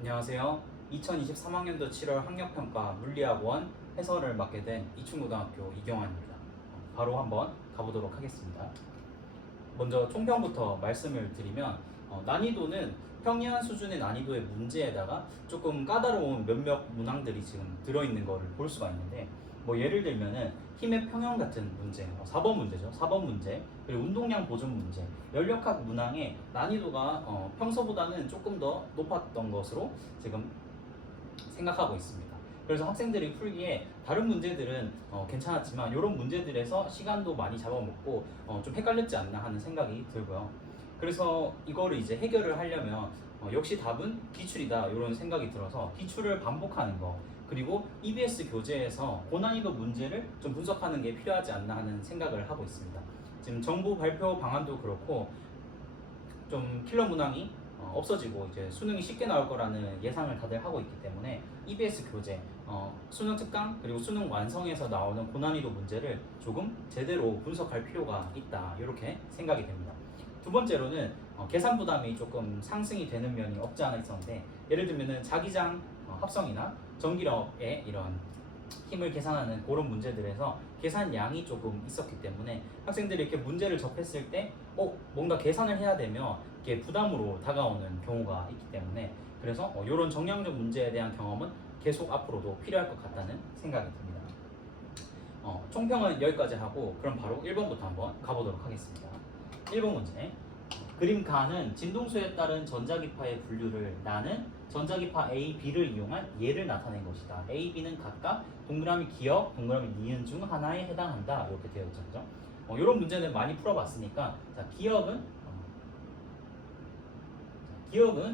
안녕하세요. 2023학년도 7월 학력평가 물리학원 해설을 맡게 된 이춘고등학교 이경환입니다. 바로 한번 가보도록 하겠습니다. 먼저 총평부터 말씀을 드리면 난이도는 평이한 수준의 난이도의 문제에다가 조금 까다로운 몇몇 문항들이 지금 들어있는 거를 볼 수가 있는데, 뭐 예를 들면은 힘의 평형 같은 문제, 4번 문제죠. 4번 문제, 그리고 운동량 보존 문제, 연력학 문항의 난이도가 평소보다는 조금 더 높았던 것으로 지금 생각하고 있습니다. 그래서 학생들이 풀기에 다른 문제들은 괜찮았지만 이런 문제들에서 시간도 많이 잡아먹고 좀 헷갈렸지 않나 하는 생각이 들고요. 그래서 이거를 이제 해결을 하려면 역시 답은 기출이다 이런 생각이 들어서 기출을 반복하는 거, 그리고 EBS 교재에서 고난이도 문제를 좀 분석하는 게 필요하지 않나 하는 생각을 하고 있습니다. 지금 정부 발표 방안도 그렇고 좀 킬러 문항이 없어지고 이제 수능이 쉽게 나올 거라는 예상을 다들 하고 있기 때문에 EBS 교재, 수능 특강 그리고 수능 완성에서 나오는 고난이도 문제를 조금 제대로 분석할 필요가 있다 이렇게 생각이 됩니다. 두 번째로는 계산 부담이 조금 상승이 되는 면이 없지 않아 있었는데, 예를 들면은 자기장 합성이나 전기력의 이런 힘을 계산하는 그런 문제들에서 계산량이 조금 있었기 때문에 학생들이 이렇게 문제를 접했을 때 뭔가 계산을 해야 되면 이게 부담으로 다가오는 경우가 있기 때문에, 그래서 이런 정량적 문제에 대한 경험은 계속 앞으로도 필요할 것 같다는 생각이 듭니다. 총평은 여기까지 하고 그럼 바로 1번부터 한번 가보도록 하겠습니다. 1번 문제. 그림 가는 진동수에 따른 전자기파의 분류를 나는 전자기파 A, B를 이용한 예를 나타낸 것이다. A, B는 각각 동그라미 기억, 동그라미 니은 중 하나에 해당한다. 이렇게 되어 있죠. 그죠? 이런 문제는 많이 풀어봤으니까, 자, 기억은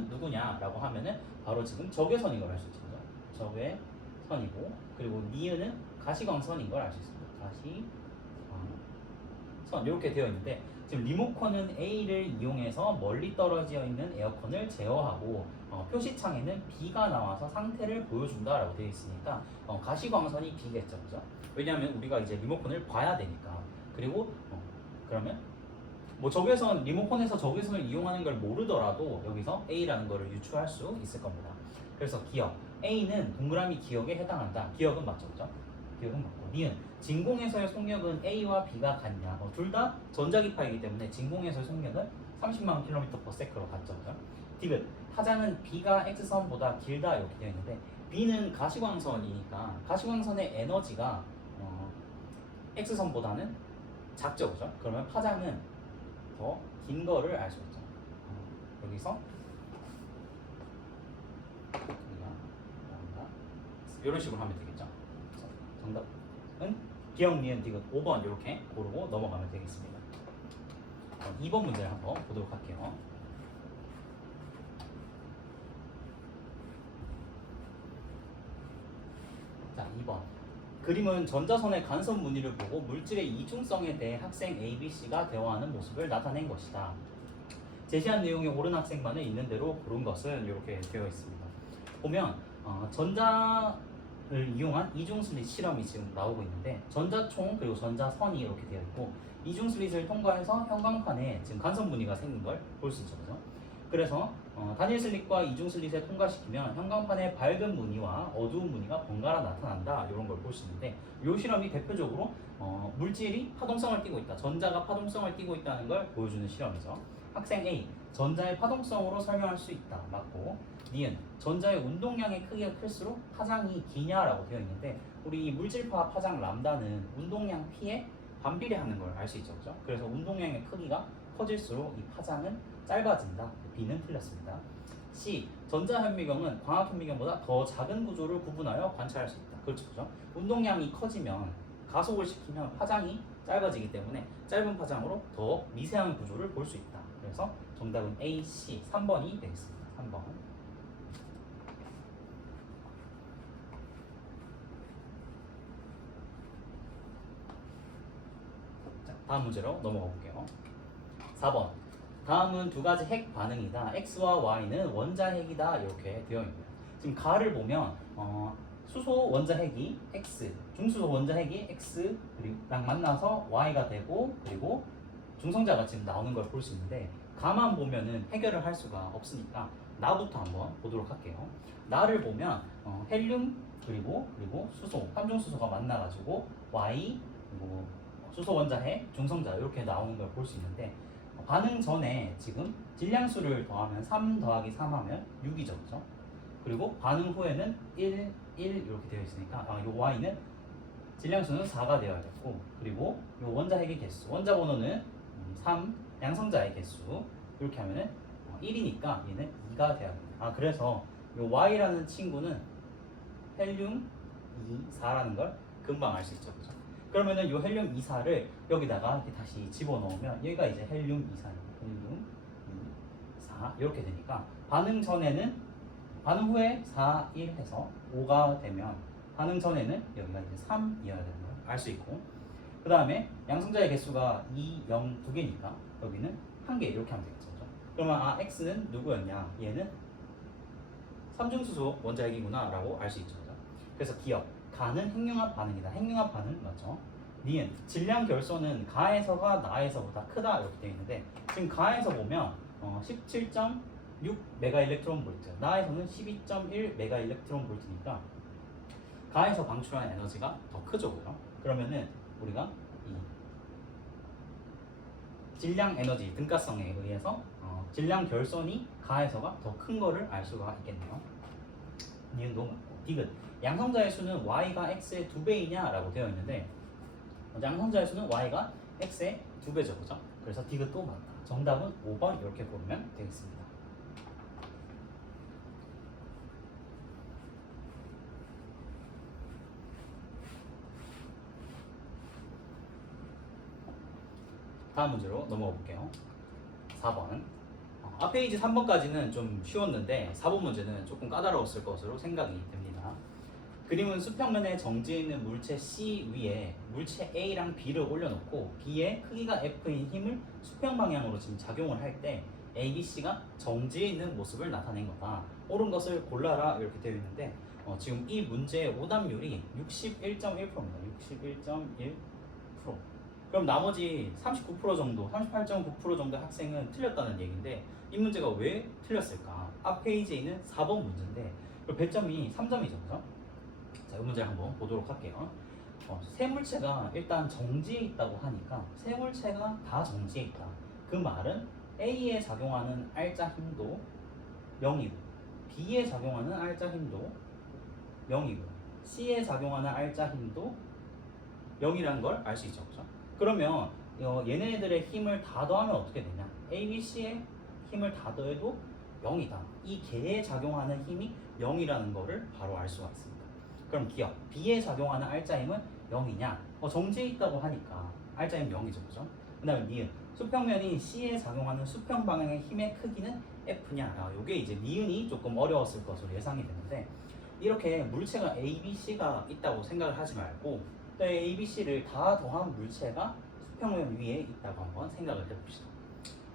누구냐라고 하면은 바로 지금 적외선인 걸 알 수 있죠. 그죠? 적외선이고, 그리고 니은은 가시광선인 걸 알 수 있습니다. 가시광선 이렇게 되어 있는데, 지금 리모컨은 A를 이용해서 멀리 떨어져 있는 에어컨을 제어하고 표시창에는 B가 나와서 상태를 보여준다라고 되어 있으니까 가시광선이 B겠죠, 그죠? 왜냐하면 우리가 이제 리모컨을 봐야 되니까. 그리고 그러면 뭐 적외선, 리모컨에서 적외선을 이용하는 걸 모르더라도 여기서 A라는 거를 유추할 수 있을 겁니다. 그래서 기억, A는 동그라미 기억에 해당한다. 기억은 맞죠, 그죠? 기억은 맞고, 니은 진공에서의 속력은 A와 B가 같냐? 둘 다 전자기파이기 때문에 진공에서의 속력은 30만 km/s로 같죠, 그죠? 디귿 파장은 B가 X선보다 길다 이렇게 되어 있는데, B는 가시광선이니까 가시광선의 에너지가 X선보다는 작죠, 그죠? 그러면 파장은 더 긴 거를 알 수 있죠. 여기서 이런 식으로 하면 되겠죠. 정답은 기억, 니은, 디귿 5번 이렇게 고르고 넘어가면 되겠습니다. 2번 문제를 한번 보도록 할게요. 자, 2번. 그림은 전자선의 간섭 무늬를 보고 물질의 이중성에 대해 학생 A, B, C가 대화하는 모습을 나타낸 것이다. 제시한 내용이 옳은 학생만은 있는 대로 고른 것은 이렇게 되어 있습니다. 보면 전자를 이용한 이중슬릿 실험이 지금 나오고 있는데, 전자총 그리고 전자선이 이렇게 되어 있고, 이중슬릿을 통과해서 형광판에 지금 간섭 무늬가 생긴 걸 볼 수 있죠. 그죠? 그래서 단일 슬릿과 이중 슬릿에 통과시키면 형광판의 밝은 무늬와 어두운 무늬가 번갈아 나타난다 이런 걸 볼 수 있는데, 이 실험이 대표적으로 물질이 파동성을 띠고 있다, 전자가 파동성을 띠고 있다는 걸 보여주는 실험이죠. 학생 A, 전자의 파동성으로 설명할 수 있다, 맞고. 니은, 전자의 운동량의 크기가 클수록 파장이 기냐라고 되어 있는데, 우리 물질파 파장 람다는 운동량 P에 반비례하는 걸 알 수 있죠, 그죠? 그래서 운동량의 크기가 커질수록 이 파장은 짧아진다. B는 틀렸습니다. C. 전자현미경은 광학현미경보다 더 작은 구조를 구분하여 관찰할 수 있다. 그렇죠, 그죠? 운동량이 커지면, 가속을 시키면 파장이 짧아지기 때문에 짧은 파장으로 더 미세한 구조를 볼 수 있다. 그래서 정답은 A, C, 3번이 되겠습니다. 3번. 자, 다음 문제로 넘어가 볼게요. 4번. 다음은 두 가지 핵 반응이다. X와 Y는 원자핵이다. 이렇게 되어 있네요. 지금 가를 보면 수소 원자핵이 X, 중수소 원자핵이 X랑 만나서 Y가 되고, 그리고 중성자가 지금 나오는 걸 볼 수 있는데, 가만 보면은 해결을 할 수가 없으니까 나부터 한번 보도록 할게요. 나를 보면 헬륨 그리고 수소, 삼중 수소가 만나가지고 Y 그리고 수소 원자핵, 중성자 이렇게 나오는 걸 볼 수 있는데 반응 전에 지금 질량수를 더하면 3 더하기 3 하면 6이죠, 그죠? 그리고 반응 후에는 1, 1 이렇게 되어 있으니까 요 Y는 질량수는 4가 되어야겠고 그리고 요 원자핵의 개수, 원자 번호는 3, 양성자의 개수 이렇게 하면은 1이니까 얘는 2가 돼야 됩니다. 그래서 요 Y라는 친구는 헬륨 2,4라는 걸 금방 알 수 있죠, 그죠? 그러면은 요 헬륨 2,4를 여기다가 이렇게 다시 집어넣으면 여기가 이제 헬륨 2,4입니다. 헬륨 2,4 이렇게 되니까 반응 후에 4, 1 해서 5가 되면 반응 전에는 여기가 이제 3이어야 되는 걸 알 수 있고 그 다음에 양성자의 개수가 2, 0 두 개니까 여기는 한 개 이렇게 하면 되겠죠, 그죠? 그러면 X는 누구였냐? 얘는 삼중수소 원자핵이구나 라고 알 수 있죠, 그죠? 그래서 기억 가는 핵융합 반응이다. 핵융합 반응 맞죠? 니은 질량 결소는 가에서가 나에서보다 크다 이렇게 되어 있는데 지금 가에서 보면 17.6 메가 일렉트론 볼트, 나에서는 12.1 메가 일렉트론 볼트니까 가에서 방출하는 에너지가 더 크죠, 그죠? 그러면은 우리가 이 질량 에너지 등가성에 의해서 질량 결손이 가에서가 더 큰 거를 알 수가 있겠네요. 니은도 맞고 디귿 양성자의 수는 y가 x의 2배이냐 라고 되어 있는데 양성자의 수는 y가 x의 2배죠, 그죠? 그래서 디귿도 맞다. 정답은 5번 이렇게 보면 되겠습니다. 다음 문제로 넘어가 볼게요. 4번. 앞에 페이지 3번까지는 좀 쉬웠는데 4번 문제는 조금 까다로웠을 것으로 생각이 됩니다. 그림은 수평면에 정지해 있는 물체 C 위에 물체 A랑 B를 올려놓고 B의 크기가 F인 힘을 수평 방향으로 지금 작용을 할 때 A, B, C가 정지해 있는 모습을 나타낸 거다. 옳은 것을 골라라 이렇게 되어 있는데 지금 이 문제의 오답률이 61.1%입니다. 61.1%. 그럼 나머지 39% 정도, 38.9% 정도 학생은 틀렸다는 얘기인데 이 문제가 왜 틀렸을까? 앞 페이지에 있는 4번 문제인데 배점이 3점이죠, 그죠? 자, 이 문제 한번 보도록 할게요. 세 물체가 일단 정지해 있다고 하니까 세 물체가 다 정지해 있다. 그 말은 A에 작용하는 알짜 힘도 0이고 B에 작용하는 알짜 힘도 0이고 C에 작용하는 알짜 힘도 0이라는 걸 알 수 있죠, 그죠? 그러면 얘네들의 힘을 다 더하면 어떻게 되냐? A, B, C의 힘을 다 더해도 0이다. 이 개에 작용하는 힘이 0이라는 거를 바로 알 수가 있습니다. 그럼 기억, B에 작용하는 알짜 힘은 0이냐? 정지해 있다고 하니까 알짜 힘 0이죠, 그죠? 그 다음에 니은, 수평면이 C에 작용하는 수평 방향의 힘의 크기는 F냐? 요게 이제 니은이 조금 어려웠을 것으로 예상이 되는데 이렇게 물체가 A, B, C가 있다고 생각을 하지 말고 A, B, C를 다 더한 물체가 수평면 위에 있다고 한번 생각을 해봅시다.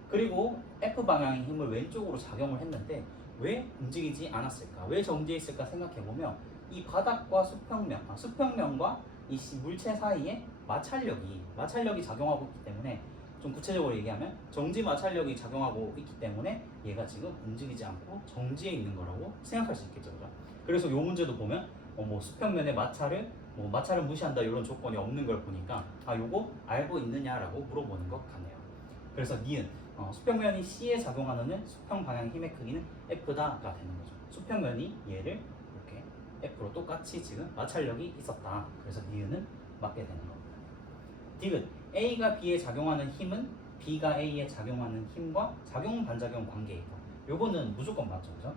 그리고 F 방향의 힘을 왼쪽으로 작용을 했는데 왜 움직이지 않았을까? 왜 정지해 있을까 생각해보면 이 바닥과 수평면과 이 물체 사이에 마찰력이 작용하고 있기 때문에 좀 구체적으로 얘기하면 정지 마찰력이 작용하고 있기 때문에 얘가 지금 움직이지 않고 정지해 있는 거라고 생각할 수 있겠죠, 그죠? 그래서 이 문제도 보면 수평면의 마찰을 무시한다 이런 조건이 없는 걸 보니까 요거 알고 있느냐라고 물어보는 것 같네요. 그래서 니은 수평면이 C에 작용하는 수평 방향 힘의 크기는 F다가 되는 거죠. 수평면이 얘를 이렇게 F로 똑같이 지금 마찰력이 있었다. 그래서 니은은 맞게 되는 겁니다. 디귿 A가 B에 작용하는 힘은 B가 A에 작용하는 힘과 작용 반작용 관계이다. 요거는 무조건 맞죠, 그죠?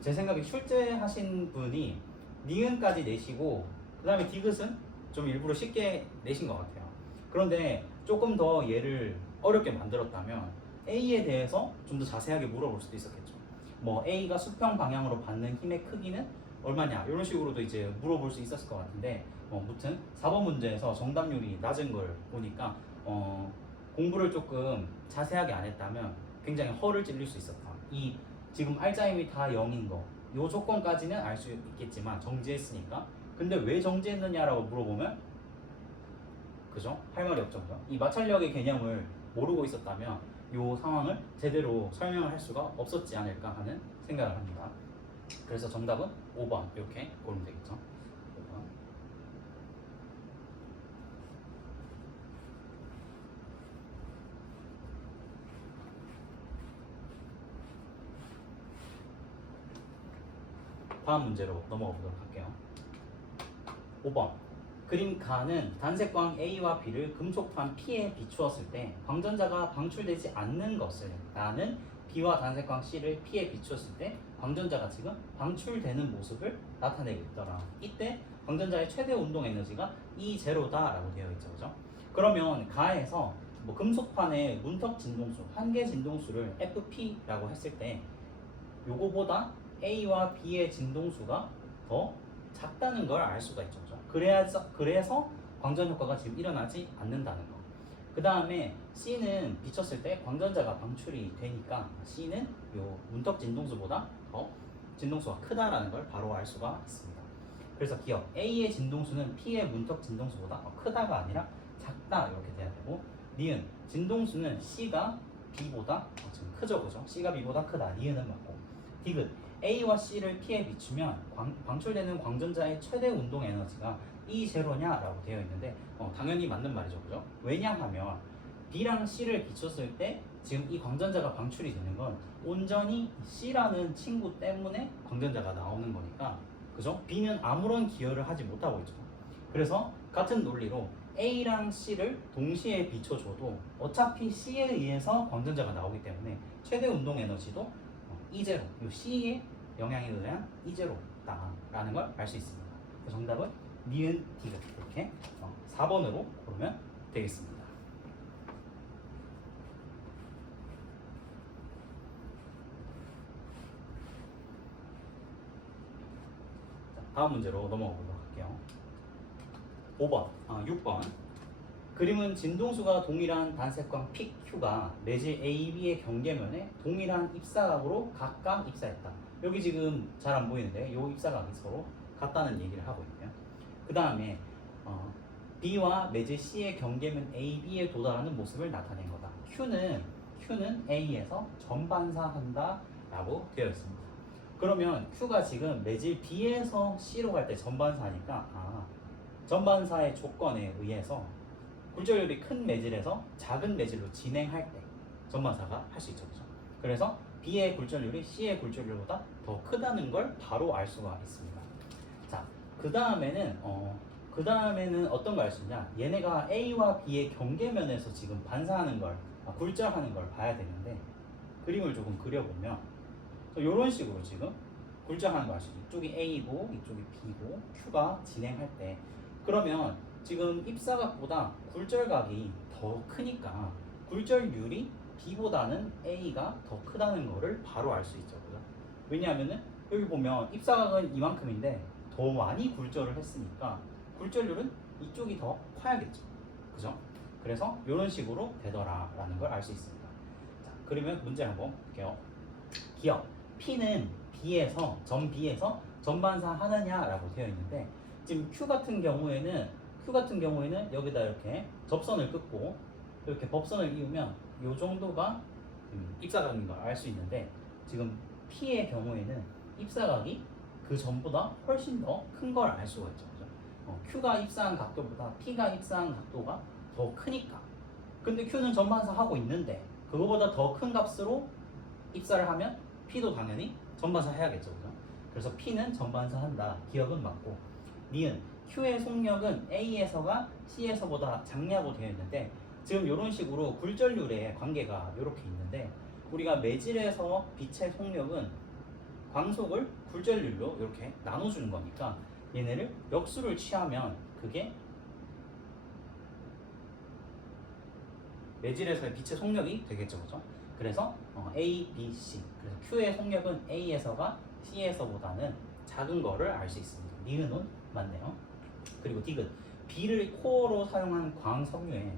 제 생각에 출제하신 분이 니은까지 내시고 그 다음에 디귿은 좀 일부러 쉽게 내신 것 같아요. 그런데 조금 더 얘를 어렵게 만들었다면 A에 대해서 좀 더 자세하게 물어볼 수도 있었겠죠. A가 수평 방향으로 받는 힘의 크기는 얼마냐 이런 식으로도 이제 물어볼 수 있었을 것 같은데 무튼 4번 문제에서 정답률이 낮은 걸 보니까 공부를 조금 자세하게 안 했다면 굉장히 허를 찔릴 수 있었다. 이 지금 알짜 힘이 다 0인 거 요 조건까지는 알 수 있겠지만 정지했으니까 근데 왜 정지했느냐라고 물어보면 그죠? 할 말이 없죠, 그죠? 이 마찰력의 개념을 모르고 있었다면 이 상황을 제대로 설명을 할 수가 없었지 않을까 하는 생각을 합니다. 그래서 정답은 5번 이렇게 고르면 되겠죠. 5번. 다음 문제로 넘어가 보도록 할게요. 5번. 그림 가는 단색광 A와 B를 금속판 P에 비추었을 때 광전자가 방출되지 않는 것을 나는 B와 단색광 C를 P에 비추었을 때 광전자가 지금 방출되는 모습을 나타내고 있더라. 이때 광전자의 최대 운동 에너지가 E0다라고 되어 있죠. 그죠? 그러면 가에서 뭐 금속판의 문턱 진동수, 한계 진동수를 FP라고 했을 때 요거보다 A와 B의 진동수가 더 작다는 걸 알 수가 있죠. 그래서 광전 효과가 지금 일어나지 않는다는 거. 그 다음에 C는 비쳤을 때 광전자가 방출이 되니까 C는 요 문턱 진동수보다 더 진동수가 크다라는 걸 바로 알 수가 있습니다. 그래서 기억 A의 진동수는 P의 문턱 진동수보다 크다가 아니라 작다 이렇게 돼야 되고, 니은 진동수는 C가 B보다 지금 크죠, 그죠? C가 B보다 크다. 니은은 맞고. 디귿 A와 C를 P에 비추면 방출되는 광전자의 최대 운동 에너지가 E0냐라고 되어 있는데 당연히 맞는 말이죠, 그죠? 왜냐하면 B랑 C를 비췄을 때 지금 이 광전자가 방출이 되는 건 온전히 C라는 친구 때문에 광전자가 나오는 거니까, 그죠? B는 아무런 기여를 하지 못하고 있죠. 그래서 같은 논리로 A랑 C를 동시에 비춰줘도 어차피 C에 의해서 광전자가 나오기 때문에 최대 운동 에너지도 E0, 이 C의 영향에 의한 E0다라는 걸 알 수 있습니다. 정답은 니은, 디귿 이렇게 4번으로 고르면 되겠습니다. 자, 다음 문제로 넘어가 보도록 할게요. 6번. 그림은 진동수가 동일한 단색광 PQ가 매질 AB의 경계면에 동일한 입사각으로 각각 입사했다. 여기 지금 잘 안 보이는데 이 입사각이 서로 같다는 얘기를 하고 있고요. 그 다음에 B와 매질 C의 경계면 AB에 도달하는 모습을 나타낸 거다. Q는 A에서 전반사한다 라고 되어 있습니다. 그러면 Q가 지금 매질 B에서 C로 갈 때 전반사니까 전반사의 조건에 의해서 굴절율이 큰 매질에서 작은 매질로 진행할 때 전반사가 할 수 있죠. 그렇죠? 그래서 B의 굴절율이 C의 굴절율보다 더 크다는 걸 바로 알 수가 있습니다. 자, 그 다음에는 어떤 걸 알 수 있냐? 얘네가 A와 B의 경계면에서 지금 반사하는 걸, 굴절하는 걸 봐야 되는데, 그림을 조금 그려보면 이런 식으로 지금 굴절하는 걸 알 수 있죠. 이쪽이 A고 이쪽이 B고 Q가 진행할 때, 그러면 지금 입사각보다 굴절각이 더 크니까 굴절율이 B보다는 A가 더 크다는 거를 바로 알 수 있죠. 그죠? 왜냐하면은 여기 보면 입사각은 이만큼인데 더 많이 굴절을 했으니까 굴절률은 이쪽이 더 커야겠죠. 그죠? 그래서 이런 식으로 되더라라는 걸 알 수 있습니다. 자, 그러면 문제 한번 볼게요. 기억 P는 전 B에서 전반사 하느냐라고 되어 있는데, 지금 Q 같은 경우에는 여기다 이렇게 접선을 끊고 이렇게 법선을 이으면 이 정도가 입사각인 걸 알 수 있는데, 지금 P의 경우에는 입사각이 그 전보다 훨씬 더 큰 걸 알 수가 있죠. 그죠? Q가 입사한 각도보다 P가 입사한 각도가 더 크니까. 근데 Q는 전반사 하고 있는데 그거보다 더 큰 값으로 입사를 하면 P도 당연히 전반사 해야겠죠. 그죠? 그래서 P는 전반사 한다. 기억은 맞고. 니은 Q의 속력은 A에서가 C에서보다 작냐고 되어 있는데, 지금 이런 식으로 굴절률의 관계가 이렇게 있는데, 우리가 매질에서 빛의 속력은 광속을 굴절률로 이렇게 나눠주는 거니까 얘네를 역수를 취하면 그게 매질에서의 빛의 속력이 되겠죠. 그죠? 그래서 A, B, C. 그래서 Q의 속력은 A에서가 C에서보다는 작은 거를 알 수 있습니다. 니은은 맞네요. 그리고 디귿 B를 코어로 사용한 광섬유에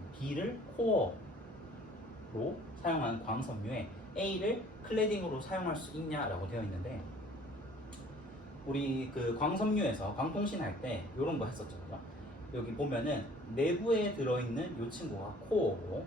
A를 클래딩으로 사용할 수 있냐라고 되어 있는데, 우리 그 광섬유에서 광통신 할 때 이런 거 했었죠. 그죠? 여기 보면은 내부에 들어있는 이 친구가 코어고,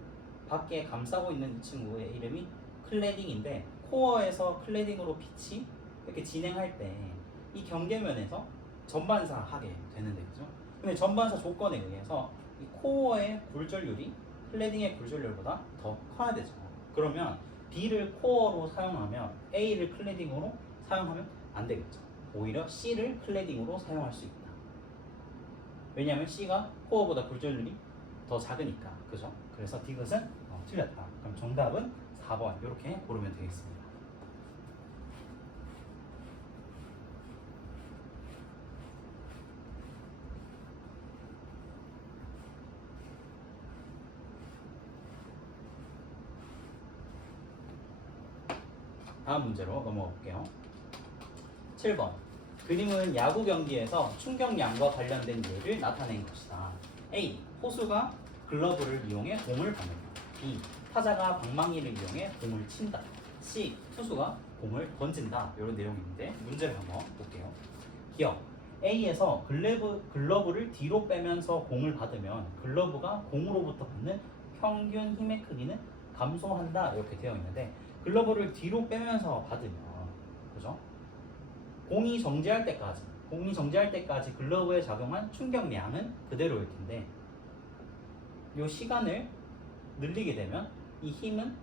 밖에 감싸고 있는 이 친구의 이름이 클레딩인데 코어에서 클레딩으로 빛이 이렇게 진행할 때 이 경계면에서 전반사하게 되는데 그죠? 근데 전반사 조건에 의해서 이 코어의 굴절률이 클레딩의 굴절률보다 더 커야 되죠. 그러면 B를 코어로 사용하면 A를 클레딩으로 사용하면 안 되겠죠. 오히려 C를 클레딩으로 사용할 수 있다. 왜냐하면 C가 코어보다 굴절률이 더 작으니까. 그죠? 그래서 디귿은 틀렸다. 그럼 정답은 4번 이렇게 고르면 되겠습니다. 다음 문제로 넘어가 볼게요. 7번. 그림은 야구 경기에서 충격량과 관련된 예를 나타낸 것이다. A. 호수가 글러브를 이용해 공을 받는다. B. 타자가 방망이를 이용해 공을 친다. C. 투수가 공을 던진다. 이런 내용인데 문제를 한번 볼게요. 기억. A에서 글러브를 뒤로 빼면서 공을 받으면 글러브가 공으로부터 받는 평균 힘의 크기는 감소한다. 이렇게 되어 있는데 글러브를 뒤로 빼면서 받으면 그죠? 공이 정지할 때까지 글러브에 작용한 충격량은 그대로일 텐데 이 시간을 늘리게 되면 이 힘은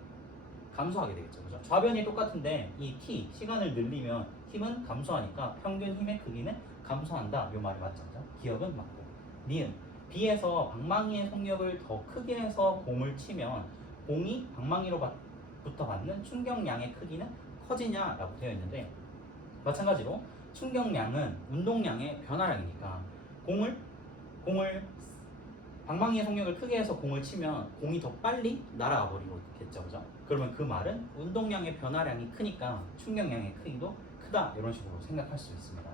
감소하게 되겠죠. 그죠? 좌변이 똑같은데 이 t 시간을 늘리면 힘은 감소하니까 평균 힘의 크기는 감소한다. 이 말이 맞죠. 그죠? 기억은 맞고. 니은 B에서 방망이의 속력을 더 크게 해서 공을 치면 공이 방망이로부터 받는 충격량의 크기는 커지냐라고 되어 있는데 마찬가지로 충격량은 운동량의 변화량이니까 공을 방망이의 속력을 크게 해서 공을 치면 공이 더 빨리 날아가 버리겠죠. 그죠? 그러면 그 말은 운동량의 변화량이 크니까 충격량의 크기도 크다. 이런 식으로 생각할 수 있습니다.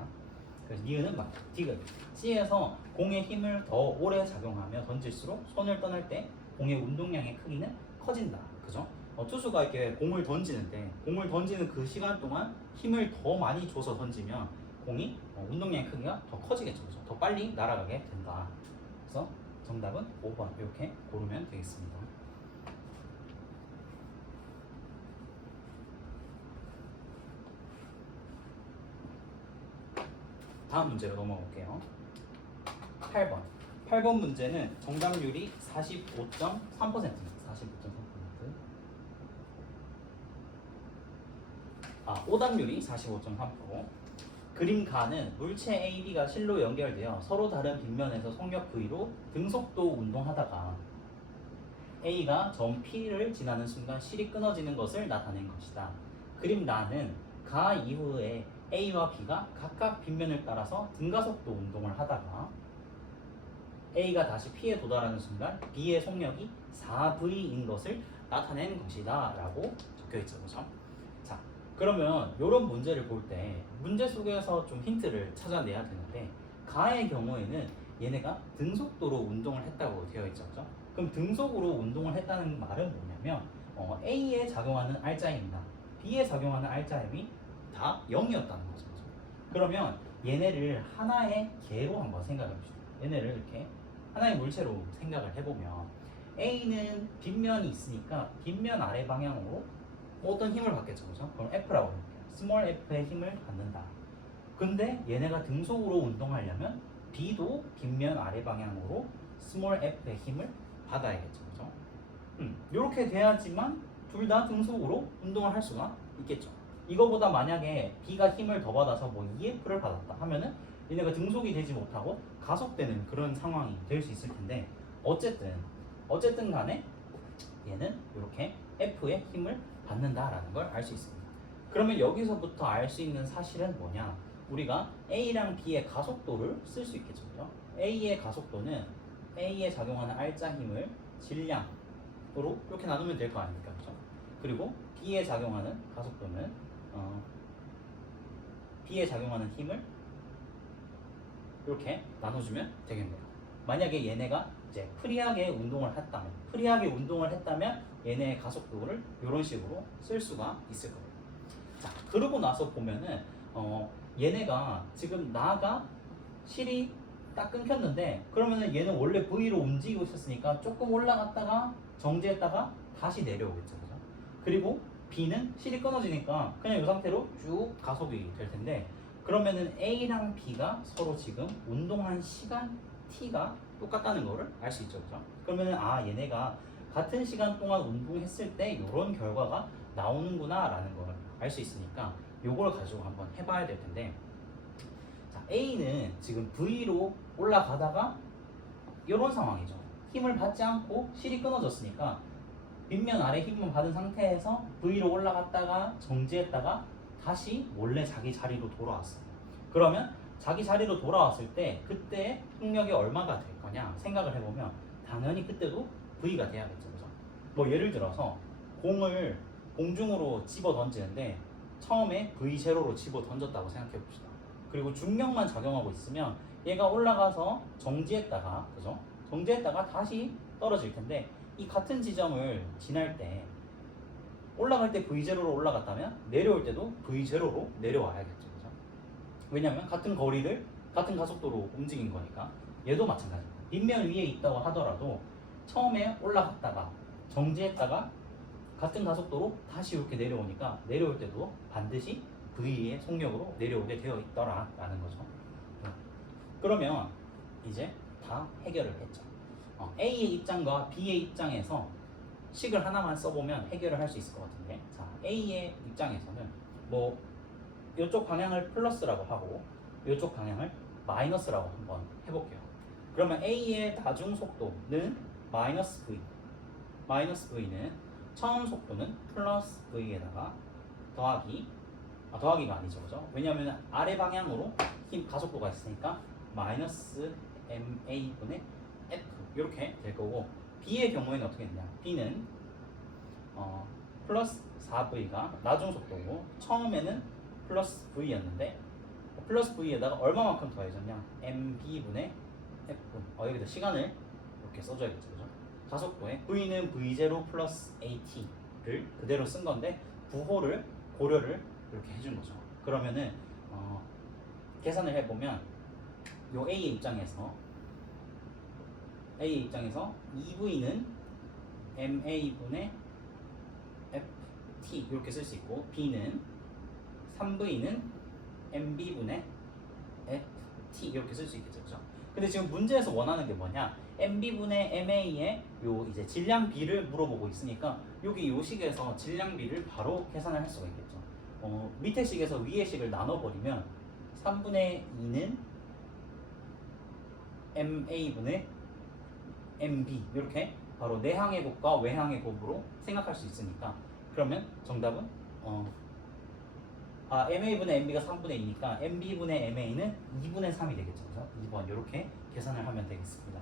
그래서 니은은 맞고 디귿. C에서 공의 힘을 더 오래 작용하며 던질수록 손을 떠날 때 공의 운동량의 크기는 커진다. 그죠? 투수가 이렇게 공을 던지는데 공을 던지는 그 시간 동안 힘을 더 많이 줘서 던지면 공이 운동량의 크기가 더 커지겠죠. 그죠? 더 빨리 날아가게 된다. 그래서 정답은 5번 이렇게 고르면 되겠습니다. 다음 문제로 넘어가 볼게요. 8번. 8번 문제는 정답률이 45.3%입니다. 45.3%. 오답률이 45.3%. 그림 가는 물체 A, B가 실로 연결되어 서로 다른 빗면에서 속력 V로 등속도 운동하다가 A가 점 P를 지나는 순간 실이 끊어지는 것을 나타낸 것이다. 그림 나는 가 이후에 A와 B가 각각 빗면을 따라서 등가속도 운동을 하다가 A가 다시 P에 도달하는 순간 B의 속력이 4V인 것을 나타낸 것이다 라고 적혀있죠. 그죠? 자, 그러면 이런 문제를 볼 때 문제 속에서 좀 힌트를 찾아내야 되는데 가의 경우에는 얘네가 등속도로 운동을 했다고 되어 있죠. 그죠? 그럼 등속으로 운동을 했다는 말은 뭐냐면 A에 작용하는 R자임이나 B에 작용하는 R자임이 다 0이었다는 거죠. 그러면 얘네를 하나의 개로 한번 생각해 봅시다. 얘네를 이렇게 하나의 물체로 생각을 해보면 A는 빗면이 있으니까 빗면 아래 방향으로 어떤 힘을 받겠죠. 그죠? 그럼 F라고 할게요. 스몰 F의 힘을 받는다. 근데 얘네가 등속으로 운동하려면 B도 빗면 아래 방향으로 스몰 F의 힘을 받아야겠죠. 그죠? 이렇게 돼야지만 둘 다 등속으로 운동을 할 수가 있겠죠. 이거보다 만약에 B가 힘을 더 받아서 뭐 EF를 받았다 하면은 얘네가 등속이 되지 못하고 가속되는 그런 상황이 될 수 있을 텐데 어쨌든 간에 얘는 이렇게 F의 힘을 받는다라는 걸 알 수 있습니다. 그러면 여기서부터 알 수 있는 사실은 뭐냐? 우리가 A랑 B의 가속도를 쓸 수 있겠죠. 그죠? A의 가속도는 A에 작용하는 R자 힘을 질량으로 이렇게 나누면 될 거 아닙니까? 그죠? 그리고 B에 작용하는 가속도는 B에 작용하는 힘을 이렇게 나눠주면 되겠네요. 만약에 얘네가 이제 프리하게 운동을 했다면 얘네의 가속도를 이런 식으로 쓸 수가 있을 거예요. 자, 그러고 나서 보면은 얘네가 지금 나가 실이 딱 끊겼는데 그러면은 얘는 원래 V로 움직이고 있었으니까 조금 올라갔다가 정지했다가 다시 내려오겠죠, 그죠? 그리고 B는 실이 끊어지니까 그냥 이 상태로 쭉 가속이 될 텐데, 그러면은 A랑 B가 서로 지금 운동한 시간 T가 똑같다는 거를 알 수 있죠, 그죠? 그러면은 얘네가 같은 시간 동안 운동했을 때 이런 결과가 나오는구나 라는 걸 알 수 있으니까 요걸 가지고 한번 해봐야 될 텐데, 자, A는 지금 V로 올라가다가 이런 상황이죠. 힘을 받지 않고 실이 끊어졌으니까 빗면 아래 힘만 받은 상태에서 V로 올라갔다가 정지했다가 다시 몰래 자기 자리로 돌아왔어요. 그러면 자기 자리로 돌아왔을 때 그때 속력이 얼마가 될 거냐 생각을 해보면 당연히 그때도 V가 돼야겠죠, 그죠? 뭐 예를 들어서 공을 공중으로 집어 던지는데 처음에 V0로 집어 던졌다고 생각해 봅시다. 그리고 중력만 작용하고 있으면 얘가 올라가서 정지했다가, 그죠? 정지했다가 다시 떨어질 텐데, 이 같은 지점을 지날 때 올라갈 때 V0로 올라갔다면 내려올 때도 V0로 내려와야겠죠, 그죠? 왜냐면 같은 거리를 같은 가속도로 움직인 거니까. 얘도 마찬가지입니다. 빗면 위에 있다고 하더라도 처음에 올라갔다가 정지했다가 같은 가속도로 다시 이렇게 내려오니까 내려올 때도 반드시 V의 속력으로 내려오게 되어 있더라 라는 거죠. 그러면 이제 다 해결을 했죠. A의 입장과 B의 입장에서 식을 하나만 써보면 해결을 할 수 있을 것 같은데, 자, A의 입장에서는 뭐 이쪽 방향을 플러스라고 하고 이쪽 방향을 마이너스라고 한번 해볼게요. 그러면 A의 다중 속도는 마이너스 V, 마이너스 V는 처음 속도는 플러스 V에다가 더하기가 아니죠, 그죠? 왜냐하면 아래 방향으로 힘 가속도가 있으니까 마이너스 MA분의 F 이렇게 될 거고, B의 경우에는 어떻게 되냐? B는 플러스 4V가 나중 속도고 처음에는 플러스 V였는데 플러스 V에다가 얼마만큼 더해졌냐? MB분의 F분. 여기다 시간을 이렇게 써줘야겠죠, 그죠? 가속도에 V는 V0 플러스 AT를 그대로 쓴 건데 부호를 고려를 이렇게 해준 거죠. 그러면은 계산을 해보면 요 A의 입장에서 EV는 MA분의 FT 이렇게 쓸 수 있고, B는 3V는 MB분의 FT 이렇게 쓸 수 있겠죠, 그죠? 근데 지금 문제에서 원하는 게 뭐냐? MB분의 MA의 요 이제 질량비를 물어보고 있으니까 여기 요 식에서 질량비를 바로 계산을 할 수가 있겠죠. 밑에 식에서 위에 식을 나눠버리면 3분의 2는 MA분의 MB 이렇게 바로 내항의 곱과 외항의 곱으로 생각할 수 있으니까, 그러면 정답은 MA분의 MB가 3분의 2니까 MB분의 MA는 2분의 3이 되겠죠, 그죠? 2번 이렇게 계산을 하면 되겠습니다.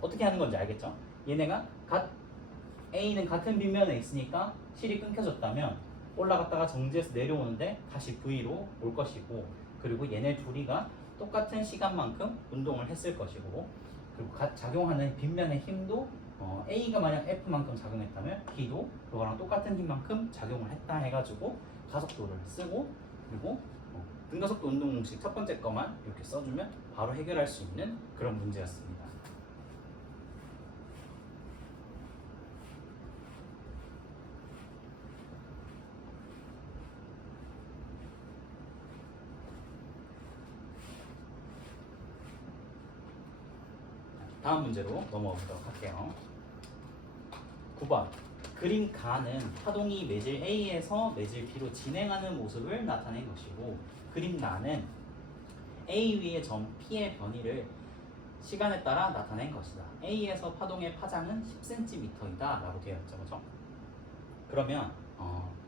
어떻게 하는 건지 알겠죠? 얘네가 A는 같은 빗면에 있으니까 실이 끊겨졌다면 올라갔다가 정지해서 내려오는데 다시 V로 올 것이고, 그리고 얘네 둘이가 똑같은 시간만큼 운동을 했을 것이고, 그리고 작용하는 빗면의 힘도 A가 만약 F만큼 작용했다면 B도 그거랑 똑같은 힘만큼 작용을 했다 해가지고 가속도를 쓰고, 그리고 등가속도 운동 공식 첫 번째 거만 이렇게 써주면 바로 해결할 수 있는 그런 문제였습니다. 다음 문제로 넘어가 보도록 할게요. 9번. 그림 가는 파동이 매질 A에서 매질 B로 진행하는 모습을 나타낸 것이고, 그림 나는 A 위의 점 P의 변이를 시간에 따라 나타낸 것이다. A에서 파동의 파장은 10cm이다 라고 되어 있죠, 그렇죠? 그러면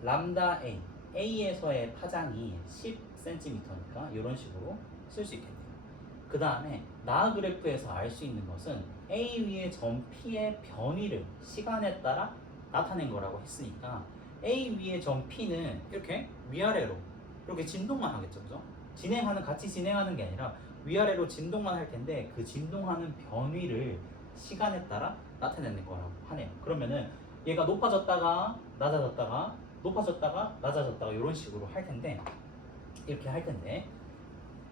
람다 A, A에서의 파장이 10cm니까 이런 식으로 쓸 수 있겠네요. 그 다음에 나 그래프에서 알 수 있는 것은 A 위의 점 P의 변이를 시간에 따라 나타낸 거라고 했으니까 A 위의 점 P는 이렇게 위아래로 이렇게 진동만 하겠죠, 그죠? 같이 진행하는 게 아니라 위아래로 진동만 할 텐데 그 진동하는 변위를 시간에 따라 나타내는 거라고 하네요. 그러면은 얘가 높아졌다가 낮아졌다가 높아졌다가 낮아졌다가 이런 식으로 할 텐데, 이렇게 할 텐데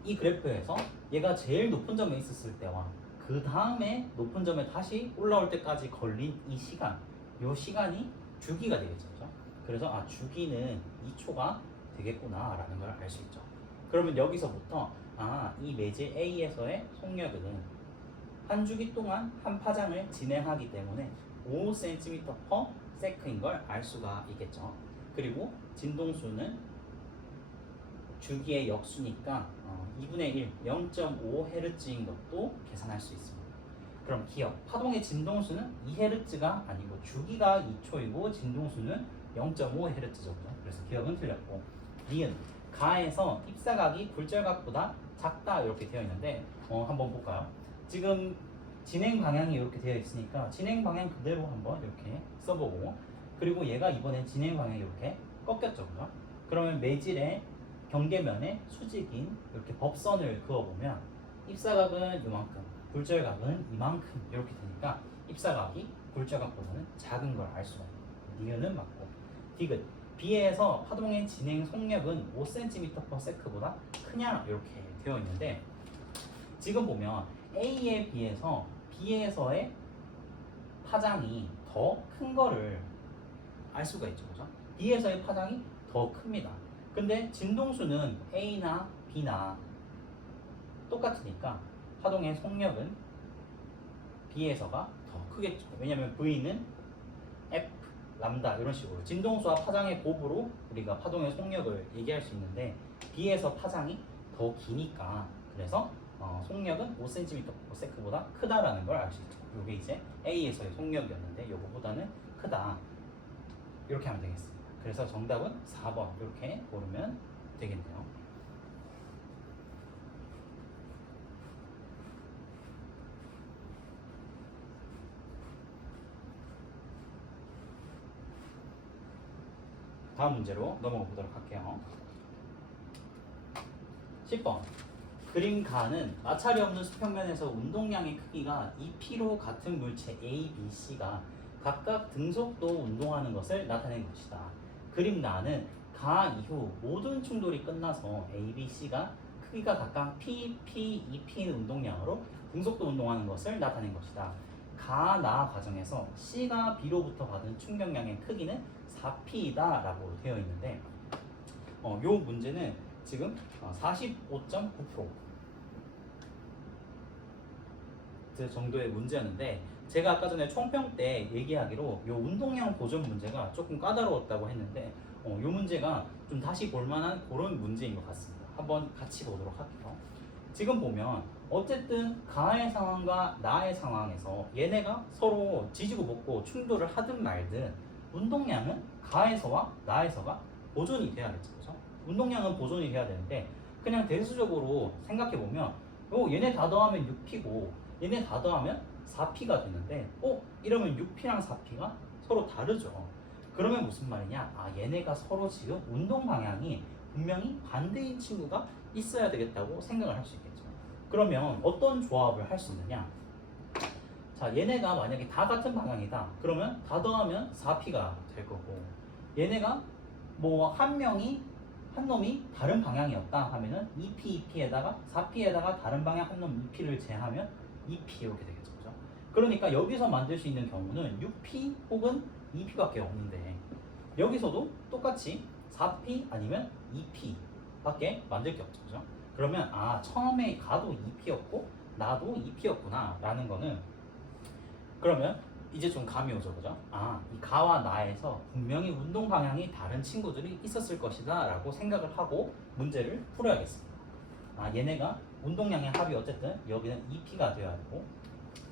이 그래프에서 얘가 제일 높은 점에 있었을 때와 그 다음에 높은 점에 다시 올라올 때까지 걸린 이 시간, 요 시간이 주기가 되겠죠. 그죠? 그래서 아 주기는 2초가 되겠구나 라는 걸 알 수 있죠. 그러면 여기서부터 아 이 매질 A에서의 속력은 한 주기 동안 한 파장을 진행하기 때문에 5cm/s인 걸 알 수가 있겠죠. 그리고 진동수는 주기의 역수니까 2분의 1, 0.5Hz인 것도 계산할 수 있습니다. 그럼 기억, 파동의 진동수는 2Hz가 아니고 주기가 2초이고 진동수는 0.5Hz죠. 그래서 기억은 틀렸고 니은, 가에서 입사각이 굴절각보다 작다 이렇게 되어 있는데 한번 볼까요? 지금 진행 방향이 이렇게 되어 있으니까 진행 방향 그대로 한번 이렇게 써보고 그리고 얘가 이번엔 진행 방향이 이렇게 꺾였죠. 그죠? 그러면 매질의 경계면에 수직인 이렇게 법선을 그어보면 입사각은 이만큼, 굴절각은 이만큼 이렇게 되니까 입사각이 굴절각보다는 작은 걸 알 수가 있는 니은은 맞고 디귿 B에서 파동의 진행 속력은 5cm/s보다 크냐 이렇게 되어 있는데 지금 보면 A에 비해서 B에서의 파장이 더 큰 거를 알 수가 있죠. 그죠? B에서의 파장이 더 큽니다. 근데 진동수는 A나 B나 똑같으니까 파동의 속력은 B에서가 더 크겠죠. 왜냐면 V는 F, 람다 이런 식으로 진동수와 파장의 곱으로 우리가 파동의 속력을 얘기할 수 있는데 B에서 파장이 더 기니까 그래서 속력은 5cm/s보다 크다라는 걸 알 수 있죠. 이게 이제 A에서의 속력이었는데 이거보다는 크다. 이렇게 하면 되겠습니다. 그래서 정답은 4번 이렇게 고르면 되겠네요. 다음 문제로 넘어가 보도록 할게요. 10번 그림 가는 마찰이 없는 수평면에서 운동량의 크기가 2p로 같은 물체 A, B, C가 각각 등속도 운동하는 것을 나타낸 것이다. 그림 나는 가 이후 모든 충돌이 끝나서 A, B, C가 크기가 각각 P, P, 2P 운동량으로 등속도 운동하는 것을 나타낸 것이다. 가, 나 과정에서 C가 B로부터 받은 충격량의 크기는 4P이다 라고 되어 있는데 요 문제는 지금 45.9% 정도의 문제였는데 제가 아까 전에 총평 때 얘기하기로 요 운동량 보존 문제가 조금 까다로웠다고 했는데 요 문제가 좀 다시 볼만한 그런 문제인 것 같습니다. 한번 같이 보도록 할게요. 지금 보면 어쨌든 가의 상황과 나의 상황에서 얘네가 서로 지지고 볶고 충돌을 하든 말든 운동량은 가에서와 나에서가 보존이 돼야겠죠. 그죠? 운동량은 보존이 돼야 되는데 그냥 대수적으로 생각해보면 얘네 다 더하면 6P고 얘네 다 더하면 4P가 되는데 이러면 6P랑 4P가 서로 다르죠. 그러면 무슨 말이냐? 아 얘네가 서로 지금 운동 방향이 분명히 반대인 친구가 있어야 되겠다고 생각을 할 수 있겠죠. 그러면 어떤 조합을 할 수 있느냐? 자 얘네가 만약에 다 같은 방향이다. 그러면 다 더하면 4P가 될 거고 얘네가 뭐 한 놈이 다른 방향이었다 하면은 2P, 2P에다가 4P에다가 다른 방향 한 놈 2P를 제하면 2P 이렇게 되겠죠. 그죠? 그러니까 여기서 만들 수 있는 경우는 6P 혹은 2P밖에 없는데 여기서도 똑같이 4P 아니면 2P밖에 만들 게 없죠. 그죠? 그러면 처음에 가도 2P였고 나도 2P였구나 라는 거는 그러면 이제 좀 감이 오죠. 그죠? 이 가와 나에서 분명히 운동 방향이 다른 친구들이 있었을 것이다 라고 생각을 하고 문제를 풀어야겠습니다. 얘네가 운동량의 합이 어쨌든 여기는 2P가 되어야 되고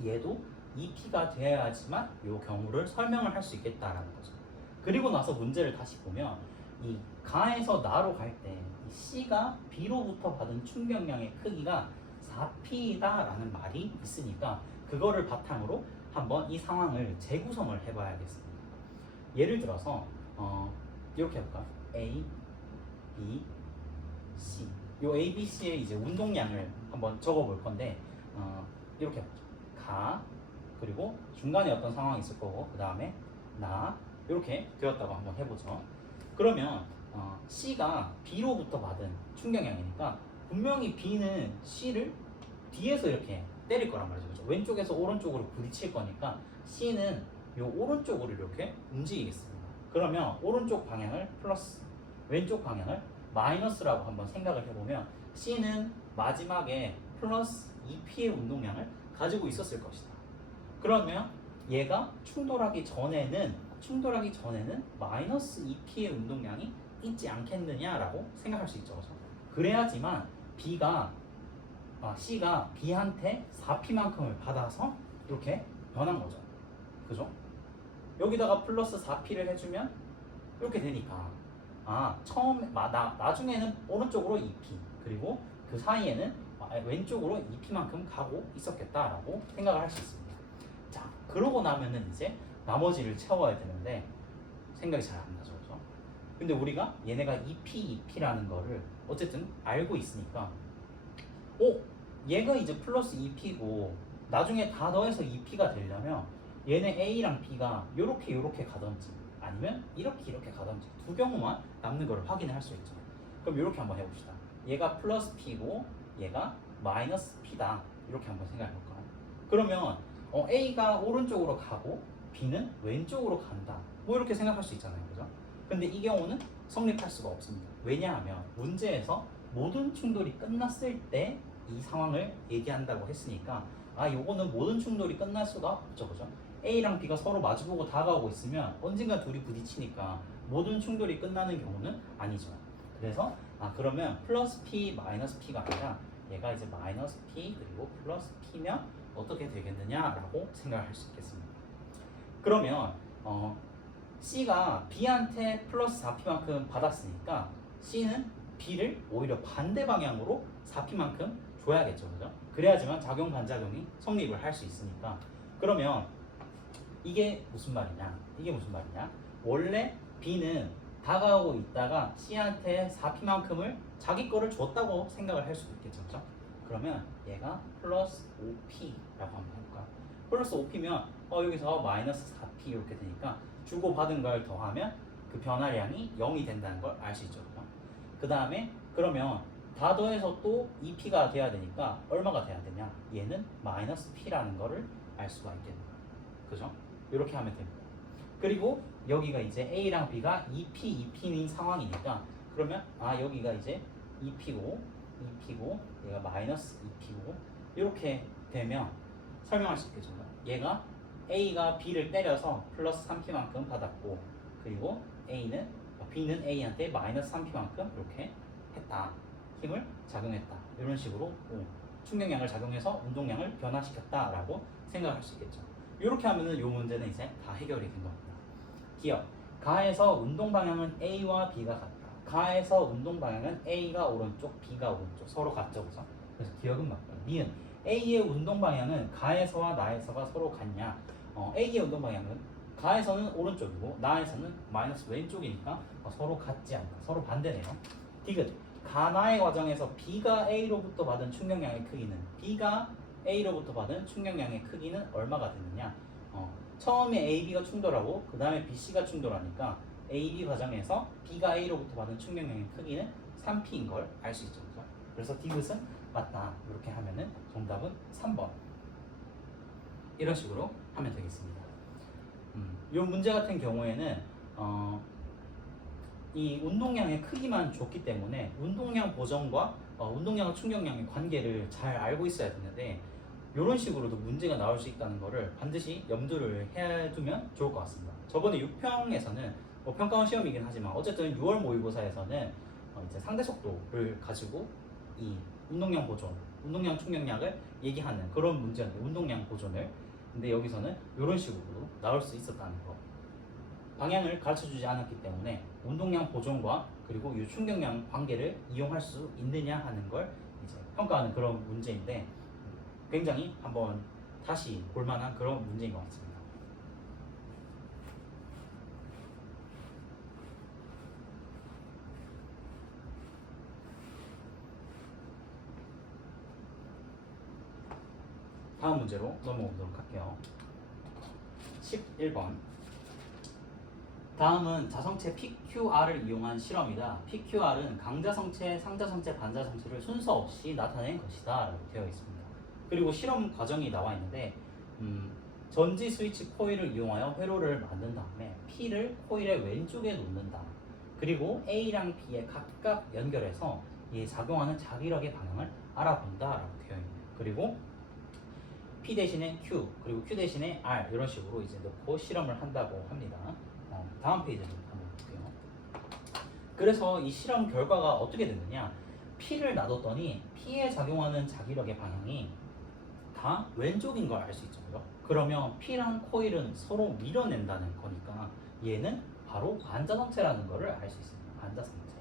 얘도 2P가 되어야지만 이 경우를 설명을 할 수 있겠다라는 거죠. 그리고 나서 문제를 다시 보면 이 가에서 나로 갈 때 이 C가 B로부터 받은 충격량의 크기가 4P다라는 말이 있으니까 그거를 바탕으로 한번 이 상황을 재구성을 해봐야겠습니다. 예를 들어서 이렇게 해볼까? A, B, C. 요 A, B, C의 이제 운동량을 한번 적어볼 건데 이렇게 해보죠. 가 그리고 중간에 어떤 상황이 있을 거고 그 다음에 나 이렇게 되었다고 한번 해보죠. 그러면 C가 B로부터 받은 충격량이니까 분명히 B는 C를 뒤에서 이렇게 때릴 거란 말이죠. 그렇죠? 왼쪽에서 오른쪽으로 부딪힐 거니까 C는 요 오른쪽으로 이렇게 움직이겠습니다. 그러면 오른쪽 방향을 플러스, 왼쪽 방향을 마이너스라고 한번 생각을 해보면 C는 마지막에 플러스 2P의 운동량을 가지고 있었을 것이다. 그러면 얘가 충돌하기 전에는 마이너스 2P의 운동량이 있지 않겠느냐라고 생각할 수 있죠. 그렇죠? 그래야지만 C가 B한테 4P만큼을 받아서 이렇게 변한 거죠. 그죠? 여기다가 플러스 4P를 해주면 이렇게 되니까 나중에는 오른쪽으로 2P 그리고 그 사이에는 왼쪽으로 2P만큼 가고 있었겠다라고 생각을 할 수 있습니다. 자, 그러고 나면은 이제 나머지를 채워야 되는데 생각이 잘 안 나죠. 그죠? 근데 우리가 얘네가 2P라는 거를 어쨌든 알고 있으니까 얘가 이제 플러스 2P고 나중에 다 더해서 2P가 되려면 얘네 A랑 B가 요렇게 가든지 아니면 이렇게 가든지 두 경우만 남는 걸 확인을 할 수 있죠. 그럼 이렇게 한번 해봅시다. 얘가 플러스 P고 얘가 마이너스 P다. 이렇게 한번 생각해 볼까요? 그러면 A가 오른쪽으로 가고 B는 왼쪽으로 간다. 뭐 이렇게 생각할 수 있잖아요. 그죠? 근데 이 경우는 성립할 수가 없습니다. 왜냐하면 문제에서 모든 충돌이 끝났을 때 이 상황을 얘기한다고 했으니까 요거는 모든 충돌이 끝날 수가 없죠. 그죠? A랑 B가 서로 마주보고 다가오고 있으면 언젠가 둘이 부딪히니까 모든 충돌이 끝나는 경우는 아니죠. 그래서 그러면 플러스 P 마이너스 P가 아니라 얘가 이제 마이너스 P 그리고 플러스 P면 어떻게 되겠느냐라고 생각할 수 있겠습니다. 그러면 C가 B한테 플러스 4P만큼 받았으니까 C는 B를 오히려 반대 방향으로 4P만큼 줘야겠죠. 그죠? 그래야지만 작용 반작용이 성립을 할 수 있으니까. 그러면 이게 무슨 말이냐? 원래 B는 다가오고 있다가 C한테 4P만큼을 자기 거를 줬다고 생각을 할 수도 있겠죠. 그죠? 그러면 얘가 플러스 5P라고 한번 해볼까? 플러스 5P면 여기서 마이너스 4P 이렇게 되니까 주고받은 걸 더하면 그 변화량이 0이 된다는 걸 알 수 있죠. 그 다음에 그러면 다 더해서 또 2P가 돼야 되니까 얼마가 돼야 되냐? 얘는 마이너스 P라는 거를 알 수가 있겠네요. 그죠? 이렇게 하면 됩니다. 그리고 여기가 이제 A랑 B가 2P인 상황이니까 그러면 여기가 이제 2P고 얘가 마이너스 2P고 이렇게 되면 설명할 수 있겠죠. 얘가 A가 B를 때려서 플러스 3P만큼 받았고 그리고 B는 A한테 마이너스 3P만큼 이렇게 했다. 힘을 작용했다. 이런 식으로 충격량을 작용해서 운동량을 변화시켰다라고 생각할 수 있겠죠. 이렇게 하면은 이 문제는 이제 다 해결이 된 겁니다. 기억. 가에서 운동 방향은 A와 B가 같다. 가에서 운동 방향은 A가 오른쪽, B가 오른쪽. 서로 같죠, 그죠? 그래서 기억은 맞고요. 니은 A의 운동 방향은 가에서와 나에서가 서로 같냐? A의 운동 방향은 가에서는 오른쪽이고 나에서는 마이너스 왼쪽이니까 서로 같지 않다. 서로 반대네요. 디귿. 가나의 과정에서 B가 A로부터 받은 충격량의 크기는 B가 A로부터 받은 충격량의 크기는 얼마가 되느냐? 처음에 AB가 충돌하고 그 다음에 BC가 충돌하니까 AB 과정에서 B가 A로부터 받은 충격량의 크기는 3P인 걸 알 수 있죠. 그죠? 그래서 디귿은 맞다. 이렇게 하면은 정답은 3번. 이런 식으로 하면 되겠습니다. 이 문제 같은 경우에는 이 운동량의 크기만 줬기 때문에 운동량 보정과 운동량과 충격량의 관계를 잘 알고 있어야 되는데 이런 식으로도 문제가 나올 수 있다는 것을 반드시 염두를 해두면 좋을 것 같습니다. 저번에 6평에서는 평가원 시험이긴 하지만 어쨌든 6월 모의고사에서는 이제 상대 속도를 가지고 이 운동량 보존, 운동량 충격량을 얘기하는 그런 문제였는데 운동량 보존을 근데 여기서는 이런 식으로 나올 수 있었다는 거. 방향을 가르쳐주지 않았기 때문에 운동량 보존과 그리고 이 충격량 관계를 이용할 수 있느냐 하는 걸 이제 평가하는 그런 문제인데 굉장히 한번 다시 볼만한 그런 문제인 것 같습니다. 다음 문제로 넘어오도록 할게요. 11번. 다음은 자성체 PQR을 이용한 실험이다. PQR은 강자성체, 상자성체, 반자성체를 순서 없이 나타낸 것이다 라고 되어 있습니다. 그리고 실험 과정이 나와 있는데 전지 스위치 코일을 이용하여 회로를 만든 다음에 P를 코일의 왼쪽에 놓는다. 그리고 A랑 B에 각각 연결해서 이 작용하는 자기력의 방향을 알아본다라고 되어 있네요. 그리고 P 대신에 Q, 그리고 Q 대신에 R 이런 식으로 이제 넣고 실험을 한다고 합니다. 다음 페이지를 한번 볼게요. 그래서 이 실험 결과가 어떻게 됐느냐? P를 놔뒀더니 P에 작용하는 자기력의 방향이 다 왼쪽인 걸 알 수 있죠. 그죠? 그러면 P랑 코일은 서로 밀어낸다는 거니까 얘는 바로 반자성체라는 거를 알 수 있습니다. 반자성체.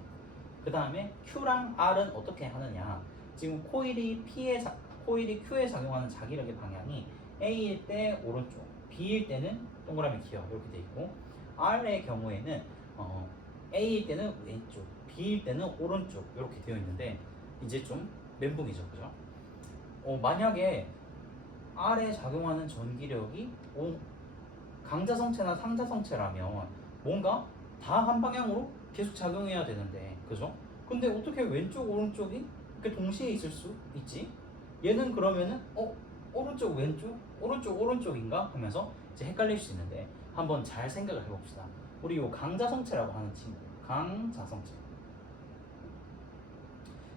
그 다음에 Q랑 R은 어떻게 하느냐? 지금 코일이 Q에 작용하는 자기력의 방향이 A일 때 오른쪽, B일 때는 동그라미 기억 이렇게 돼 있고, R의 경우에는 A일 때는 왼쪽, B일 때는 오른쪽 이렇게 되어 있는데 이제 좀 멘붕이죠, 그죠? 만약에 R에 작용하는 전기력이 강자성체나 상자성체라면 뭔가 다 한 방향으로 계속 작용해야 되는데, 그죠? 근데 어떻게 왼쪽 오른쪽이 이렇게 동시에 있을 수 있지? 얘는 그러면은 오른쪽 왼쪽 오른쪽 오른쪽인가 하면서 이제 헷갈릴 수 있는데 한번 잘 생각을 해봅시다. 우리 요 강자성체라고 하는 친구, 강자성체.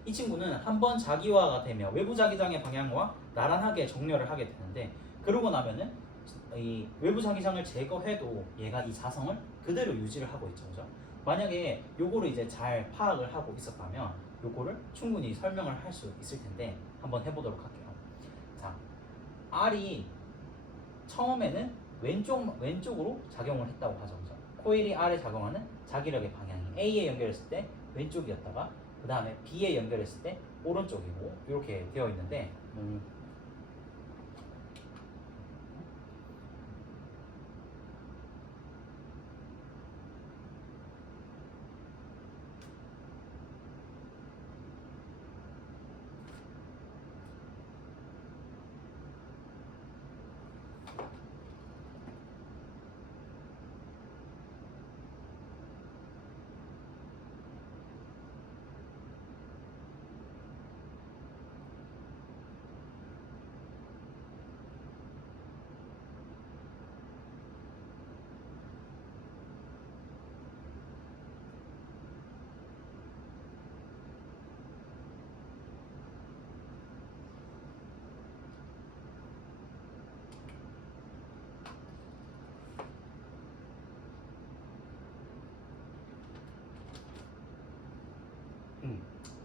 이 친구는 한번 자기화가 되면 외부 자기장의 방향과 나란하게 정렬을 하게 되는데, 그러고 나면은 이 외부 자기장을 제거해도 얘가 이 자성을 그대로 유지를 하고 있죠, 그죠? 만약에 요거를 이제 잘 파악을 하고 있었다면 요거를 충분히 설명을 할 수 있을 텐데 한번 해보도록 할게요. 자, R이 처음에는 왼쪽으로 작용을 했다고 하죠, 그죠? 코일이 R에 작용하는 자기력의 방향이 A에 연결했을 때 왼쪽이었다가 그 다음에 B에 연결했을 때 오른쪽이고 이렇게 되어 있는데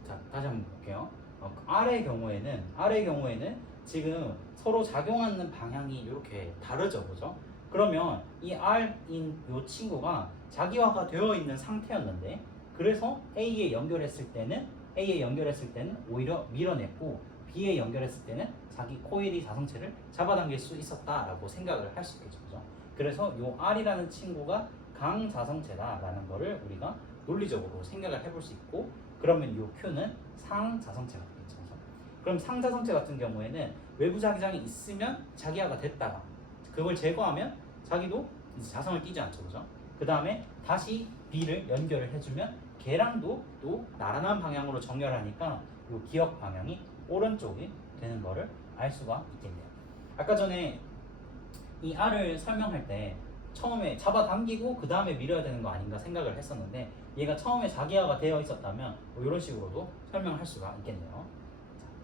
자, 다시 한번 볼게요. R의 경우에는 지금 서로 작용하는 방향이 이렇게 다르죠, 그죠? 그러면 이 R인 이 친구가 자기화가 되어 있는 상태였는데, 그래서 A에 연결했을 때는 오히려 밀어냈고 B에 연결했을 때는 자기 코일이 자성체를 잡아당길 수 있었다라고 생각을 할 수 있겠죠, 그죠? 그래서 이 R이라는 친구가 강자성체다라는 거를 우리가 논리적으로 생각을 해볼 수 있고, 그러면 이 Q는 상자성체가 되겠죠. 그럼 상자성체 같은 경우에는 외부 자기장이 있으면 자기화가 됐다가 그걸 제거하면 자기도 이제 자성을 띠지 않죠, 그죠? 그 다음에 다시 B를 연결을 해주면 걔랑도 또 나란한 방향으로 정렬하니까 이 기억 방향이 오른쪽이 되는 거를 알 수가 있겠네요. 아까 전에 이 R을 설명할 때 처음에 잡아당기고 그 다음에 밀어야 되는 거 아닌가 생각을 했었는데, 얘가 처음에 자기화가 되어 있었다면 이런 식으로도 설명할 수가 있겠네요.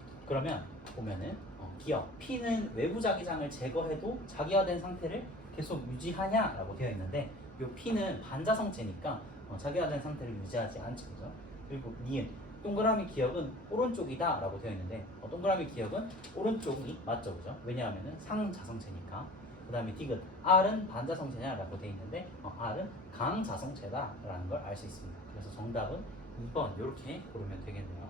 자, 그러면 보면은 기억 P는 외부 자기장을 제거해도 자기화된 상태를 계속 유지하냐라고 되어 있는데, 이 P는 반자성체니까 자기화된 상태를 유지하지 않죠, 그죠? 그리고 니은 동그라미 기억은 오른쪽이다 라고 되어 있는데 동그라미 기억은 오른쪽이 맞죠, 그죠? 왜냐하면 상자성체니까. 그 다음에 디귿 R은 반자성체냐 라고 되어 있는데 R은 강자성체다 라는 걸 알 수 있습니다. 그래서 정답은 2번 이렇게 고르면 되겠네요.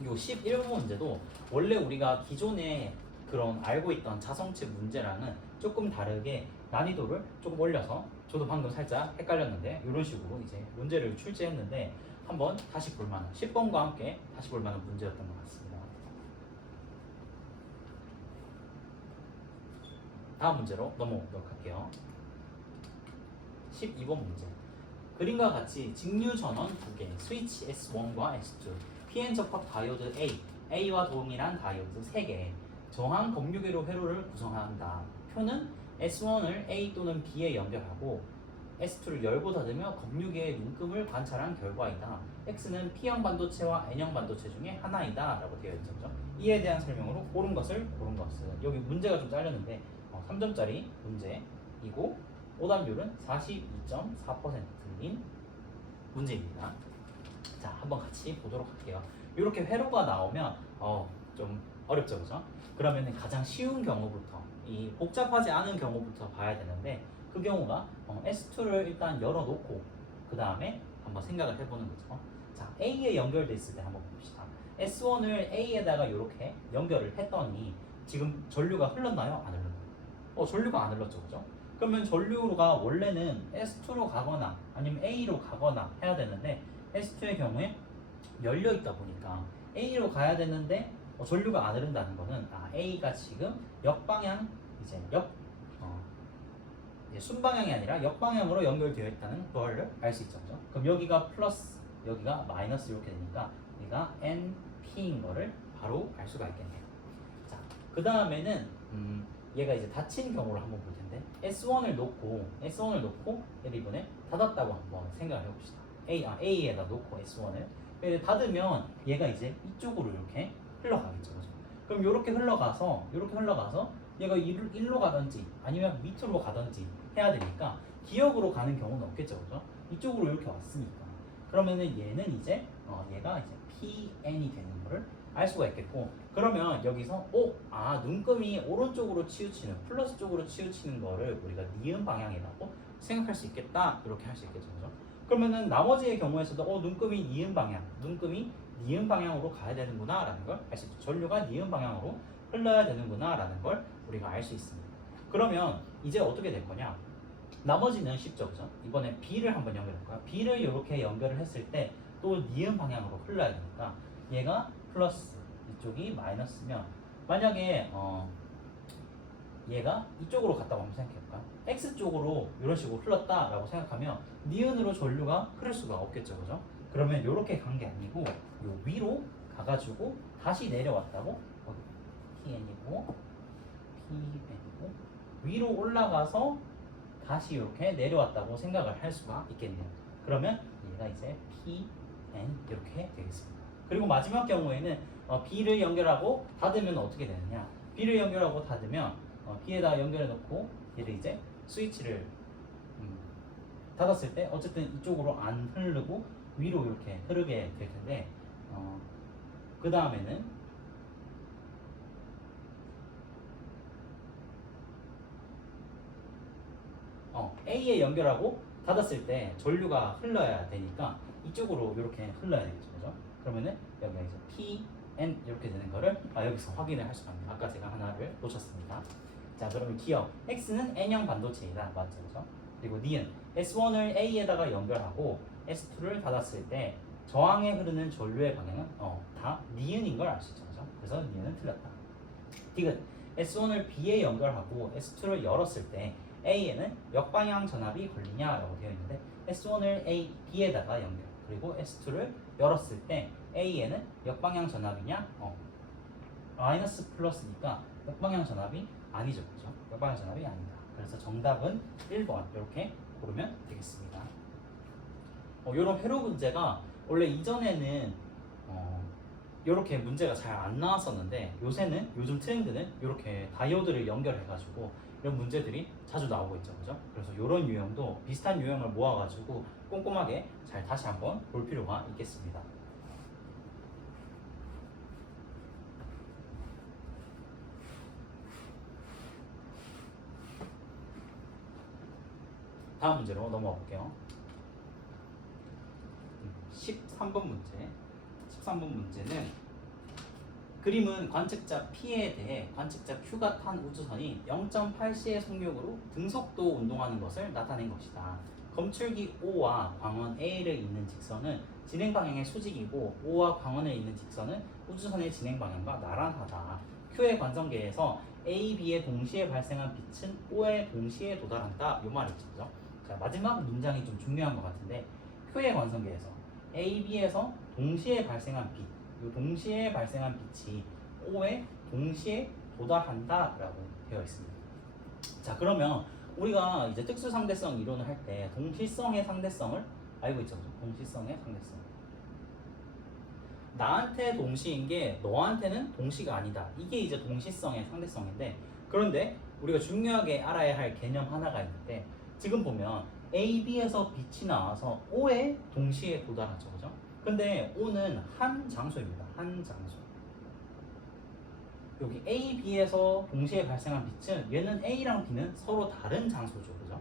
이 11번 문제도 원래 우리가 기존에 그런 알고 있던 자성체 문제랑은 조금 다르게 난이도를 조금 올려서, 저도 방금 살짝 헷갈렸는데 이런 식으로 이제 문제를 출제했는데 한번 다시 볼만한 10번과 함께 다시 볼만한 문제였던 것 같습니다. 다음 문제로 넘어오도록 할게요. 12번 문제. 그림과 같이 직류 전원 2개, 스위치 S1과 S2, PN 접합 다이오드 A, A와 동일한 다이오드 3개, 저항 검유계로 회로를 구성한다. 표는 S1을 A 또는 B에 연결하고 S2를 열고 닫으며 검유계의 눈금을 관찰한 결과이다. X는 P형 반도체와 N형 반도체 중에 하나이다 라고 되어 있죠. 그죠? 이에 대한 설명으로 고른 것을 여기 문제가 좀 잘렸는데 3점짜리 문제이고 오답률은 42.4%인 문제입니다. 자, 한번 같이 보도록 할게요. 이렇게 회로가 나오면 좀 어렵죠, 그죠? 그러면 가장 쉬운 경우부터 이 복잡하지 않은 경우부터 봐야 되는데 그 경우가 S2를 일단 열어놓고 그 다음에 한번 생각을 해보는 거죠. 자, A에 연결돼 있을 때 한번 봅시다. S1을 A에다가 이렇게 연결을 했더니 지금 전류가 흘렀나요? 안 흘렀나요? 전류가 안 흘렀죠, 그죠? 그러면 전류가 원래는 S2로 가거나 아니면 A로 가거나 해야 되는데 S2의 경우에 열려 있다 보니까 A로 가야 되는데 전류가 안 흐른다는 거는 A가 지금 역방향 이제 순방향이 아니라 역방향으로 연결되어 있다는 걸 알 수 있죠. 그죠? 그럼 여기가 플러스, 여기가 마이너스 이렇게 되니까 여기가 NP인 거를 바로 알 수가 있겠네요. 자, 그 다음에는 얘가 이제 닫힌 경우를 한번 볼 텐데 S1을 놓고 얘를 이번에 닫았다고 한번 생각을 해봅시다. A에다 놓고 S1을 닫으면 얘가 이제 이쪽으로 이렇게 흘러가겠죠. 그죠? 그럼 이렇게 흘러가서 얘가 일로 가든지 아니면 밑으로 가든지 해야 되니까 기역으로 가는 경우는 없겠죠, 그죠? 이쪽으로 이렇게 왔으니까 그러면은 얘는 이제 얘가 이제 PN이 되는 거를 알 수가 있겠고 그러면 여기서 눈금이 오른쪽으로 치우치는 플러스 쪽으로 치우치는 거를 우리가 니은 방향이라고 생각할 수 있겠다 이렇게 할 수 있겠죠, 그죠? 그러면은 나머지의 경우에서도 눈금이 니은 방향으로 가야 되는구나 라는 걸 알 수 있죠. 전류가 니은 방향으로 흘러야 되는구나 라는 걸 우리가 알 수 있습니다. 그러면 이제 어떻게 될 거냐? 나머지는 쉽죠, 그죠? 이번에 B를 한번 연결할까요? B를 이렇게 연결을 했을 때 또 니은 방향으로 흘러야 되니까 얘가 플러스, 이쪽이 마이너스면 만약에 얘가 이쪽으로 갔다고 한번 생각해볼까요? X쪽으로 이런 식으로 흘렀다라고 생각하면 니은으로 전류가 흐를 수가 없겠죠, 그죠? 그러면 이렇게 간 게 아니고 요 위로 가가지고 다시 내려왔다고 PN이고 위로 올라가서 다시 이렇게 내려왔다고 생각을 할 수가 있겠네요. 그러면 얘가 이제 PN 이렇게 되겠습니다. 그리고 마지막 경우에는 B를 연결하고 닫으면 어떻게 되느냐? B를 연결하고 닫으면 B에다 연결해 놓고 얘를 이제 스위치를 닫았을 때 어쨌든 이쪽으로 안 흐르고 위로 이렇게 흐르게 될 텐데 그 다음에는 A에 연결하고 닫았을 때 전류가 흘러야 되니까 이쪽으로 이렇게 흘러야 되겠죠, 그죠? 그러면은 여기가 이제 PN 이렇게 되는 거를 여기서 확인을 할 수가 있네요. 아까 제가 하나를 놓쳤습니다. 자, 그러면 기억 X는 N형 반도체이다, 맞죠, 그죠? 그리고 니은 S1을 A에다가 연결하고 S2를 닫았을 때 저항에 흐르는 전류의 방향은 다 니은인 걸 알 수 있죠, 그죠? 그래서 니은은 틀렸다. 디귿 S1을 B에 연결하고 S2를 열었을 때 A에는 역방향 전압이 걸리냐라고 되어 있는데 S1을 B에다가 연결 그리고 S2를 열었을 때 A에는 역방향 전압이냐? 마이너스 플러스니까 역방향 전압이 아니죠, 그죠? 역방향 전압이 아니다. 그래서 정답은 1번 이렇게 고르면 되겠습니다. 이런 회로 문제가 원래 이전에는 이렇게 문제가 잘 안 나왔었는데 요즘 트렌드는 이렇게 다이오드를 연결해가지고 이런 문제들이 자주 나오고 있죠, 그죠? 그래서 이런 유형도 비슷한 유형을 모아가지고 꼼꼼하게 잘 다시 한번 볼 필요가 있겠습니다. 다음 문제로 넘어가 볼게요. 13번 문제는 그림은 관측자 P에 대해 관측자 Q가 탄 우주선이 0.8C의 속력으로 등속도 운동하는 것을 나타낸 것이다. 검출기 O와 광원 A를 잇는 직선은 진행 방향의 수직이고 O와 광원을 잇는 직선은 우주선의 진행 방향과 나란하다. Q의 관성계에서 A, B에 동시에 발생한 빛은 O에 동시에 도달한다. 이 말이죠, 그죠? 자, 마지막 문장이 좀 중요한 것 같은데 Q의 관성계에서 A, B에서 동시에 발생한 빛, 이 동시에 발생한 빛이 O에 동시에 도달한다라고 되어 있습니다. 자, 그러면 우리가 이제 특수상대성 이론을 할 때 동시성의 상대성을 알고 있죠. 그죠? 동시성의 상대성. 나한테 동시인 게 너한테는 동시가 아니다. 이게 이제 동시성의 상대성인데, 그런데 우리가 중요하게 알아야 할 개념 하나가 있는데, 지금 보면 A, B에서 빛이 나와서 O에 동시에 도달하죠. 그죠? 근데 O는 한 장소입니다. 한 장소. 여기 A, B에서 동시에 발생한 빛은 얘는 A랑 B는 서로 다른 장소죠. 그죠?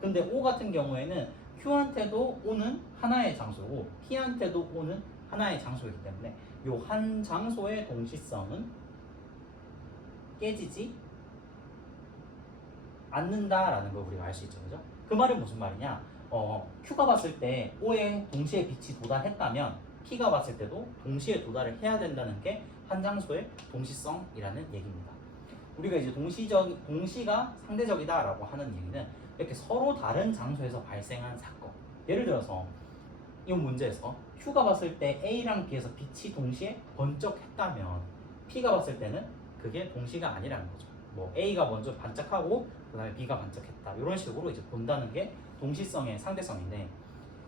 근데 O 같은 경우에는 Q한테도 O는 하나의 장소고 P한테도 O는 하나의 장소이기 때문에 이 한 장소의 동시성은 깨지지 않는다라는 걸 우리가 알 수 있죠. 그죠? 그 말은 무슨 말이냐? Q가 봤을 때 O에 동시에 빛이 도달했다면 P가 봤을 때도 동시에 도달을 해야 된다는 게 한 장소의 동시성이라는 얘기입니다. 우리가 이제 동시가 상대적이다라고 하는 얘기는 이렇게 서로 다른 장소에서 발생한 사건. 예를 들어서 이 문제에서 Q가 봤을 때 A랑 B에서 빛이 동시에 번쩍했다면 P가 봤을 때는 그게 동시가 아니라는 거죠. 뭐 A가 먼저 반짝하고 그 다음에 B가 반짝했다. 이런 식으로 이제 본다는 게 동시성의 상대성인데,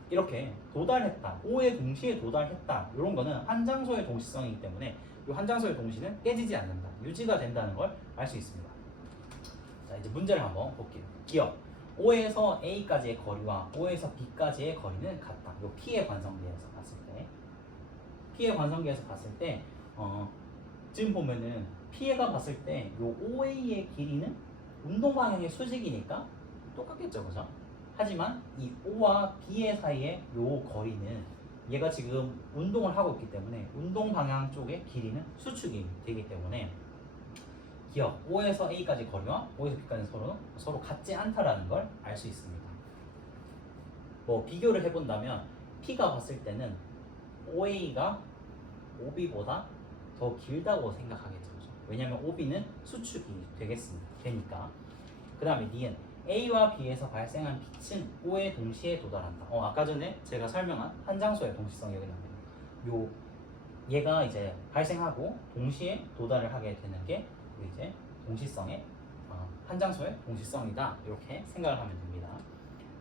이렇게 도달했다, O에 동시에 도달했다, 이런 거는 한 장소의 동시성이기 때문에 이 한 장소의 동시는 깨지지 않는다, 유지가 된다는 걸 알 수 있습니다. 자, 이제 문제를 한번 볼게요. 기억. O에서 A까지의 거리와 O에서 B까지의 거리는 같다. 이 P의 관성계에서 봤을 때, P의 관성계에서 봤을 때, 지금 보면은 P가 봤을 때 이 OA의 길이는 운동 방향의 수직이니까 똑같겠죠, 그죠? 하지만 이 O와 B의 사이의 이 거리는 얘가 지금 운동을 하고 있기 때문에 운동 방향 쪽의 길이는 수축이 되기 때문에 기억, O에서 A까지 거리와 O에서 B까지 서로 같지 않다라는 걸 알 수 있습니다. 뭐 비교를 해본다면 P가 봤을 때는 OA가 OB보다 더 길다고 생각하겠죠. 왜냐하면 OB는 수축이 되니까. 그 다음에 니은 A와 B에서 발생한 빛은 O에 동시에 도달한다. 아까 전에 제가 설명한 한 장소의 동시성 여기 나옵니다. 얘가 이제 발생하고 동시에 도달을 하게 되는 게 이제 동시성의 한 장소의 동시성이다. 이렇게 생각을 하면 됩니다.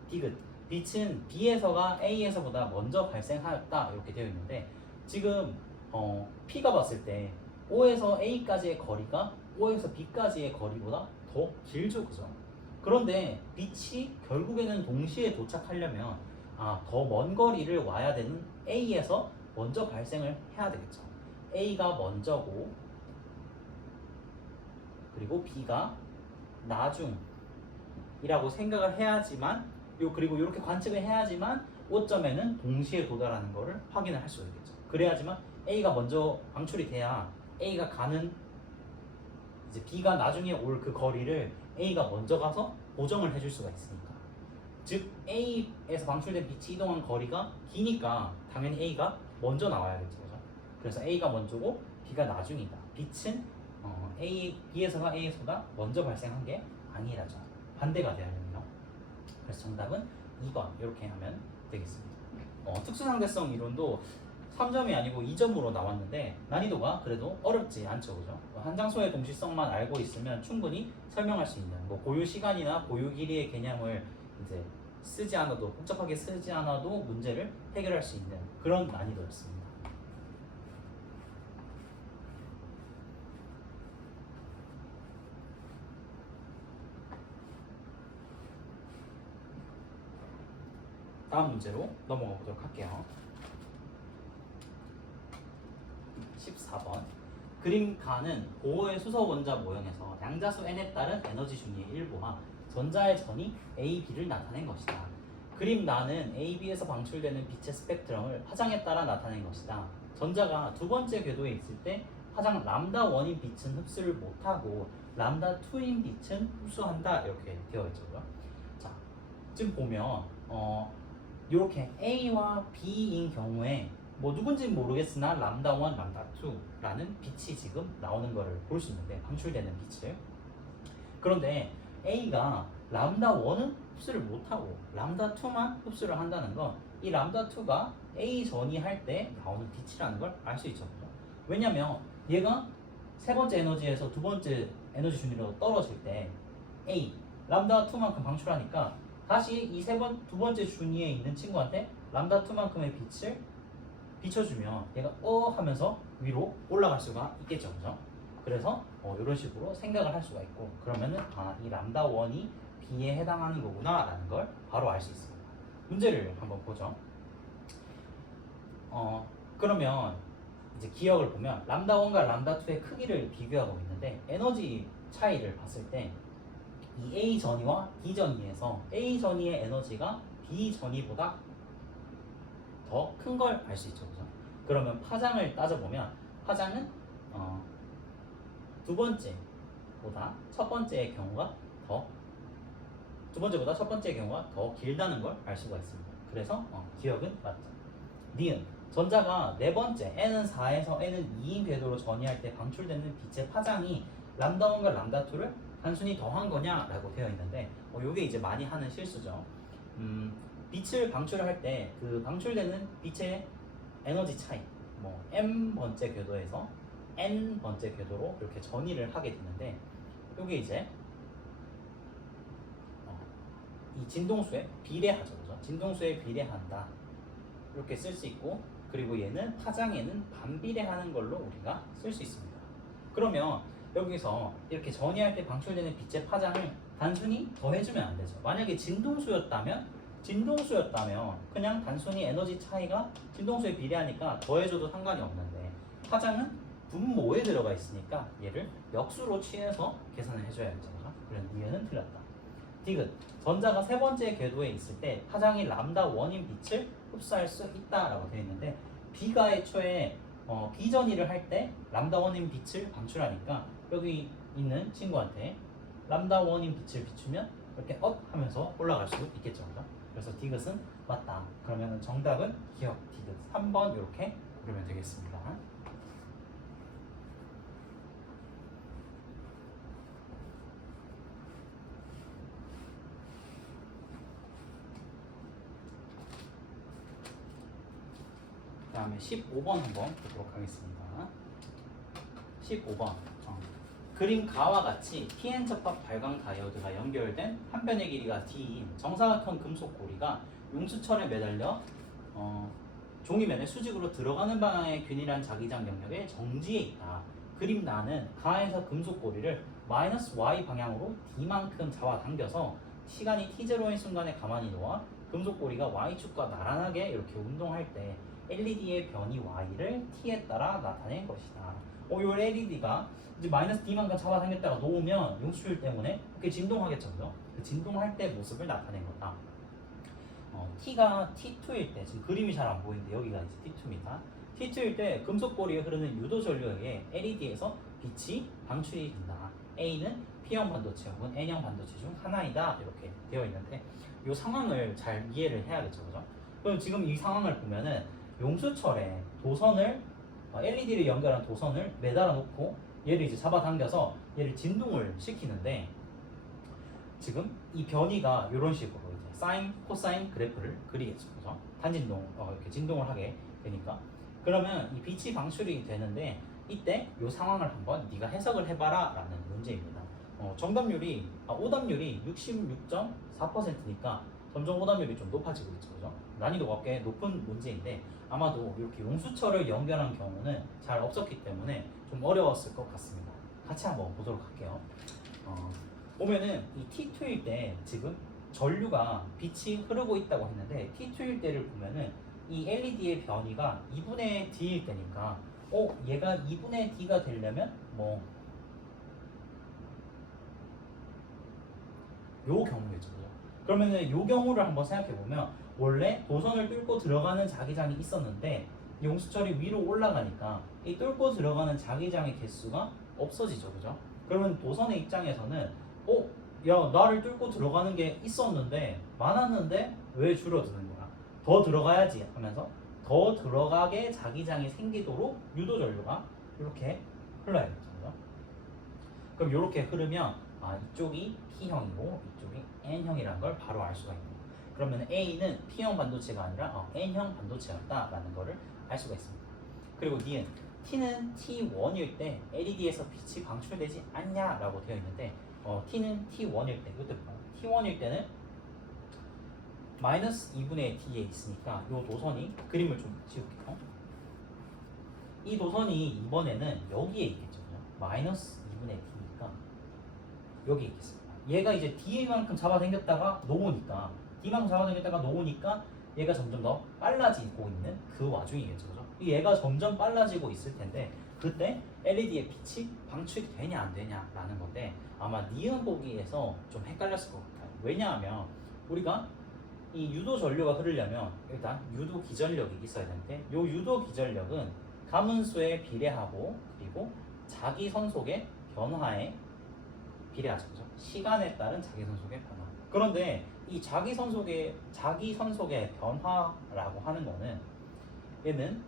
디귿. 빛은 B에서가 A에서보다 먼저 발생하였다. 이렇게 되어 있는데, 지금 P가 봤을 때 O에서 A까지의 거리가 O에서 B까지의 거리보다 더 길죠, 그죠? 그런데 빛이 결국에는 동시에 도착하려면 더 먼 거리를 와야 되는 A에서 먼저 발생을 해야 되겠죠. A가 먼저고 그리고 B가 나중이라고 생각을 해야지만, 그리고 이렇게 관측을 해야지만 O점에는 동시에 도달하는 것을 확인을 할 수가 있겠죠. 그래야지만 A가 먼저 방출이 돼야 A가 가는, 이제 B가 나중에 올 그 거리를 A가 먼저 가서 보정을 해줄 수가 있으니까. 즉 A에서 방출된 빛이 이동한 거리가 기니까 당연히 A가 먼저 나와야겠죠. 그죠? 그래서 A가 먼저고 B가 나중이다. 빛은 B에서가 A에서가 먼저 발생한 게 아니라죠. 반대가 돼야 되네요. 그래서 정답은 2번 이렇게 하면 되겠습니다. 특수상대성 이론도 3점이 아니고 2점으로 나왔는데 난이도가 그래도 어렵지 않죠, 그죠? 한 장소의 동시성만 알고 있으면 충분히 설명할 수 있는, 뭐 고유 시간이나 고유 길이의 개념을 이제 복잡하게 쓰지 않아도 문제를 해결할 수 있는 그런 난이도였습니다. 다음 문제로 넘어가 보도록 할게요. 14번. 그림 가는 고어의 수소 원자 모형에서 양자수 n에 따른 에너지 준위의 일부와 전자의 전이 A, B를 나타낸 것이다. 그림 나는 A, B에서 방출되는 빛의 스펙트럼을 화장에 따라 나타낸 것이다. 전자가 두 번째 궤도에 있을 때 화장 람다1인 빛은 흡수를 못하고 람다2인 빛은 흡수한다. 이렇게 되어 있죠. 자, 지금 보면 이렇게 A와 B인 경우에 뭐 누군지는 모르겠으나 람다1, 람다2라는 빛이 지금 나오는 것을 볼 수 있는데, 방출되는 빛을. 그런데 A가 람다1은 흡수를 못하고 람다2만 흡수를 한다는 건 이 람다2가 A 전이 할 때 나오는 빛이라는 걸 알 수 있죠. 왜냐면 얘가 세 번째 에너지에서 두 번째 에너지 준위로 떨어질 때 A 람다 2만큼 방출하니까 다시 이 두 번째 준위에 있는 친구한테 람다 2만큼의 빛을 비춰주면 얘가 하면서 위로 올라갈 수가 있겠죠, 그죠? 그래서 이런 식으로 생각을 할 수가 있고, 그러면은 이 람다 1이 B에 해당하는 거구나라는 걸 바로 알 수 있습니다. 문제를 한번 보죠. 그러면 이제 기억을 보면 람다 1과 람다 2의 크기를 비교하고 있는데 에너지 차이를 봤을 때 이 A 전위와 D 전위에서 A 전위의 에너지가 B 전위보다 더 큰 걸 알 수 있죠, 그죠? 그러면 파장을 따져보면 파장은 두 번째보다 첫 번째의 경우가 더 길다는 걸 알 수가 있습니다. 그래서 기억은 맞죠. 니은 전자가 네 번째 n은 4에서 n은 2인 궤도로 전이할 때 방출되는 빛의 파장이 람다 1과 람다 2를 단순히 더한 거냐라고 되어 있는데 이게 이제 많이 하는 실수죠. 빛을 방출할 때 그 방출되는 빛의 에너지 차이, m 번째 궤도에서 n 번째 궤도로 이렇게 전이를 하게 되는데 이게 이제 이 진동수에 비례하죠, 그죠? 진동수에 비례한다 이렇게 쓸 수 있고, 그리고 얘는 파장에는 반비례하는 걸로 우리가 쓸 수 있습니다. 그러면 여기서 이렇게 전이할 때 방출되는 빛의 파장을 단순히 더해주면 안 되죠. 만약에 진동수였다면 그냥 단순히 에너지 차이가 진동수에 비례하니까 더해줘도 상관이 없는데, 파장은 분모에 들어가 있으니까 얘를 역수로 취해서 계산을 해줘야겠죠. 그래서 니은은 틀렸다. 디귿 전자가 세 번째 궤도에 있을 때 파장이 람다 1인 빛을 흡수할 수 있다라고 되어 있는데, B가 애초에 비전이를 할 때 람다 1인 빛을 방출하니까 여기 있는 친구한테 람다 1인 빛을 비추면 이렇게 하면서 올라갈 수 있겠죠. 그래서 디귿은 맞다. 그러면 정답은 기억 디귿 3번 이렇게 고르면 되겠습니다. 그 다음에 15번 한번 보도록 하겠습니다. 15번 그림 가와 같이 PN 접합 발광 다이오드가 연결된 한 변의 길이가 D인 정사각형 금속 고리가 용수철에 매달려 종이면에 수직으로 들어가는 방향의 균일한 자기장 영역에 정지해 있다. 그림 나는 가에서 금속 고리를 -y 방향으로 D만큼 잡아당겨서 시간이 t0인 순간에 가만히 놓아 금속 고리가 y축과 나란하게 이렇게 운동할 때 LED의 변이 y를 t에 따라 나타낸 것이다. 이 LED가 이제 -d만큼 잡아당겼다가 놓으면 용수율 때문에 이렇게 진동하겠죠, 그죠? 그 진동할 때 모습을 나타낸 거다. t가 t2일 때, 지금 그림이 잘 안 보이는데 여기가 이제 t2입니다. t2일 때 금속 고리에 흐르는 유도 전류에 의해 LED에서 빛이 방출이 된다. A는 P형 반도체 혹은 N형 반도체 중 하나이다. 이렇게 되어 있는데 이 상황을 잘 이해를 해야겠죠, 그죠? 그럼 지금 이 상황을 보면은 용수철에 도선을 LED를 연결한 도선을 매달아 놓고 얘를 이제 잡아당겨서 얘를 진동을 시키는데, 지금 이 변이가 이런 식으로 이제 사인, 코사인 그래프를 그리겠죠, 그죠? 단진동 이렇게 진동을 하게 되니까, 그러면 이 빛이 방출이 되는데 이때 이 상황을 한번 네가 해석을 해봐라라는 문제입니다. 정답률이 오답률이 66.4%니까 점점 오답률이 좀 높아지고 있죠, 그죠? 난이도가 꽤 높은 문제인데 아마도 이렇게 용수철을 연결한 경우는 잘 없었기 때문에 좀 어려웠을 것 같습니다. 같이 한번 보도록 할게요. 보면은 이 T2일 때 지금 전류가 빛이 흐르고 있다고 했는데 T2일 때를 보면은 이 LED의 변이가 2분의 D일 때니까 얘가 2분의 D가 되려면 요 경우겠죠. 그러면은 요 경우를 한번 생각해 보면 원래 도선을 뚫고 들어가는 자기장이 있었는데 용수철이 위로 올라가니까 이 뚫고 들어가는 자기장의 개수가 없어지죠, 그죠? 그러면 도선의 입장에서는 야, 나를 뚫고 들어가는 게 있었는데 많았는데 왜 줄어드는 거야? 더 들어가야지 하면서 더 들어가게 자기장이 생기도록 유도 전류가 이렇게 흘러야겠죠, 그죠? 그럼 이렇게 흐르면 이쪽이 P형이고 이쪽이 N형이라는 걸 바로 알 수가 있는 거예요. 그러면 A는 P형 반도체가 아니라 N형 반도체였다라는 거를 알 수가 있습니다. 그리고 D는 T는 T1일 때 LED에서 빛이 방출되지 않냐라고 되어 있는데 t는 t1일 때, 이것도 봐요. t1일 때는 마이너스 2분의 d에 있으니까 이 도선이 그림을 좀 지울게요. 이 도선이 이번에는 여기에 있겠죠. 그죠? 마이너스 2분의 d니까 여기에 있겠습니다. 얘가 이제 d만큼 잡아당겼다가 놓으니까 d만큼 잡아당겼다가 놓으니까 얘가 점점 더 빨라지고 있는 그 와중이겠죠. 그죠? 얘가 점점 빨라지고 있을 텐데 그때 LED의 빛이 방출이 되냐 안 되냐 라는 건데 아마 니은 보기에서 좀 헷갈렸을 것 같아요. 왜냐하면 우리가 이 유도 전류가 흐르려면 일단 유도 기전력이 있어야 되는데 이 유도 기전력은 가문수에 비례하고 그리고 자기 선속의 변화에 비례하죠. 그죠? 시간에 따른 자기 선속의 변화. 그런데 이 자기 선속의 변화라고 하는 거는 얘는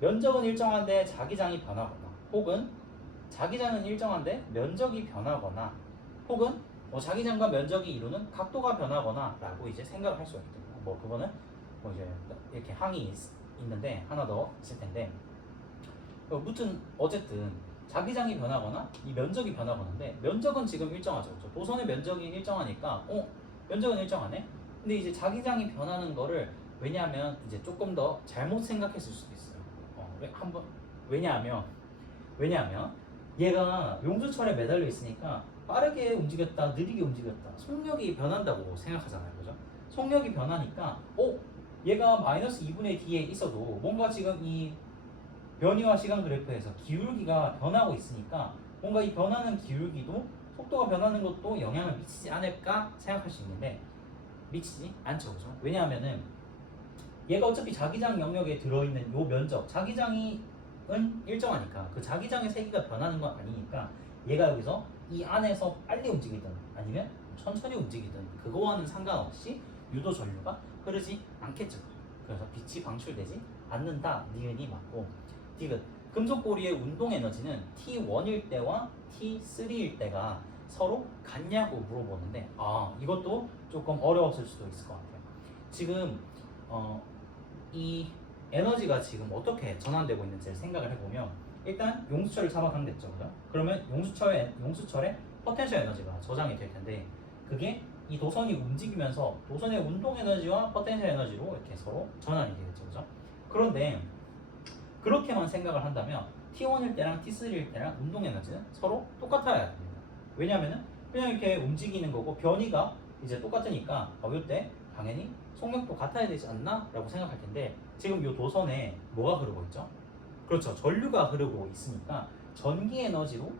면적은 일정한데 자기장이 변하거나 혹은 자기장은 일정한데 면적이 변하거나 혹은 자기장과 면적이 이루는 각도가 변하거나 라고 이제 생각을 할 수가 있거든요. 그거는 이제 이렇게 항이 있는데 하나 더 있을 텐데 무튼 어쨌든 자기장이 변하거나 이 면적이 변하거나인데 면적은 지금 일정하죠. 그렇죠? 도선의 면적이 일정하니까 면적은 일정하네. 근데 이제 자기장이 변하는 거를 왜냐하면 이제 조금 더 잘못 생각했을 수도 있어요. 왜냐하면 얘가 용수철에 매달려 있으니까 빠르게 움직였다, 느리게 움직였다, 속력이 변한다고 생각하잖아요. 그죠? 속력이 변하니까 얘가 마이너스 2분의 d에 있어도 뭔가 지금 이 변이와 시간 그래프에서 기울기가 변하고 있으니까 뭔가 이 변하는 기울기도 속도가 변하는 것도 영향을 미치지 않을까 생각할 수 있는데 미치지 않죠. 그죠? 왜냐하면은 얘가 어차피 자기장 영역에 들어있는 요 면적, 자기장은 일정하니까 그 자기장의 세기가 변하는 건 아니니까 얘가 여기서 이 안에서 빨리 움직이든 아니면 천천히 움직이든 그거와는 상관없이 유도 전류가 흐르지 않겠죠. 그래서 빛이 방출되지 않는다. 니은이 맞고 디귿 금속고리의 운동 에너지는 T1일 때와 T3일 때가 서로 같냐고 물어보는데 이것도 조금 어려웠을 수도 있을 것 같아요. 지금 이 에너지가 지금 어떻게 전환되고 있는지를 생각을 해보면 일단 용수철을 잡아당겼죠. 그죠? 그러면 용수철에 포텐셜 에너지가 저장이 될 텐데 그게 이 도선이 움직이면서 도선의 운동 에너지와 포텐셜 에너지로 이렇게 서로 전환이 되겠죠. 그죠? 그런데 그렇게만 생각을 한다면 T1일 때랑 T3일 때랑 운동 에너지는 서로 똑같아야 됩니다. 왜냐면은 그냥 이렇게 움직이는 거고 변이가 이제 똑같으니까 이때 당연히 속력도 같아야 되지 않나? 라고 생각할 텐데 지금 이 도선에 뭐가 흐르고 있죠? 그렇죠. 전류가 흐르고 있으니까 전기 에너지로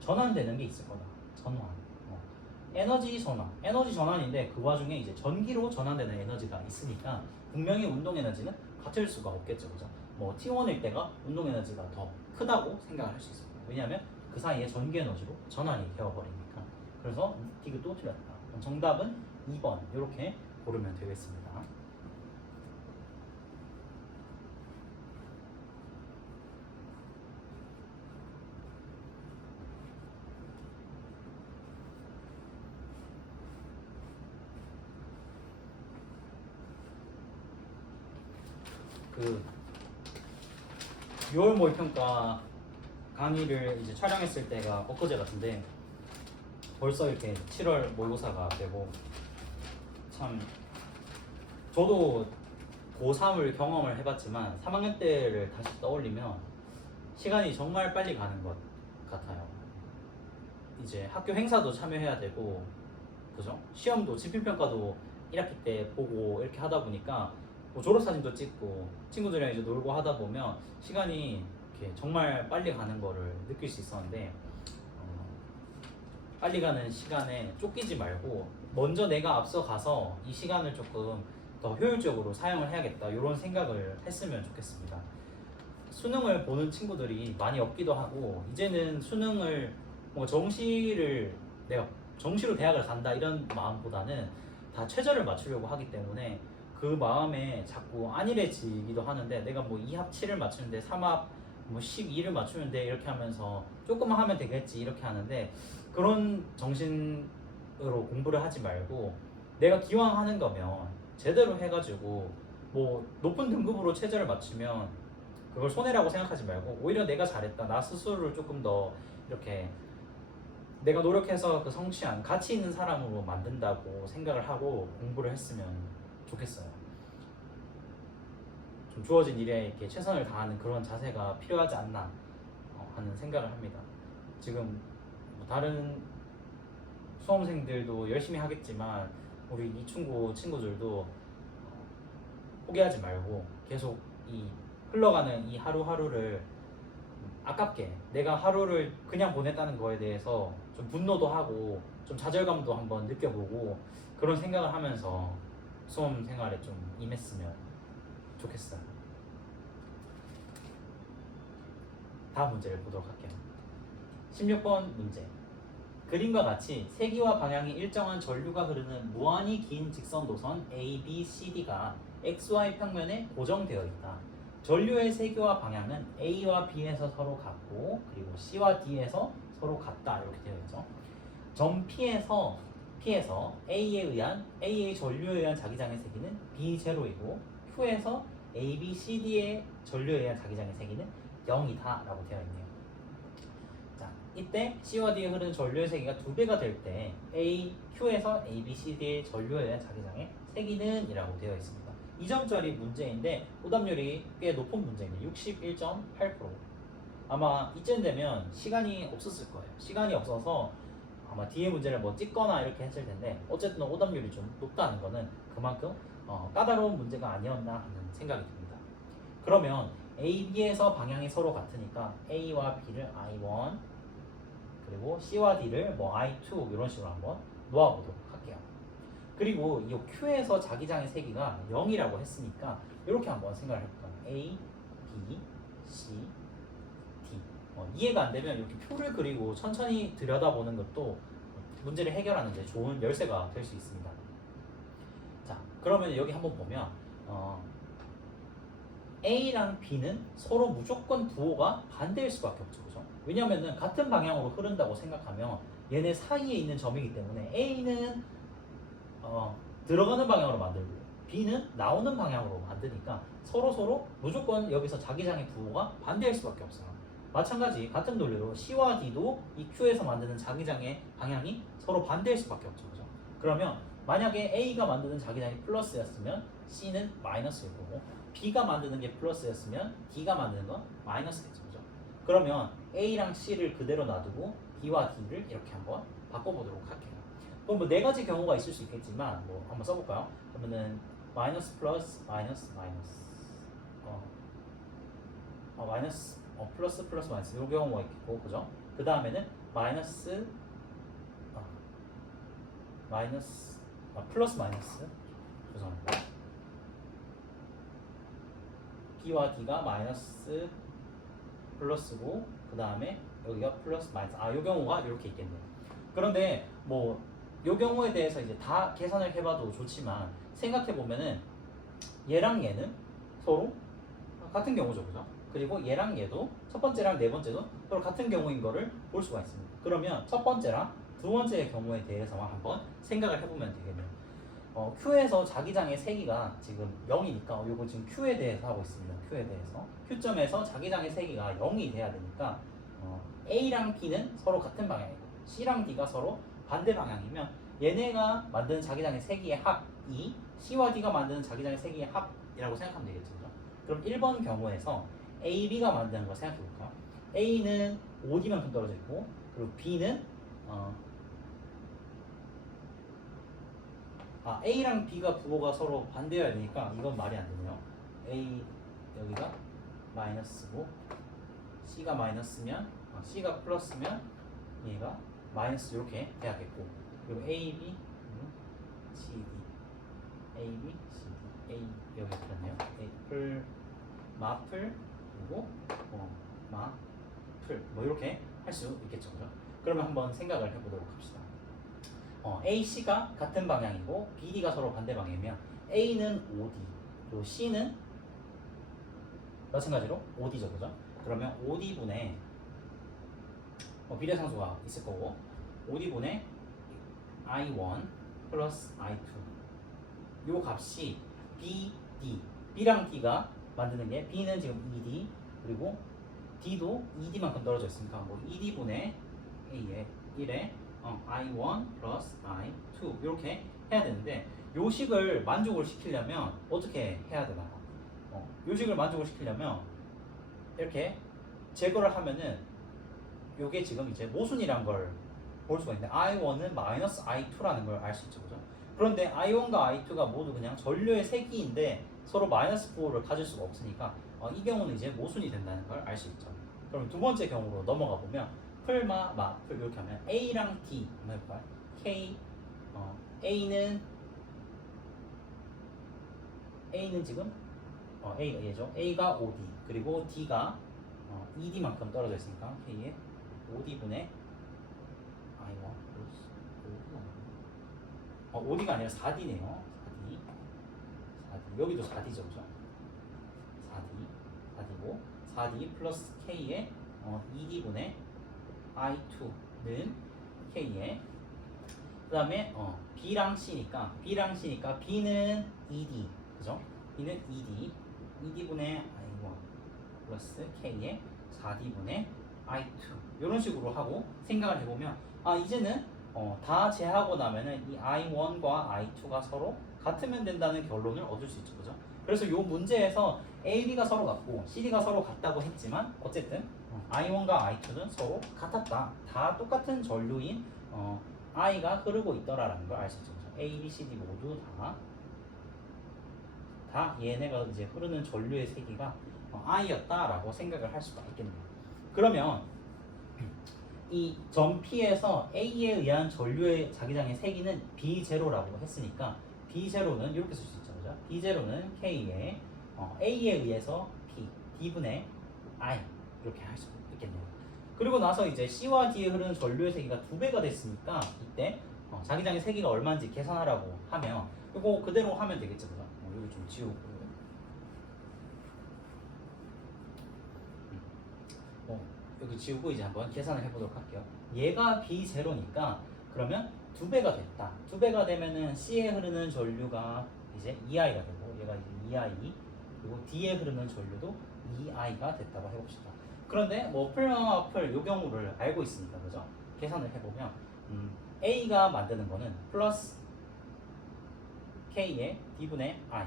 전환되는 게 있을 거다. 전환. 에너지 전환인데 그 와중에 이제 전기로 전환되는 에너지가 있으니까 분명히 운동 에너지는 같을 수가 없겠죠. 그죠? T1일 때가 운동 에너지가 더 크다고 생각을 할 수 있습니다. 왜냐하면 그 사이에 전기 에너지로 전환이 되어버리니까. 그래서 디귿도 틀렸다. 정답은 2번 이렇게 고르면 되겠습니다. 그 6월 모의평가 강의를 이제 촬영했을 때가 엊그제 같은데 벌써 이렇게 7월 모의고사가 되고 참 저도 고3을 경험을 해봤지만 3학년 때를 다시 떠올리면 시간이 정말 빨리 가는 것 같아요. 이제 학교 행사도 참여해야 되고 그죠? 시험도 집필평가도 1학기 때 보고 이렇게 하다 보니까 졸업사진도 찍고 친구들이랑 이제 놀고 하다 보면 시간이 이렇게 정말 빨리 가는 거를 느낄 수 있었는데 빨리 가는 시간에 쫓기지 말고 먼저 내가 앞서 가서 이 시간을 조금 더 효율적으로 사용을 해야겠다 이런 생각을 했으면 좋겠습니다. 수능을 보는 친구들이 많이 없기도 하고 이제는 수능을 내가 정시로 대학을 간다 이런 마음보다는 다 최저를 맞추려고 하기 때문에 그 마음에 자꾸 안일해지기도 하는데 내가 2합 7을 맞추는데 3합 12를 맞추는데 이렇게 하면서 조금만 하면 되겠지 이렇게 하는데 그런 정신으로 공부를 하지 말고 내가 기왕 하는 거면 제대로 해가지고 높은 등급으로 최저를 맞추면 그걸 손해라고 생각하지 말고 오히려 내가 잘했다. 나 스스로를 조금 더 이렇게 내가 노력해서 그 성취한 가치 있는 사람으로 만든다고 생각을 하고 공부를 했으면 좋겠어요. 좀 주어진 일에 이렇게 최선을 다하는 그런 자세가 필요하지 않나 하는 생각을 합니다. 지금 뭐 다른 수험생들도 열심히 하겠지만 우리 이충고 친구들도 포기하지 말고 계속 이 흘러가는 이 하루하루를 아깝게 내가 하루를 그냥 보냈다는 거에 대해서 좀 분노도 하고 좀 좌절감도 한번 느껴보고 그런 생각을 하면서 수험 생활에 좀 임했으면 좋겠어요. 다음 문제를 보도록 할게요. 16번 문제. 그림과 같이 세기와 방향이 일정한 전류가 흐르는 무한히 긴 직선 노선 A, B, C, D가 XY 평면에 고정되어 있다. 전류의 세기와 방향은 A와 B에서 서로 같고 그리고 C와 D에서 서로 같다 이렇게 되어 있죠. 점 P에서 A에 의한 A의 전류에 의한 자기장의 세기는 B0이고 Q에서 A, B, C, D의 전류에 의한 자기장의 세기는 0이다 라고 되어 있네요. 자, 이때 C와 D에 흐르는 전류의 세기가 2배가 될 때 A, Q에서 A, B, C, D의 전류에 의한 자기장의 세기는 이라고 되어 있습니다. 2점짜리 문제인데 오답률이 꽤 높은 문제입니다. 61.8%. 아마 이쯤 되면 시간이 없었을 거예요. 시간이 없어서 아마 뒤에 문제를 뭐 찍거나 이렇게 했을 텐데 어쨌든 오답률이 좀 높다는 거는 그만큼 까다로운 문제가 아니었나 하는 생각이 듭니다. 그러면 A, B에서 방향이 서로 같으니까 A와 B를 I1 그리고 C와 D를 뭐 I2 이런 식으로 한번 놓아보도록 할게요. 그리고 이 Q에서 자기장의 세기가 0이라고 했으니까 이렇게 한번 생각을 해볼까요? A, B, C, D. 이해가 안 되면 이렇게 표를 그리고 천천히 들여다보는 것도 문제를 해결하는 데 좋은 열쇠가 될 수 있습니다. 자, 그러면 여기 한번 보면 A랑 B는 서로 무조건 부호가 반대일 수밖에 없죠. 그죠? 왜냐면은 같은 방향으로 흐른다고 생각하면 얘네 사이에 있는 점이기 때문에 A는 들어가는 방향으로 만들고 B는 나오는 방향으로 만드니까 서로 무조건 여기서 자기장의 부호가 반대일 수밖에 없어요. 마찬가지 같은 논리로 C와 D도 이 Q에서 만드는 자기장의 방향이 서로 반대일 수밖에 없죠. 그죠? 그러면 만약에 A가 만드는 자기장이 플러스였으면 C는 마이너스일 거고 B가 만드는 게 플러스였으면 D가 만드는 건 마이너스겠죠. 그죠? 그러면 A랑 C를 그대로 놔두고 D와 D를 이렇게 한번 바꿔보도록 할게요. 그럼 뭐 네 가지 경우가 있을 수 있겠지만 뭐 한번 써볼까요? 그러면은 마이너스 플러스 마이너스 마이너스 마이너스 플러스 플러스 마이너스 이 경우가 있고 그죠? 그 다음에는 마이너스 마이너스 플러스 마이너스 죄송합니다. B와 D가 마이너스 플러스고 그 다음에 여기가 플러스 마이너스 이 경우가 이렇게 있겠네요. 그런데 뭐 이 경우에 대해서 이제 다 계산을 해봐도 좋지만 생각해 보면은 얘랑 얘는 서로 같은 경우죠, 그죠? 그리고 얘랑 얘도 첫 번째랑 네 번째도 서로 같은 경우인 거를 볼 수가 있습니다. 그러면 첫 번째랑 두 번째의 경우에 대해서만 한번 생각을 해보면 되겠네요. Q에서 자기장의 세기가 지금 0이니까 이거 지금 Q에 대해서 하고 있습니다. Q에 대해서 Q점에서 자기장의 세기가 0이 돼야 되니까 A랑 B는 서로 같은 방향이고 C랑 D가 서로 반대 방향이면 얘네가 만드는 자기장의 세기의 합이 C와 D가 만드는 자기장의 세기의 합이라고 생각하면 되겠죠. 그럼 1번 경우에서 A, B가 만드는 거 생각해 볼까요? A는 OD만큼 떨어져 있고 그리고 B는 A랑 B가 부호가 서로 반대여야 되니까 이건 말이 안 되네요. A 여기가 마이너스고 C가 마이너스면 C가 플러스면 얘가 마이너스 이렇게 돼야겠고 그리고 A, B, C, D A, B, C, D A 여기 그렇네요. A 마플 그리고 마플 뭐 이렇게 할 수 있겠죠. 그죠? 그러면 한번 생각을 해보도록 합시다. A, C가 같은 방향이고 B, D가 서로 반대 방향이면 A는 OD 그리고 C는 마찬가지로 OD죠. 그죠? 그러면 OD분의 비례상수가 있을 거고 OD분의 I1 플러스 I2 요 값이 B, D B랑 D가 만드는 게 B는 지금 ED 그리고 D도 ED만큼 떨어져 있으니까 뭐 ED분의 A에 1에 I1 플러스 I2 이렇게 해야 되는데 요식을 만족을 시키려면 어떻게 해야 되나요? 요식을 만족을 시키려면 이렇게 제거를 하면은 요게 지금 이제 모순이란 걸 볼 수가 있는데 I1은 마이너스 I2라는 걸 알 수 있죠, 그죠? 그런데 I1과 I2가 모두 그냥 전류의 세기인데 서로 마이너스 4를 가질 수가 없으니까 이 경우는 이제 모순이 된다는 걸 알 수 있죠. 그럼 두 번째 경우로 넘어가 보면 풀마 마풀 이렇게 하면 A랑 D 한번 해볼까요? K A는 지금 A가 얘죠. A가 OD 그리고 D가 ED만큼 떨어져 있으니까 K의 OD분의 I1 플러스 OD가 아니라 4D네요. 4D 여기도 4D죠, 그죠? 4D 4D 플러스 K의 ED분의 I2는 K의 그 다음에 B랑 C니까 B는 ED 그죠? B는 ED분의 I1 플러스 K의 4D분의 I2 이런 식으로 하고 생각을 해보면 이제는 다 제하고 나면은 이 I1과 I2가 서로 같으면 된다는 결론을 얻을 수 있죠, 그죠? 그래서 이 문제에서 A, B가 서로 같고 C, D가 서로 같다고 했지만 어쨌든 I1과 I2는 서로 같았다. 다 똑같은 전류인 I가 흐르고 있더라라는 걸 알 수 있죠. A, B, C, D 모두 다 얘네가 이제 흐르는 전류의 세기가 I였다라고 생각을 할 수가 있겠네요. 그러면 이 점 P에서 A에 의한 전류의 자기장의 세기는 B0라고 했으니까 B0는 이렇게 쓸 수 있죠, 그죠? B0는 K에 A에 의해서 P, D분의 I 이렇게 할 수 있겠네요. 그리고 나서 이제 C와 D에 흐르는 전류의 세기가 2배가 됐으니까 이때 자기장의 세기가 얼마인지 계산하라고 하면 이거 그대로 하면 되겠죠, 그죠? 여기 좀 지우고 여기 지우고 이제 한번 계산을 해보도록 할게요. 얘가 B0니까 그러면 2배가 됐다. 2배가 되면은 C에 흐르는 전류가 이제 2I가 되고 얘가 이제 2I 그리고 D에 흐르는 전류도 2I가 됐다고 해봅시다. 그런데 뭐 풀마 풀 요 경우를 알고 있으니까 그죠? 계산을 해보면 A가 만드는 거는 플러스 K의 D분의 I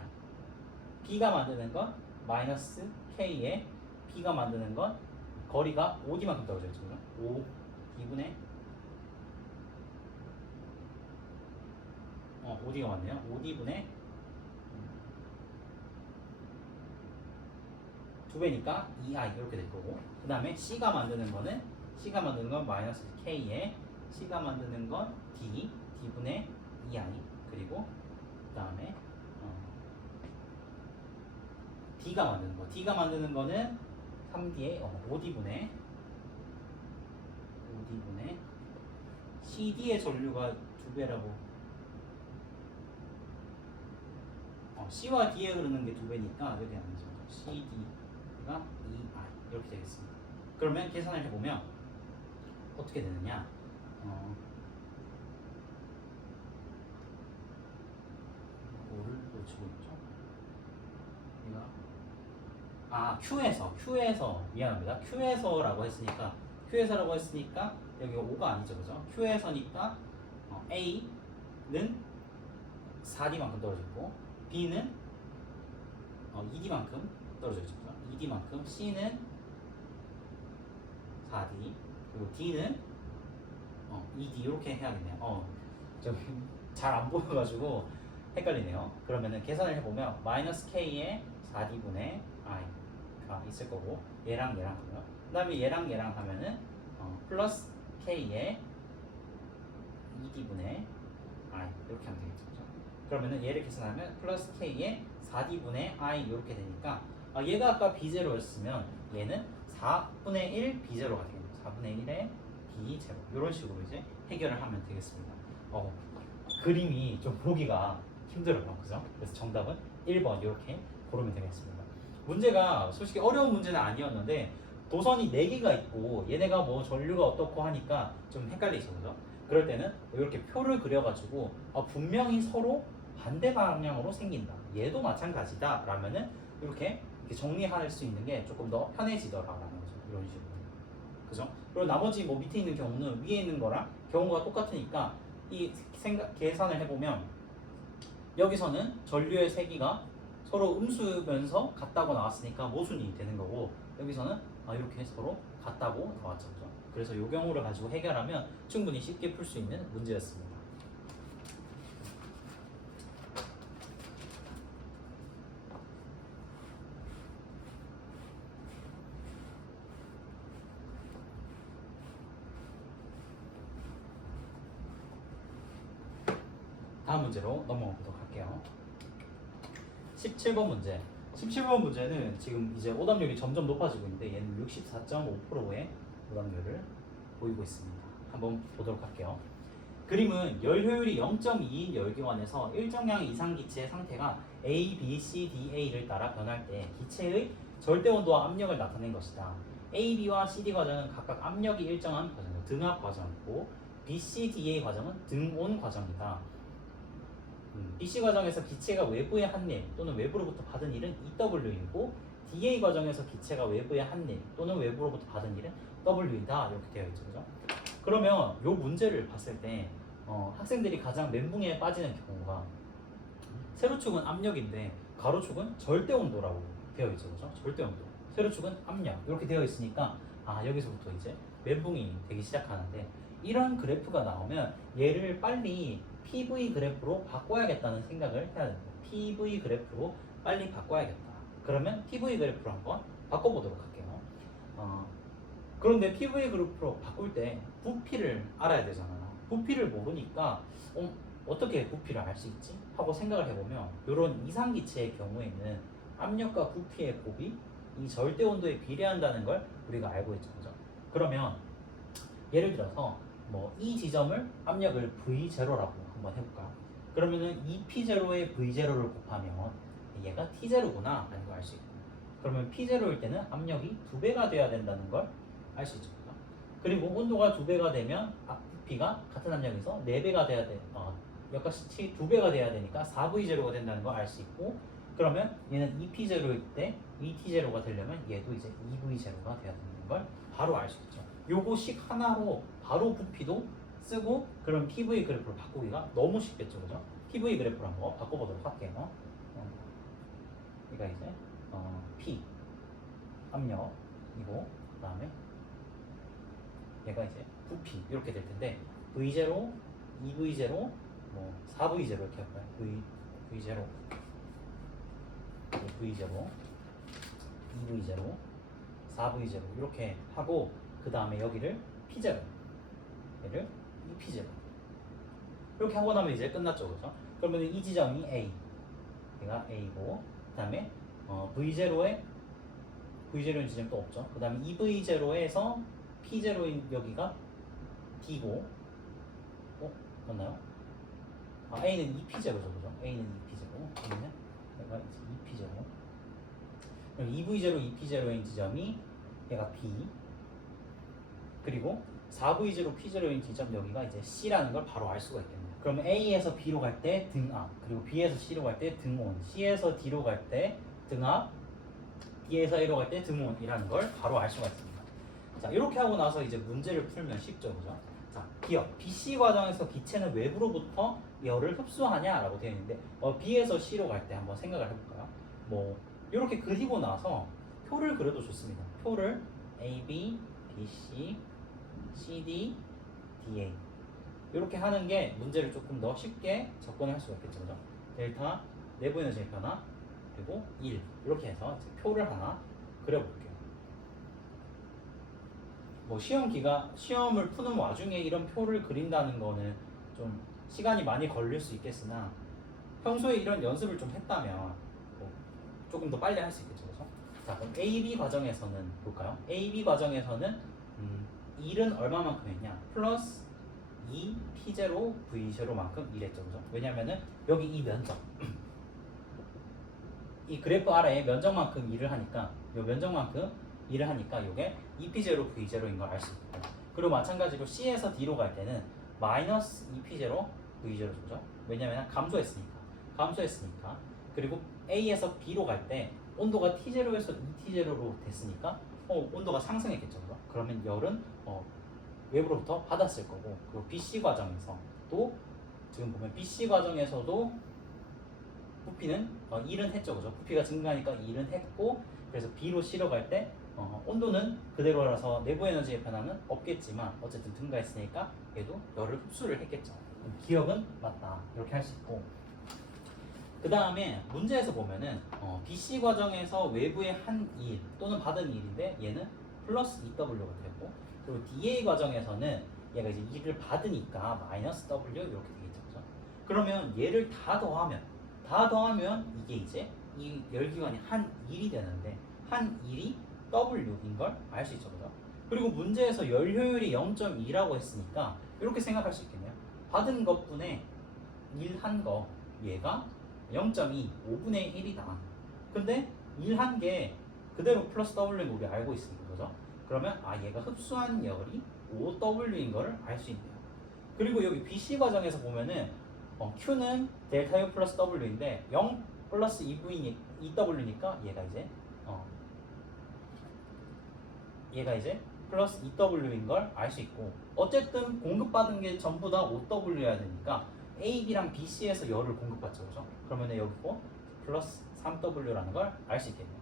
B가 만드는 건 마이너스 K의 B가 만드는 건 거리가 OD만큼 떨어져 있죠. 5 D분의 OD가 맞네요. OD분의 2배니까 2I 이렇게 될 거고 그 다음에 C가 만드는 건 마이너스 K에 C가 만드는 건 D분의 2I 그리고 그 다음에 D가 만드는 거는 3D의 OD분의 CD의 전류가 2배라고 C와 D에 흐르는 게 2배니까 여기 안 되죠. CD가 2I 이렇게 되겠습니다. 그러면 계산을 해보면 어떻게 되느냐 뭐를 놓치고 있죠? Q에서 미안합니다. Q에서라고 했으니까 여기가 5가 아니죠, 그죠? Q에서니까 A는 4D만큼 떨어져 있고 B는 ED만큼 떨어져 있죠, 그죠? ED만큼 C는 4D 그리고 D는 ED 이렇게 해야겠네요. 잘 안 보여가지고 헷갈리네요. 그러면은 계산을 해보면 마이너스 K의 4D분의 I가 있을 거고 얘랑 하고요. 그 다음에 얘랑 하면은 플러스 K의 2D분의 I 이렇게 하면 되겠죠, 그죠? 그러면은 얘를 계산하면 플러스 K의 4D분의 I 이렇게 되니까 얘가 아까 B0였으면 얘는 4분의 1 B0가 되겠네요. 4분의 1의 B0 이런 식으로 이제 해결을 하면 되겠습니다. 그림이 좀 보기가 힘들어요, 그죠? 그래서 정답은 1번 이렇게 고르면 되겠습니다. 문제가 솔직히 어려운 문제는 아니었는데 도선이 4개가 있고 얘네가 뭐 전류가 어떻고 하니까 좀 헷갈리죠, 그죠? 그럴 때는 이렇게 표를 그려가지고 분명히 서로 반대 방향으로 생긴다. 얘도 마찬가지다 라면은 이렇게 이렇게 정리할 수 있는 게 조금 더 편해지더라라는 거죠. 이런 식으로. 그죠? 그리고 나머지 뭐 밑에 있는 경우는 위에 있는 거랑 경우가 똑같으니까 이 계산을 해보면 여기서는 전류의 세기가 서로 음수면서 같다고 나왔으니까 모순이 되는 거고 여기서는 이렇게 서로 같다고 나왔죠. 그죠? 그래서 이 경우를 가지고 해결하면 충분히 쉽게 풀 수 있는 문제였습니다. 다음 문제로 넘어가 보도록 할게요. 17번 문제. 17번 문제는 지금 이제 오답률이 점점 높아지고 있는데 얘는 64.5%의 오답률을 보이고 있습니다. 한번 보도록 할게요. 그림은 열 효율이 0.2인 열기관에서 일정량 이상 기체의 상태가 A, B, C, D, A를 따라 변할 때 기체의 절대 온도와 압력을 나타낸 것이다. A, B와 C, D 과정은 각각 압력이 일정한 과정이고 등압 과정이고 B, C, D, A 과정은 등온 과정이다. BC 과정에서 기체가 외부의 한일 또는 외부로부터 받은 일은 EW이고 DA 과정에서 기체가 외부의 한일 또는 외부로부터 받은 일은 W이다 이렇게 되어 있죠. 그죠? 그러면 이 문제를 봤을 때 학생들이 가장 멘붕에 빠지는 경우가 세로축은 압력인데 가로축은 절대 온도라고 되어 있죠. 그죠? 절대 온도. 세로축은 압력 이렇게 되어 있으니까 여기서부터 이제 멘붕이 되기 시작하는데 이런 그래프가 나오면 얘를 빨리 PV 그래프로 바꿔야겠다는 생각을 해야 됩니다. PV 그래프로 빨리 바꿔야겠다. 그러면 PV 그래프로 한번 바꿔보도록 할게요. 그런데 PV 그래프로 바꿀 때 부피를 알아야 되잖아요. 부피를 모르니까 어떻게 부피를 알 수 있지? 하고 생각을 해보면 이런 이상기체의 경우에는 압력과 부피의 곱이 이 절대 온도에 비례한다는 걸 우리가 알고 있죠. 그죠? 그러면 예를 들어서 이 지점을 압력을 V0라고 한번 해볼까요? 그러면은 이 P0에 V0를 곱하면 얘가 T0구나 라는 걸 알 수 있고 그러면 P0일 때는 압력이 2배가 돼야 된다는 걸 알 수 있죠. 그리고 온도가 2배가 되면 부피가 같은 압력에서 4배가 돼야 돼. 역같이 2배가 돼야 되니까 4V0가 된다는 걸 알 수 있고 그러면 얘는 2P0일 때 2T0가 되려면 얘도 이제 2V0가 돼야 되는 걸 바로 알 수 있죠. 요거식 하나로 바로 부피도 쓰고 그럼 PV 그래프를 바꾸기가 너무 쉽겠죠. 그죠? PV 그래프를 한번 바꿔보도록 할게요. 얘가 이제 P 압력이고 그 다음에 얘가 이제 부피 이렇게 될 텐데 V0, 2V0, 4V0 이렇게 할까요? V0, V0, 2V0, 4V0 이렇게 하고 그 다음에 여기를 P0 얘를 2P0 이렇게 하고 나면 이제 끝났죠. 그죠? 그러면 이 지점이 A 얘가 A고 그 다음에 V0에 V0인 지점 또 없죠. 그 다음에 2V0에서 P0인 여기가 D고 맞나요? A는 2P0죠. 그죠? A는 2P0 A는 얘가 이제 2P0 그럼 2V0, 2P0인 지점이 얘가 B 그리고 4V0, P0인 지점 여기가 이제 C라는 걸 바로 알 수가 있겠네요. 그러면 A에서 B로 갈 때 등압, 그리고 B에서 C로 갈 때 등온, C에서 D로 갈 때 등압, D에서 A로 갈 때 등온이라는 걸 바로 알 수가 있습니다. 자, 이렇게 하고 나서 이제 문제를 풀면 쉽죠, 그죠? 자, 기억, BC 과정에서 기체는 외부로부터 열을 흡수하냐라고 되어 있는데 B에서 C로 갈 때 한번 생각을 해볼까요? 이렇게 그리고 나서 표를 그려도 좋습니다. 표를 A, B, B, C, C, D, D, A 이렇게 하는 게 문제를 조금 더 쉽게 접근할 수가 있겠죠. 그죠? 델타 내부 에너지 변화 그리고 1 이렇게 해서 이제 표를 하나 그려볼게요. 시험을 푸는 와중에 이런 표를 그린다는 거는 좀 시간이 많이 걸릴 수 있겠으나 평소에 이런 연습을 좀 했다면 조금 더 빨리 할 수 있겠죠. 그죠? 자, 그럼 AB 과정에서는 볼까요? AB 과정에서는 1은 얼마만큼 했냐? 플러스 2 P0 V0만큼 일했죠. 그죠? 왜냐면은 여기 이 면적 이 그래프 아래에 면적만큼 일을 하니까 요 면적만큼 일을 하니까 요게 2P0 V0인 걸 알 수 있고 그리고 마찬가지로 C에서 D로 갈 때는 마이너스 2P0 V0죠. 왜냐면 감소했으니까 그리고 A에서 B로 갈 때 온도가 T0에서 ET0로 됐으니까 온도가 상승했겠죠. 그죠? 그러면 열은 외부로부터 받았을 거고, 그리고 BC 과정에서 또 지금 보면 BC 과정에서도 부피는 1은 했죠. 그죠? 부피가 증가하니까 1은 했고, 그래서 B로 실어갈 때 온도는 그대로라서 내부 에너지의 변화는 없겠지만 어쨌든 증가했으니까 얘도 열을 흡수를 했겠죠. 기억은 맞다. 이렇게 할 수 있고, 그 다음에 문제에서 보면은 BC 과정에서 외부의 한 일 또는 받은 일인데 얘는 플러스 EW가 되고, 그리고 DA 과정에서는 얘가 이제 일을 받으니까 마이너스 W 이렇게 되겠죠. 그죠? 그러면 얘를 다 더하면 이게 이제 이 열기관이 한 일이 되는데 한 일이 W인 걸 알 수 있죠. 그죠? 그리고 문제에서 열 효율이 0.2라고 했으니까 이렇게 생각할 수 있겠네요. 받은 것분의 일한 거 얘가 0.2, 5분의 1이다. 근데 일한 게 그대로 플러스 W인 거 우리 알고 있으니까, 그죠? 그러면 얘가 흡수한 열이 5W인 거를 알 수 있네요. 그리고 여기 BC 과정에서 보면은 Q는 델타 U 플러스 W인데 0 플러스 2W니까 얘가 이제 플러스 2W인 걸 알 수 있고, 어쨌든 공급받은 게 전부 다 5W여야 되니까 A, B랑 BC에서 열을 공급받죠. 그죠? 그러면 여기 고 플러스 3W라는 걸 알 수 있겠네요.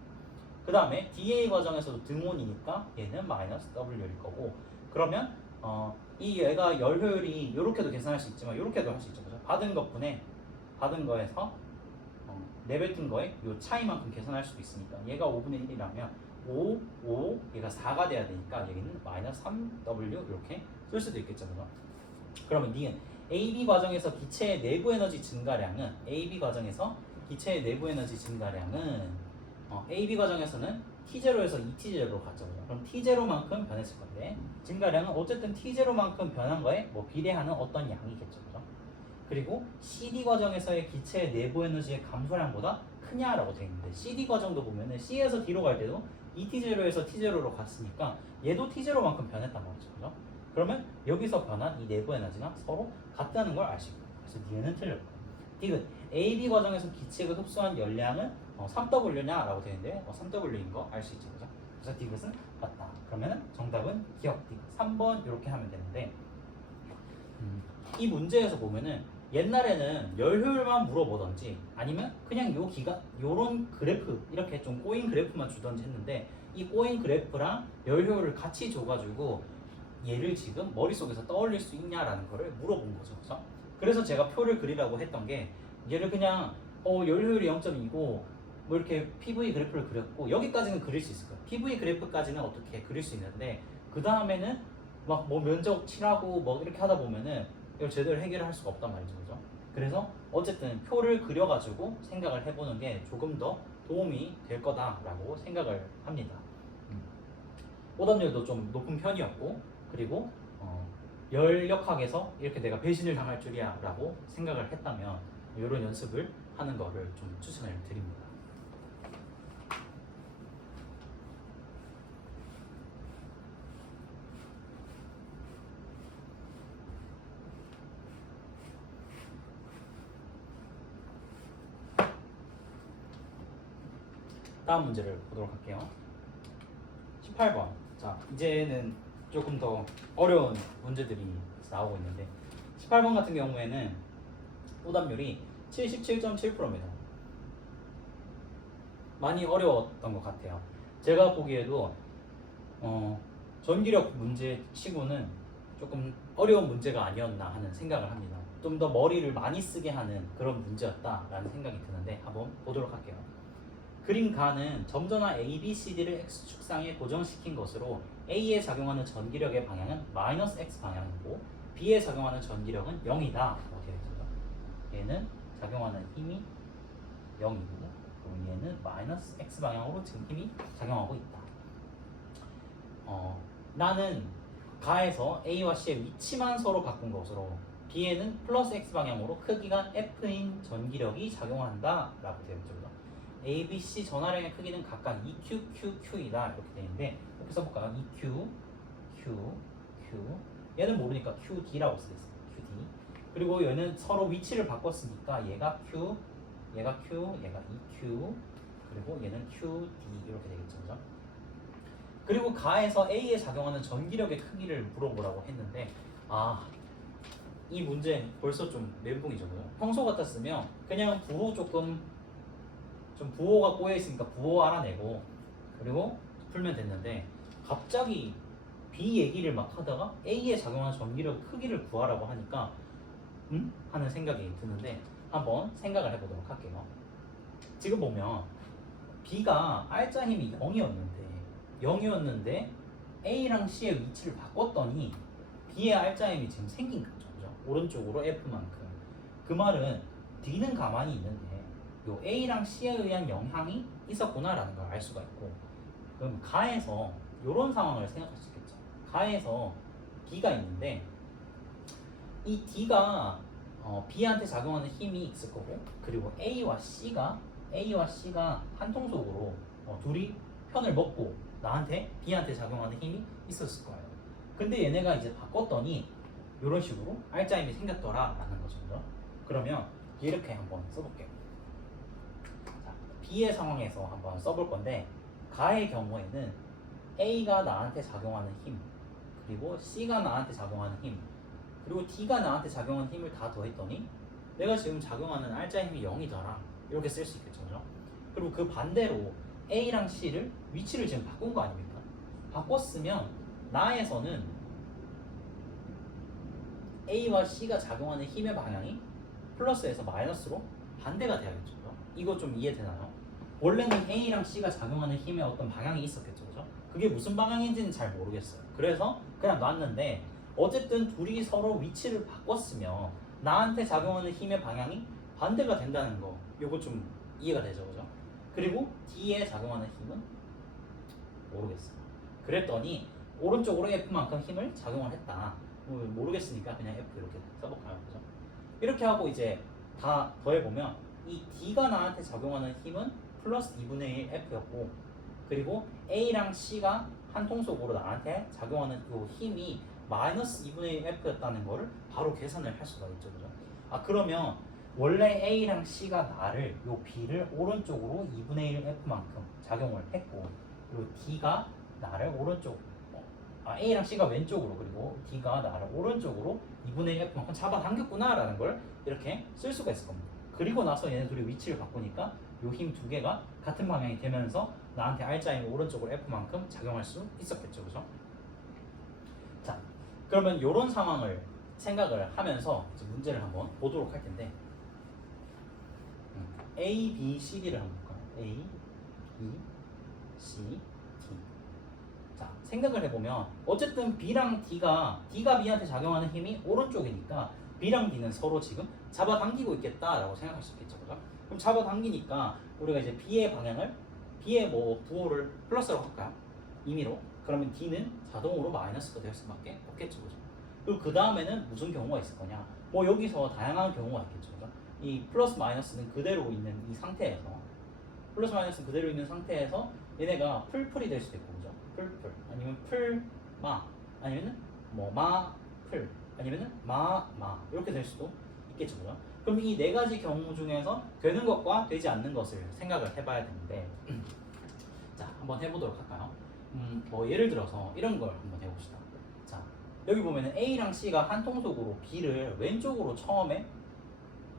그 다음에 DA 과정에서도 등온이니까 얘는 마이너스 W일 거고, 그러면 이 얘가 열 효율이 이렇게도 계산할 수 있지만 이렇게도 할 수 있죠. 그죠? 받은 거에서 내뱉은 거에 요 차이만큼 계산할 수도 있으니까 얘가 5분의 1이라면 5, 얘가 4가 돼야 되니까 여기는 마이너스 3W 이렇게 쓸 수도 있겠죠. 그죠? 그러면 니은 AB 과정에서 기체의 내부 에너지 증가량은 AB 과정에서는 T0에서 ET0로 갔죠. 그럼 T0만큼 변했을 건데 증가량은 어쨌든 T0만큼 변한 거에 비례하는 어떤 양이겠죠. 그죠? 그리고 CD 과정에서의 기체의 내부 에너지의 감소량보다 크냐라고 되어 있는데, CD 과정도 보면은 C에서 D로 갈 때도 ET0에서 T0로 갔으니까 얘도 T0만큼 변했단 말이죠. 그죠? 그러면 여기서 변한 이 내부 에너지가 서로 같다는 걸 알 수 있고, 그래서 니은은 틀렸고, 디귿 AB 과정에서 기체가 흡수한 열량은 3W냐라고 되어 있는데 3W인 거 알 수 있죠. 그죠? 그래서 디귿은 맞다. 그러면은 정답은 기억 디귿 3번 이렇게 하면 되는데, 이 문제에서 보면은 옛날에는 열 효율만 물어보던지 아니면 그냥 요런 그래프 이렇게 좀 꼬인 그래프만 주던지 했는데, 이 꼬인 그래프랑 열 효율을 같이 줘가지고 얘를 지금 머릿속에서 떠올릴 수 있냐라는 거를 물어본 거죠. 그죠? 그래서 제가 표를 그리라고 했던 게, 얘를 그냥 열 효율이 0.2고 이렇게 PV 그래프를 그렸고 여기까지는 그릴 수 있을 거예요. PV 그래프까지는 어떻게 그릴 수 있는데 그 다음에는 막 면적 칠하고 이렇게 하다 보면은 이걸 제대로 해결할 수가 없단 말이죠. 그죠? 그래서 어쨌든 표를 그려가지고 생각을 해보는 게 조금 더 도움이 될 거다라고 생각을 합니다. 오답률도 좀 높은 편이었고, 그리고 열역학에서 이렇게 내가 배신을 당할 줄이야 라고 생각을 했다면 이런 연습을 하는 거를 좀 추천을 드립니다. 다음 문제를 보도록 할게요. 18번. 자, 이제는 조금 더 어려운 문제들이 나오고 있는데, 18번 같은 경우에는 오답률이 77.7%입니다. 많이 어려웠던 것 같아요. 제가 보기에도 전기력 문제 치고는 조금 어려운 문제가 아니었나 하는 생각을 합니다. 좀 더 머리를 많이 쓰게 하는 그런 문제였다라는 생각이 드는데 한번 보도록 할게요. 그림 가는 점전화 ABCD를 X축상에 고정시킨 것으로 A에 작용하는 전기력의 방향은 마이너스 X 방향이고 B에 작용하는 전기력은 0이다 라고 되어 있죠. 얘는 작용하는 힘이 0이고 그리고 얘는 마이너스 X 방향으로 지금 힘이 작용하고 있다. 나는 가에서 A와 C의 위치만 서로 바꾼 것으로 B에는 플러스 X 방향으로 크기가 F인 전기력이 작용한다 라고 되어 있죠. A, B, C 전화량의 크기는 각각 EQ, Q, Q이다 이렇게 되어 있는데 이렇게 써볼까요? EQ, Q, Q 얘는 모르니까 QD라고 쓰겠습니다. QD 그리고 얘는 서로 위치를 바꿨으니까 얘가 Q, 얘가 Q, 얘가 EQ 그리고 얘는 QD 이렇게 되겠죠, 그죠? 그리고 가에서 A에 작용하는 전기력의 크기를 물어보라고 했는데 이 문제 벌써 좀 멘붕이죠, 그죠? 평소 같았으면 그냥 부호 좀 부호가 꼬여 있으니까 부호 알아내고 그리고 풀면 됐는데 갑자기 B 얘기를 막 하다가 A에 작용하는 전기력 크기를 구하라고 하니까 하는 생각이 드는데 한번 생각을 해보도록 할게요. 지금 보면 B가 R자 힘이 0이었는데 A랑 C의 위치를 바꿨더니 B의 R자 힘이 지금 생긴 거죠. 그죠? 오른쪽으로 F만큼. 그 말은 D는 가만히 있는데 요 A랑 C에 의한 영향이 있었구나라는 걸 알 수가 있고, 그럼 가에서 이런 상황을 생각할 수 있겠죠. 가에서 D가 있는데 이 D가 B한테 작용하는 힘이 있을 거고, 그리고 A와 C가 한 통속으로 둘이 편을 먹고 나한테 B한테 작용하는 힘이 있었을 거예요. 근데 얘네가 이제 바꿨더니 이런 식으로 R자 힘이 생겼더라라는 거죠. 그러면 이렇게 한번 써볼게요. 자, B의 상황에서 한번 써볼 건데, 가의 경우에는 A가 나한테 작용하는 힘, 그리고 C가 나한테 작용하는 힘, 그리고 D가 나한테 작용하는 힘을 다 더했더니 내가 지금 작용하는 R자 힘이 0이더라 이렇게 쓸 수 있겠죠. 그죠? 그리고 그 반대로 A랑 C를 위치를 지금 바꾼 거 아닙니까? 바꿨으면 나에서는 A와 C가 작용하는 힘의 방향이 플러스에서 마이너스로 반대가 돼야겠죠. 그죠? 이거 좀 이해되나요? 원래는 A랑 C가 작용하는 힘의 어떤 방향이 있었겠죠. 그죠? 그게 무슨 방향인지는 잘 모르겠어요. 그래서 그냥 놨는데 어쨌든 둘이 서로 위치를 바꿨으면 나한테 작용하는 힘의 방향이 반대가 된다는 거, 요거 좀 이해가 되죠, 그죠? 그리고 D에 작용하는 힘은 모르겠어요. 그랬더니 오른쪽으로 F만큼 힘을 작용을 했다. 모르겠으니까 그냥 F 이렇게 써볼까요, 그죠? 이렇게 하고 이제 다 더해보면 이 D가 나한테 작용하는 힘은 플러스 2분의 1 F였고, 그리고 A랑 C가 한 통속으로 나한테 작용하는 이 힘이 마이너스 2분의 1 F였다는 거를 바로 계산을 할 수가 있죠, 그죠? 그러면 원래 A랑 C가 나를 요 B를 오른쪽으로 2분의 1 F만큼 작용을 했고, 그리고 D가 나를 오른쪽 A랑 C가 왼쪽으로, 그리고 D가 나를 오른쪽으로 2분의 1 F만큼 잡아당겼구나 라는 걸 이렇게 쓸 수가 있을 겁니다. 그리고 나서 얘네 둘이 위치를 바꾸니까 요 힘 두 개가 같은 방향이 되면서 나한테 R자인 오른쪽으로 F만큼 작용할 수 있었겠죠, 그죠? 자, 그러면 이런 상황을 생각을 하면서 이제 문제를 한번 보도록 할 텐데, A, B, C, D를 한번 볼까요? A, B, C, D. 자, 생각을 해보면 어쨌든 B랑 D가 B한테 작용하는 힘이 오른쪽이니까 B랑 D는 서로 지금 잡아당기고 있겠다라고 생각할 수 있겠죠, 그죠? 그럼 잡아당기니까 우리가 이제 B의 방향을, B의 부호를 플러스로 할까요? 임의로. 그러면 D는 자동으로 마이너스가 될 수밖에 없겠죠, 그죠? 그리고 그 다음에는 무슨 경우가 있을 거냐? 여기서 다양한 경우가 있겠죠, 그죠? 이 플러스 마이너스는 그대로 있는 이 상태에서, 플러스 마이너스는 그대로 있는 상태에서 얘네가 풀풀이 될 수도 있고, 그죠? 풀풀, 아니면 풀마, 아니면은 마풀, 아니면은 마마 이렇게 될 수도 있겠죠, 그죠? 그럼 이 네 가지 경우 중에서 되는 것과 되지 않는 것을 생각을 해봐야 되는데, 자, 한번 해보도록 할까요? 예를 들어서 이런 걸 한번 해봅시다. 자, 여기 보면은 A랑 C가 한 통속으로 B를 왼쪽으로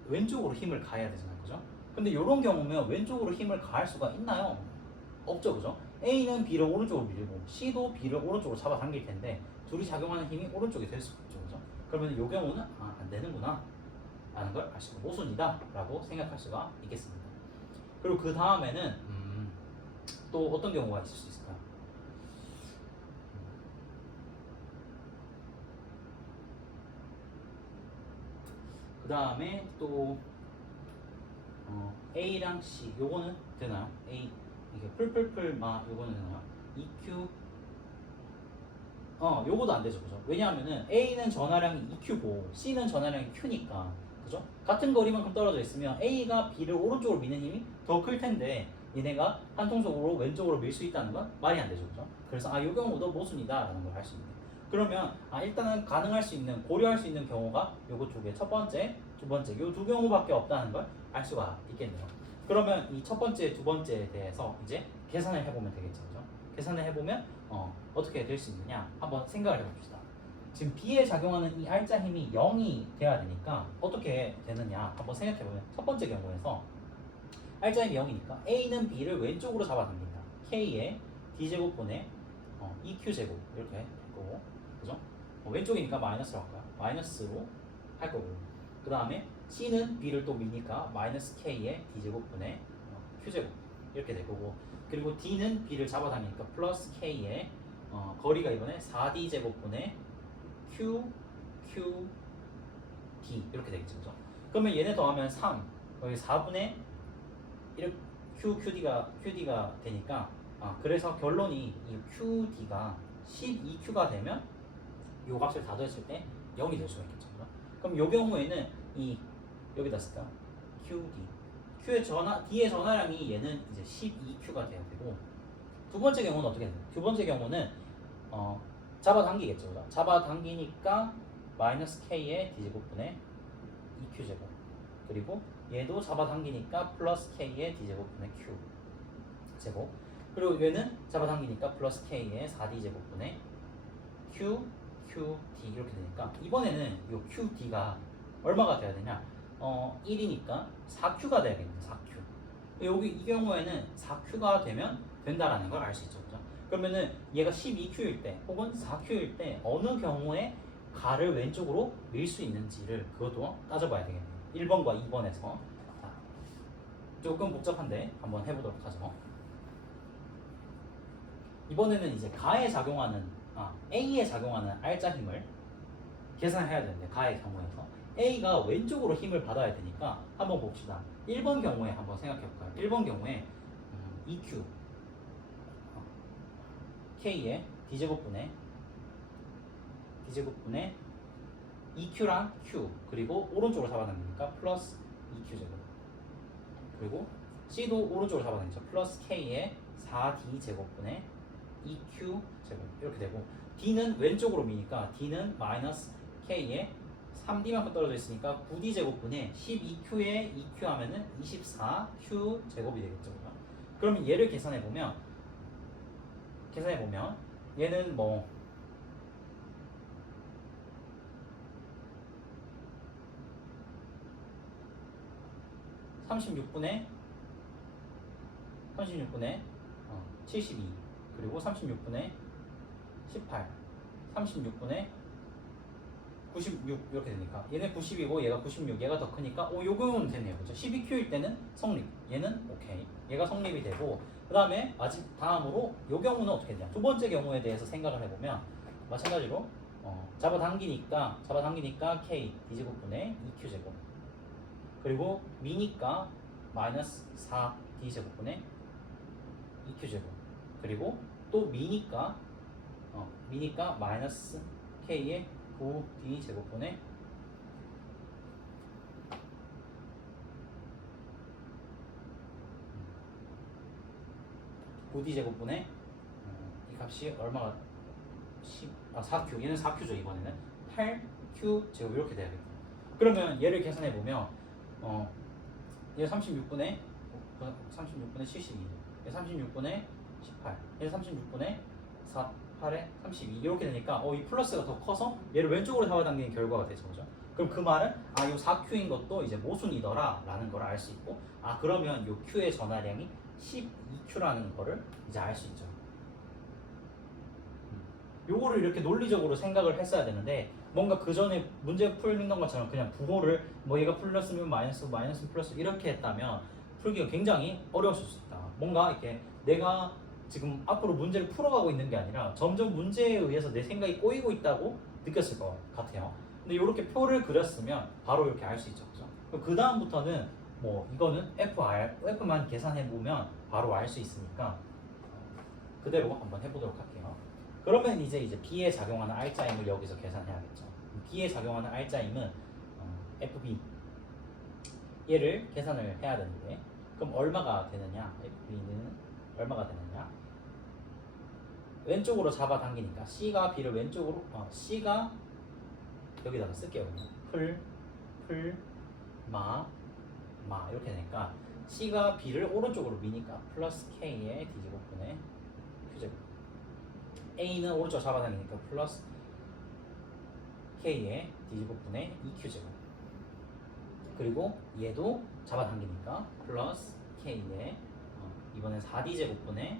왼쪽으로 힘을 가해야 되잖아요, 그죠? 근데 이런 경우면 왼쪽으로 힘을 가할 수가 있나요? 없죠, 그죠? A는 B를 오른쪽으로 밀고 C도 B를 오른쪽으로 잡아당길 텐데 둘이 작용하는 힘이 오른쪽이 될 수 있죠, 그죠? 그러면 이 경우는 안 되는구나 라는 걸 알 수 있고 모순이다 라고 생각할 수가 있겠습니다. 그리고 그 다음에는 또 어떤 경우가 있을 수 있을까요? 그 다음에 또 A랑 C 요거는 되나요? A 이게 풀풀풀 요거는 되나요? EQ 요거도 안 되죠, 그죠? 왜냐하면은 A는 전하량이 EQ고 C는 전하량이 Q니까, 그죠? 같은 거리만큼 떨어져 있으면 A가 B를 오른쪽으로 미는 힘이 더 클 텐데 얘네가 한 통속으로 왼쪽으로 밀 수 있다는 건 말이 안 되죠, 그죠? 그래서 요 경우도 모순이다라는 걸 알 수 있네요. 그러면 일단은 가능할 수 있는, 고려할 수 있는 경우가 요거 두 개, 첫 번째, 두 번째 요 두 경우밖에 없다는 걸 알 수가 있겠네요. 그러면 이 첫 번째, 두 번째에 대해서 이제 계산을 해보면 되겠죠. 그죠? 계산을 해보면 어떻게 될 수 있느냐 한번 생각을 해봅시다. 지금 B에 작용하는 이 R자 힘이 0이 돼야 되니까 어떻게 되느냐 한번 생각해보면 첫 번째 경우에서 R자 힘이 0이니까 A는 B를 왼쪽으로 잡아당긴다. K의 D제곱분의 2Q제곱 이렇게 될 거고, 그죠? 왼쪽이니까 마이너스로 할까요? 마이너스로 할 거고, 그 다음에 C는 B를 또 미니까 마이너스 K의 D제곱분의 Q제곱 이렇게 될 거고, 그리고 D는 B를 잡아당기니까 플러스 K의 거리가 이번에 4D제곱분의 Q, Q, D 이렇게 되겠죠. 그죠? 그러면 얘네 더하면 3, 여기 4분의 1 QD가 되니까 그래서 결론이 이 QD가 12Q가 되면 이 값을 다 더했을 때 0이 될 수가 있겠죠. 그럼 이 경우에는 이 여기다 쓸까? QD Q의 D의 전화량이 얘는 이제 12Q가 돼야 되고, 두 번째 경우는 어떻게 되나요? 두 번째 경우는 잡아당기겠죠. 그죠? 잡아당기니까 마이너스 K의 D제곱분의 2Q제곱, 그리고 얘도 잡아당기니까 플러스 K의 D제곱분의 Q제곱, 그리고 얘는 잡아당기니까 플러스 K의 4D제곱분의 Q, QD 이렇게 되니까 이번에는 이 QD가 얼마가 돼야 되냐? 1이니까 4Q가 돼야겠네요. 4Q. 여기 이 경우에는 4Q가 되면 된다라는 걸 알 수 있죠. 그죠? 그러면은 얘가 12Q일 때 혹은 4Q일 때 어느 경우에 가를 왼쪽으로 밀 수 있는지를 그것도 따져봐야 되겠네요. 1번과 2번에서 조금 복잡한데 한번 해보도록 하죠. 이번에는 이제 가에 작용하는 A에 작용하는 R자 힘을 계산해야 되는데, 가의 경우에서 A가 왼쪽으로 힘을 받아야 되니까 한번 봅시다. 1번 경우에 한번 생각해볼까요? 1번 경우에 EQ K의 D제곱분의 EQ랑 Q, 그리고 오른쪽으로 잡아당기니까 플러스 EQ제곱, 그리고 C도 오른쪽으로 잡아당기죠. 플러스 K의 4D제곱분의 EQ제곱 이렇게 되고, D는 왼쪽으로 미니까 D는 마이너스 K의 3D만큼 떨어져 있으니까 9D제곱분의 12Q에 EQ 하면은 24Q제곱이 되겠죠. 그러면 얘를 계산해보면 얘는 뭐 36분의 72, 그리고 36분의 18, 36분의 96 이렇게 되니까 얘는 90이고 얘가 96, 얘가 더 크니까 요 경우는 되네요. 그렇죠? 12Q일 때는 성립, 얘는 오케이, 얘가 성립이 되고, 그 다음에 다음으로 요 경우는 어떻게 되냐? 두 번째 경우에 대해서 생각을 해보면 마찬가지로 잡아당기니까 K D제곱분의 2Q제곱, 그리고 미니까 마이너스 4D제곱분의 2Q제곱, 그리고 또 미니까 마이너스 K의 9D제곱분의 9D제곱분의 이 값이 얼마가 4Q, 얘는 4Q죠. 이번에는 8Q제곱 이렇게 돼야겠다. 그러면 얘를 계산해 보면 얘 36분의 72, 얘 36분의 18, 얘 36분의 4, 8에 32 이렇게 되니까 이 플러스가 더 커서 얘를 왼쪽으로 잡아당기는 결과가 되죠. 그죠? 그럼 그 말은 이 4Q인 것도 이제 모순이더라 라는 걸 알 수 있고, 그러면 이 Q의 전하량이 12Q라는 거를 이제 알 수 있죠. 요거를 이렇게 논리적으로 생각을 했어야 되는데, 뭔가 그 전에 문제 풀는 것처럼 그냥 부호를 뭐 얘가 플러스면 마이너스 플러스 이렇게 했다면 풀기가 굉장히 어려웠을 수 있다. 뭔가 이렇게 내가 지금 앞으로 문제를 풀어가고 있는 게 아니라 점점 문제에 의해서 내 생각이 꼬이고 있다고 느꼈을 것 같아요. 근데 이렇게 표를 그렸으면 바로 이렇게 알 수 있죠. 그 다음부터는 뭐 이거는 F만 계산해보면 바로 알 수 있으니까 그대로 한번 해보도록 할게요. 그러면 이제 B에 작용하는 R자임을 여기서 계산해야겠죠. B에 작용하는 R자임은 FB, 얘를 계산을 해야 되는데, 그럼 얼마가 되느냐? FB는 얼마가 되느냐? 왼쪽으로 잡아당기니까 C가 B를 왼쪽으로 C가 여기다가 쓸게요. 풀 마 이렇게 되니까 C가 B를 오른쪽으로 미니까 플러스 K의 D제곱분의 Q제곱. A는 오른쪽 잡아당기니까 플러스 K의 D제곱분의 2Q제곱. 그리고 얘도 잡아당기니까 플러스 K의 이번엔 4D제곱분의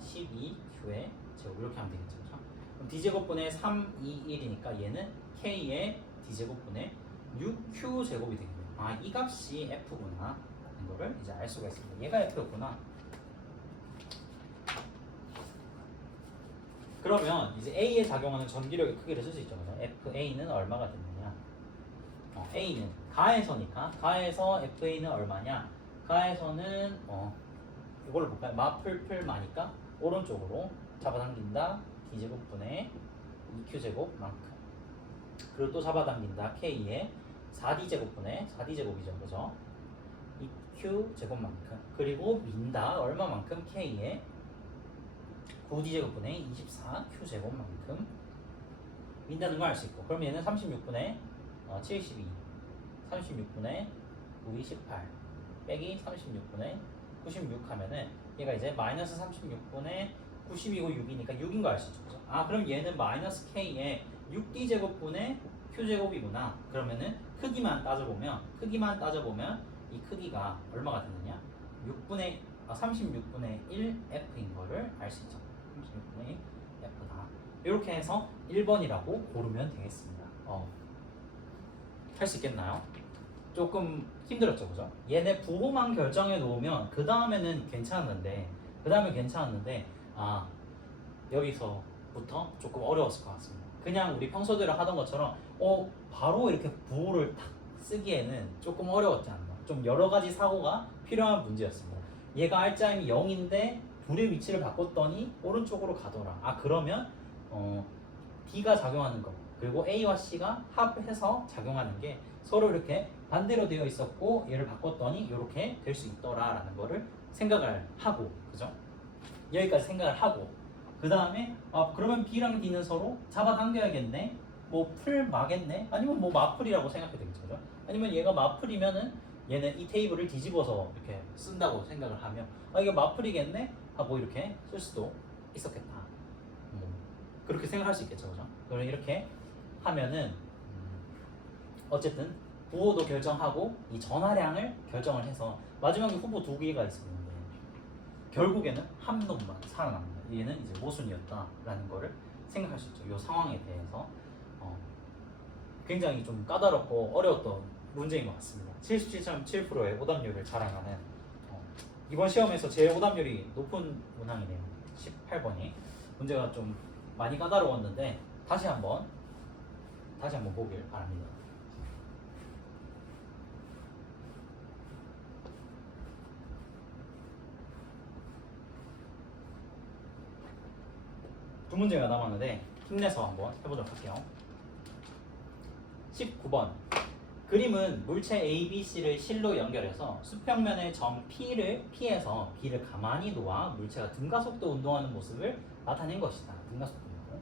12Q의 제곱. 이렇게 하면 되겠죠. 그렇죠? 그럼 D제곱분의 3, 2, 1이니까 얘는 K의 D제곱분의 6Q제곱이 되겠네요. 아, 이 값이 F구나 라는 거를 이제 알 수가 있습니다. 얘가 F였구나. 그러면 이제 A에 작용하는 전기력의 크기를 쓸 수 있죠. 그죠? FA는 얼마가 되느냐? A는 가에서니까 가에서 FA는 얼마냐? 가에서는 이걸로 볼까요? 마풀풀마니까 오른쪽으로 잡아당긴다 D제곱분의 2Q제곱만큼. 그리고 또 잡아당긴다 K의 4D제곱분의 4D제곱이죠. 그죠? 2Q제곱만큼. 그리고 민다 얼마만큼? K의 9D제곱분의 24Q제곱만큼 민다는 걸 알 수 있고, 그럼 얘는 36분의 72 36분의 9, 18 빼기 36분의 96 하면은 얘가 이제 마이너스 36분의 90이고 6이니까 6인 거 알 수 있죠. 아, 그럼 얘는 마이너스 K의 6D제곱분의 Q제곱이구나. 그러면은 크기만 따져보면 이 크기가 얼마가 되느냐? 36분의 1 F인 거를 알 수 있죠. 36분의 1 F다. 이렇게 해서 1번이라고 고르면 되겠습니다. 할 수 있겠나요? 조금 힘들었죠, 그죠? 얘네 부호만 결정해 놓으면 그 다음에는 괜찮았는데 여기서부터 조금 어려웠을 것 같습니다. 그냥 우리 평소대로 하던 것처럼 바로 이렇게 부호를 탁 쓰기에는 조금 어려웠지 않나. 좀 여러 가지 사고가 필요한 문제였습니다. 얘가 알짜임이 0인데 둘의 위치를 바꿨더니 오른쪽으로 가더라. 아, 그러면 D가 작용하는 거 그리고 A와 C가 합해서 작용하는 게 서로 이렇게 반대로 되어 있었고 얘를 바꿨더니 이렇게 될 수 있더라라는 거를 생각을 하고, 그죠? 여기까지 생각을 하고 그 다음에 그러면 B랑 D는 서로 잡아당겨야겠네, 뭐 풀 마겠네, 아니면 뭐 마풀이라고 생각해도 되겠죠. 그죠? 아니면 얘가 마풀이면은 얘는 이 테이블을 뒤집어서 이렇게 쓴다고 생각을 하면 이게 마풀이겠네 하고 이렇게 쓸 수도 있었겠다. 그렇게 생각할 수 있겠죠. 그죠? 그럼 이렇게 하면은 어쨌든 부호도 결정하고 이 전하량을 결정을 해서 마지막에 후보 2개가 있었는데 결국에는 한 놈만 살아납니다. 얘는 이제 모순이었다라는 거를 생각할 수 있죠. 이 상황에 대해서 굉장히 좀 까다롭고 어려웠던 문제인 것 같습니다. 77.7%의 오답률을 자랑하는 이번 시험에서 제일 오답률이 높은 문항이네요. 18번이 문제가 좀 많이 까다로웠는데 다시 한번 보길 바랍니다. 두 문제가 남았는데 힘내서 한번 해보도록 할게요. 19번 그림은 물체 A, B, C를 실로 연결해서 수평면의 점 P에서 B를 가만히 놓아 물체가 등가속도 운동하는 모습을 나타낸 것이다. 등가속도 운동.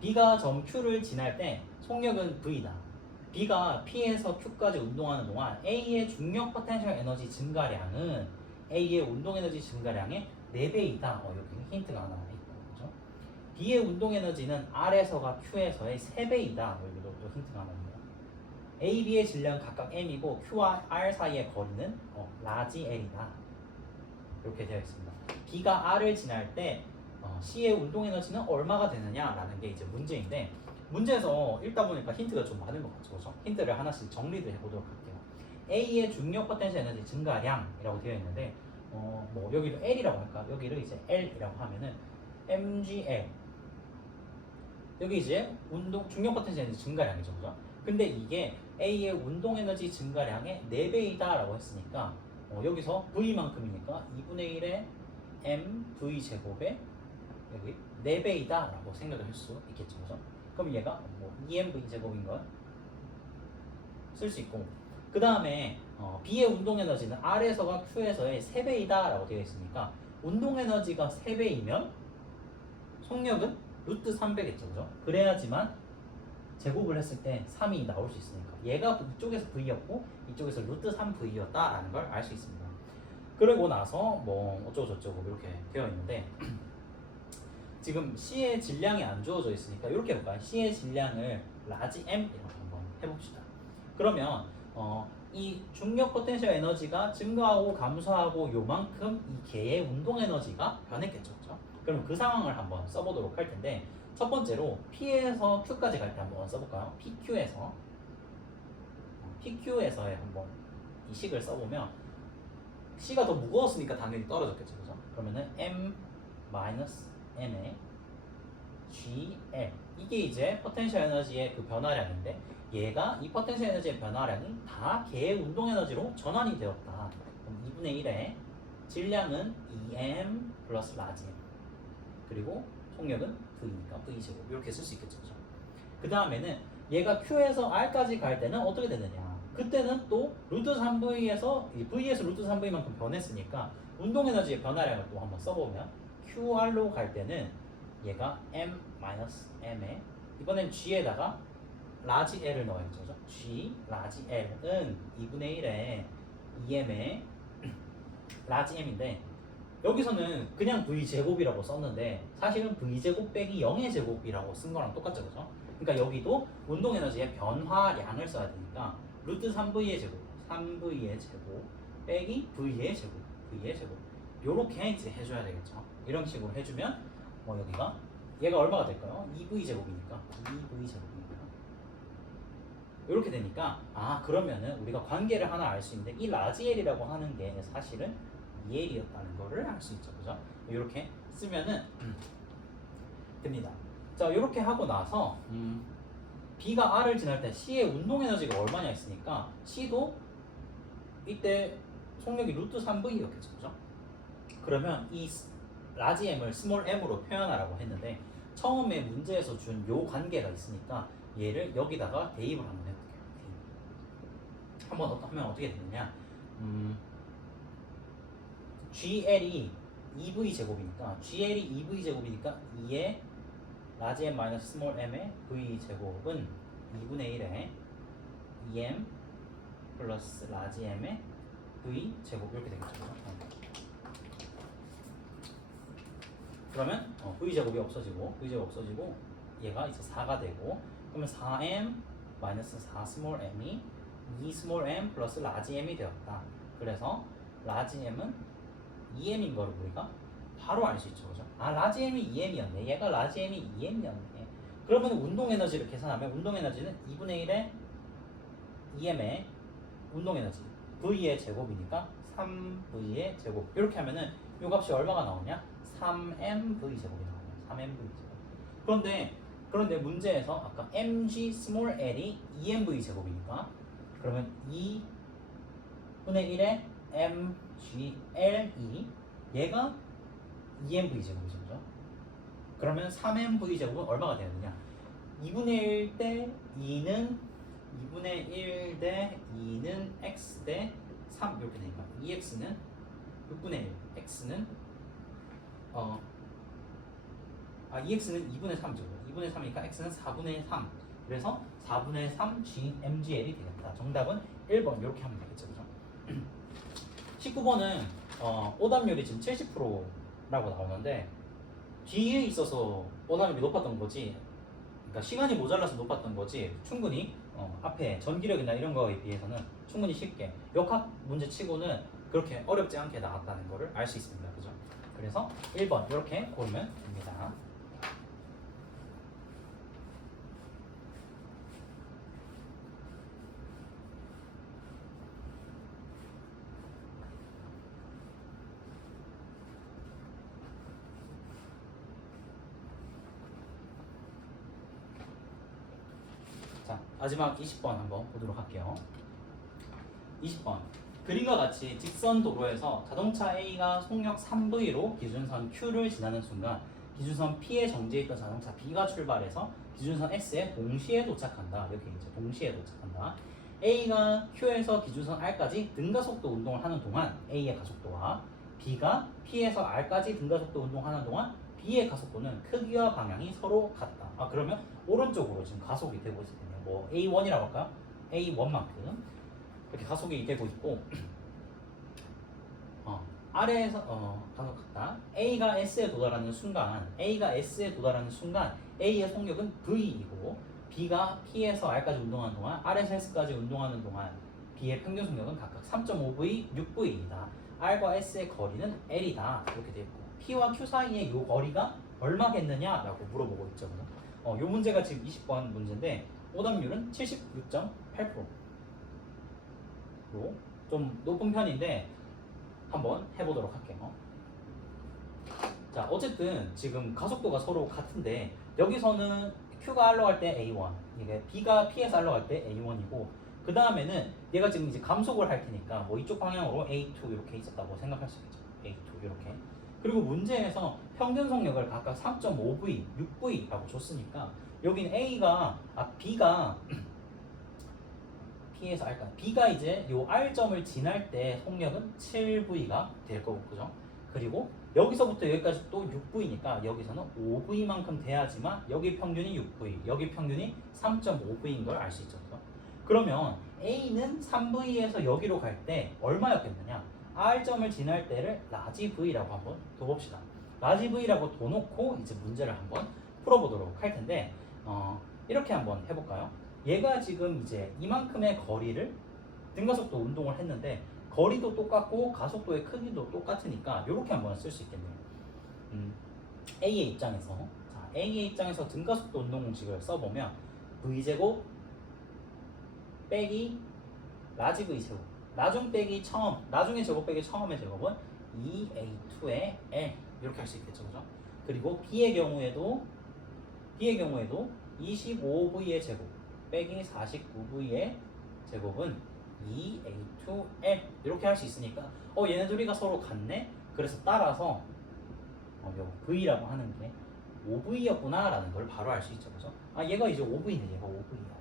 B가 점 Q를 지날 때 속력은 V다. B가 P에서 Q까지 운동하는 동안 A의 중력 포텐셜 에너지 증가량은 A의 운동 에너지 증가량의 4배이다. 여기 힌트가 하나 있고, 그죠? B의 운동 에너지는 R에서가 Q에서의 3배이다. 여기도 또 힌트가 하나 있네요. A, B의 질량은 각각 M이고 Q와 R 사이의 거리는 라지 L이다. 이렇게 되어 있습니다. B가 R을 지날 때 C의 운동 에너지는 얼마가 되느냐라는 게 이제 문제인데, 문제에서 읽다 보니까 힌트가 좀 많은 것 같죠, 그렇죠? 힌트를 하나씩 정리를 해보도록 할게요. A의 중력 포텐셜 에너지 증가량이라고 되어 있는데, 뭐 여기도 L이라고 할까? 여기를 이제 L이라고 하면은 MGL. 여기 이제 중력 포텐셜 에너지 증가량이죠, 그죠? 근데 이게 A의 운동 에너지 증가량의 4배이다라고 했으니까 여기서 V만큼이니까 2분의 1의 MV 제곱에 여기 4배이다 라고 생각을 할 수 있겠죠, 그죠? 그럼 얘가 뭐 2mv 제곱인 걸 쓸 수 있고, 그 다음에 B의 운동 에너지는 R에서가 Q에서의 3배이다 라고 되어 있으니까 운동 에너지가 3배이면 속력은 루트 3배겠죠, 그죠? 그래야지만 제곱을 했을 때 3이 나올 수 있으니까 얘가 이쪽에서 V였고 이쪽에서 루트 3V였다라는 걸 알 수 있습니다. 그러고 나서 뭐 어쩌고 저쩌고 이렇게 되어 있는데 지금 C의 질량이 안 주어져 있으니까 이렇게 해볼까요? C의 질량을 라지 M 이렇게 한번 해봅시다. 그러면 이 중력 포텐셜 에너지가 증가하고 감소하고 요만큼 이 개의 운동 에너지가 변했겠죠, 그렇죠? 그럼 그 상황을 한번 써보도록 할 텐데 첫 번째로 P에서 Q까지 갈 때 한번 써볼까요? PQ에서의 한번 이 식을 써보면 C가 더 무거웠으니까 당연히 떨어졌겠죠, 그죠? 그러면은 M-M의 GL 이게 이제 포텐셜 에너지의 그 변화량인데 얘가 이 포텐셜 에너지의 변화량이 다 개의 운동 에너지로 전환이 되었다. 그럼 2분의 1의 질량은 EM 플러스 라지 M 그리고 속력은 V니까 V제곱 이렇게 쓸 수 있겠죠, 그죠? 그 다음에는 얘가 Q에서 R까지 갈 때는 어떻게 되느냐? 그때는 또 루트 3V에서 V에서 루트 3V만큼 변했으니까 운동 에너지의 변화량을 또 한번 써보면 QR로 갈 때는 얘가 M-M에 이번엔 G에다가 라지 L을 넣어야죠, 그죠? G 라지 L은 2분의 1의 EM의 라지 M인데 여기서는 그냥 V제곱이라고 썼는데 사실은 V제곱 빼기 0의 제곱이라고 쓴 거랑 똑같죠, 그죠? 그러니까 여기도 운동 에너지의 변화량을 써야 되니까 루트 3V의 제곱, 3V의 제곱 빼기 V의 제곱, V의 제곱 요렇게 이제 해줘야 되겠죠. 이런 식으로 해주면 뭐 여기가 얘가 얼마가 될까요? 2V 제곱이니까 2V 제곱이니까 이렇게 되니까 그러면은 우리가 관계를 하나 알 수 있는데 이 라지 L이라고 하는 게 사실은 2L이었다는 거를 알 수 있죠, 그죠? 이렇게 쓰면은 됩니다. 자, 이렇게 하고 나서 B가 R을 지날 때 C의 운동 에너지가 얼마냐 했으니까 C도 이때 속력이 루트 3V였겠죠, 그죠? 그러면 이 라지 M을 스몰 m으로 표현하라고 했는데 처음에 문제에서 준 요 관계가 있으니까 얘를 여기다가 대입을 한번 해볼게요. 한번 하면 어떻게 되느냐? GL이 2V 제곱이니까 GL이 2V 제곱이니까 2의 라지 M 마이너스 스몰 m의 V 제곱은 2분의 1의 2M 플러스 라지 M의 V 제곱 이렇게 되겠죠. 그러면 V 제곱이 없어지고 얘가 이제 4가 되고 그러면 4M 마이너스 4 스몰 m이 2 스몰 m 플러스 라지 m이 되었다. 그래서 라지 m은 2m인 거를 우리가 바로 알 수 있죠, 그죠? 라지 m이 2m이었네. 얘가 라지 m이 2m이었네. 그러면 운동 에너지를 계산하면 운동 에너지는 2분의 1의 2m의 운동 에너지 V의 제곱이니까 3V의 제곱 이렇게 하면은 요 값이 얼마가 나오냐? 3mv 제곱이 나오네요. 3mv 제곱. 그런데 문제에서 아까 mg 스몰 l이 2mv 제곱이니까 그러면 2분의 1의 mgl이 얘가 2mv 제곱이죠, 그죠? 그러면 3mv 제곱은 얼마가 되느냐? 2분의 1 대 2는 2분의 1 대 2는 x 대 3 이렇게 되니까 2x는 6분의 1, x는 EX는 2분의 3죠. 2분의 3이니까 X는 4분의 3. 그래서 4분의 3 MGL이 되겠다. 정답은 1번 이렇게 하면 되겠죠, 그죠? 19번은 오답률이 지금 70%라고 나오는데 뒤에 있어서 오답률이 높았던 거지. 그러니까 시간이 모자라서 높았던 거지. 충분히 앞에 전기력이나 이런 거에 비해서는 충분히 쉽게 역학 문제 치고는 그렇게 어렵지 않게 나왔다는 거를 알 수 있습니다, 그죠? 그래서 1번 이렇게 고르면 됩니다. 자, 마지막 20번 한번 보도록 할게요. 20번. 그림과 같이 직선 도로에서 자동차 A가 속력 3V로 기준선 Q를 지나는 순간 기준선 P에 정지해 있던 자동차 B가 출발해서 기준선 X에 동시에 도착한다. 이렇게 이제 동시에 도착한다. A가 Q에서 기준선 R까지 등가속도 운동을 하는 동안 A의 가속도와 B가 P에서 R까지 등가속도 운동하는 동안 B의 가속도는 크기와 방향이 서로 같다. 그러면 오른쪽으로 지금 가속이 되고 있거든요. 뭐 A1이라고 할까요? A1만큼 이렇게 가속이 되고 있고 아래에서 가속 같다. A가 S에 도달하는 순간 A의 속력은 V이고 B가 P에서 R까지 운동하는 동안 R에서 S까지 운동하는 동안 B의 평균 속력은 각각 3.5V, 6V이다. R과 S의 거리는 L이다. 이렇게 되어 있고 P와 Q 사이의 이 거리가 얼마겠느냐라고 물어보고 있죠. 이 문제가 지금 20번 문제인데 오답률은 76.8%로 좀 높은 편인데 한번 해보도록 할게요. 자, 어쨌든 지금 가속도가 서로 같은데 여기서는 Q가 R로 갈 때 A1, 이게 B가 P에서 R로 갈 때 A1이고 그 다음에는 얘가 지금 이제 감속을 할 테니까 뭐 이쪽 방향으로 A2 이렇게 있었다고 생각할 수 있겠죠. A2 이렇게. 그리고 문제에서 평균 속력을 각각 3.5V, 6V라고 줬으니까 여기는 B가 P에서 R까지. B가 이제 요 R점을 지날 때 속력은 7V가 될 거고, 그죠? 그리고 여기서부터 여기까지 또 6V니까 여기서는 5V만큼 돼야지만 여기 평균이 6V, 여기 평균이 3.5V인 걸 알 수 있죠, 그죠? 그러면 A는 3V에서 여기로 갈 때 얼마였겠느냐? R점을 지날 때를 라지 V라고 한번 둬봅시다. 라지 V라고 둬놓고 이제 문제를 한번 풀어보도록 할 텐데, 이렇게 한번 해볼까요? 얘가 지금 이제 이만큼의 거리를 등가속도 운동을 했는데 거리도 똑같고 가속도의 크기도 똑같으니까 이렇게 한번 쓸 수 있겠네요. A의 입장에서 등가속도 운동 공식을 써보면 V제곱 빼기 라지 V제곱 나중 빼기 처음, 나중에 제곱 빼기 처음의 제곱은 2A2의 L 이렇게 할 수 있겠죠, 그죠? 그리고 B의 경우에도 25V의 제곱 빼기 49V의 제곱은 2A2L 이렇게 할 수 있으니까 얘네 둘이가 서로 같네? 그래서 따라서 요 V라고 하는 게 5V였구나 라는 걸 바로 알 수 있죠, 그죠? 얘가 이제 5V네, 얘가 5V야.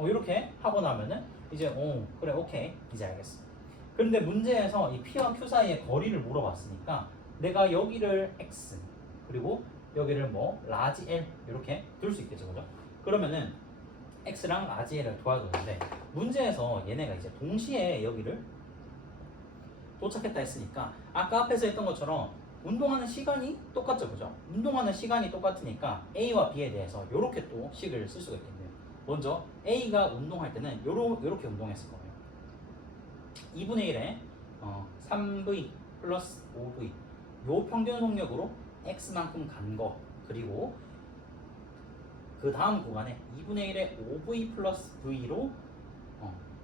이렇게 하고 나면은 이제 그래, 오케이, 이제 알겠어. 그런데 문제에서 이 P와 Q 사이의 거리를 물어봤으니까 내가 여기를 X 그리고 여기를 뭐 라지 L 이렇게 둘 수 있겠죠, 그죠? 그러면은 X랑 라지 L을 도와줬는데 문제에서 얘네가 이제 동시에 여기를 도착했다 했으니까 아까 앞에서 했던 것처럼 운동하는 시간이 똑같죠, 그죠? 운동하는 시간이 똑같으니까 A와 B에 대해서 이렇게 또 식을 쓸 수가 있겠네요. 먼저 A가 운동할 때는 요렇게 운동했을 거예요. 2분의 1에 3V 플러스 5V 요 평균 속력으로 X만큼 간 거, 그리고 그 다음 구간에 2분의 1에 5V 플러스 V로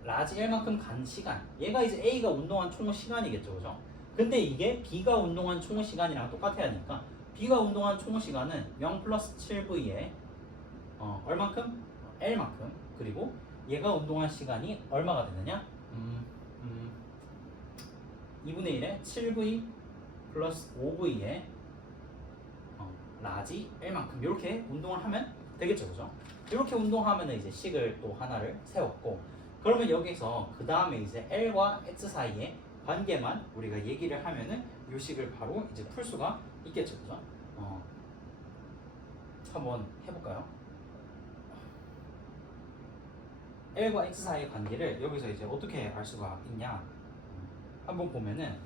라지 L만큼 간 시간, 얘가 이제 A가 운동한 총 시간이겠죠, 그죠? 근데 이게 B가 운동한 총 시간이랑 똑같아야 하니까 B가 운동한 총 시간은 0 플러스 7V에 얼만큼? L만큼. 그리고 얘가 운동한 시간이 얼마가 되느냐? 2분의 1에 7V 플러스 5V에 라지 L만큼 이렇게 운동을 하면 되겠죠, 그죠? 이렇게 운동하면 이제 식을 또 하나를 세웠고, 그러면 여기서 그 다음에 이제 L과 X 사이의 관계만 우리가 얘기를 하면은 이 식을 바로 이제 풀 수가 있겠죠, 그죠? 한번 해볼까요? L과 X 사이의 관계를 여기서 이제 어떻게 알 수가 있냐? 한번 보면은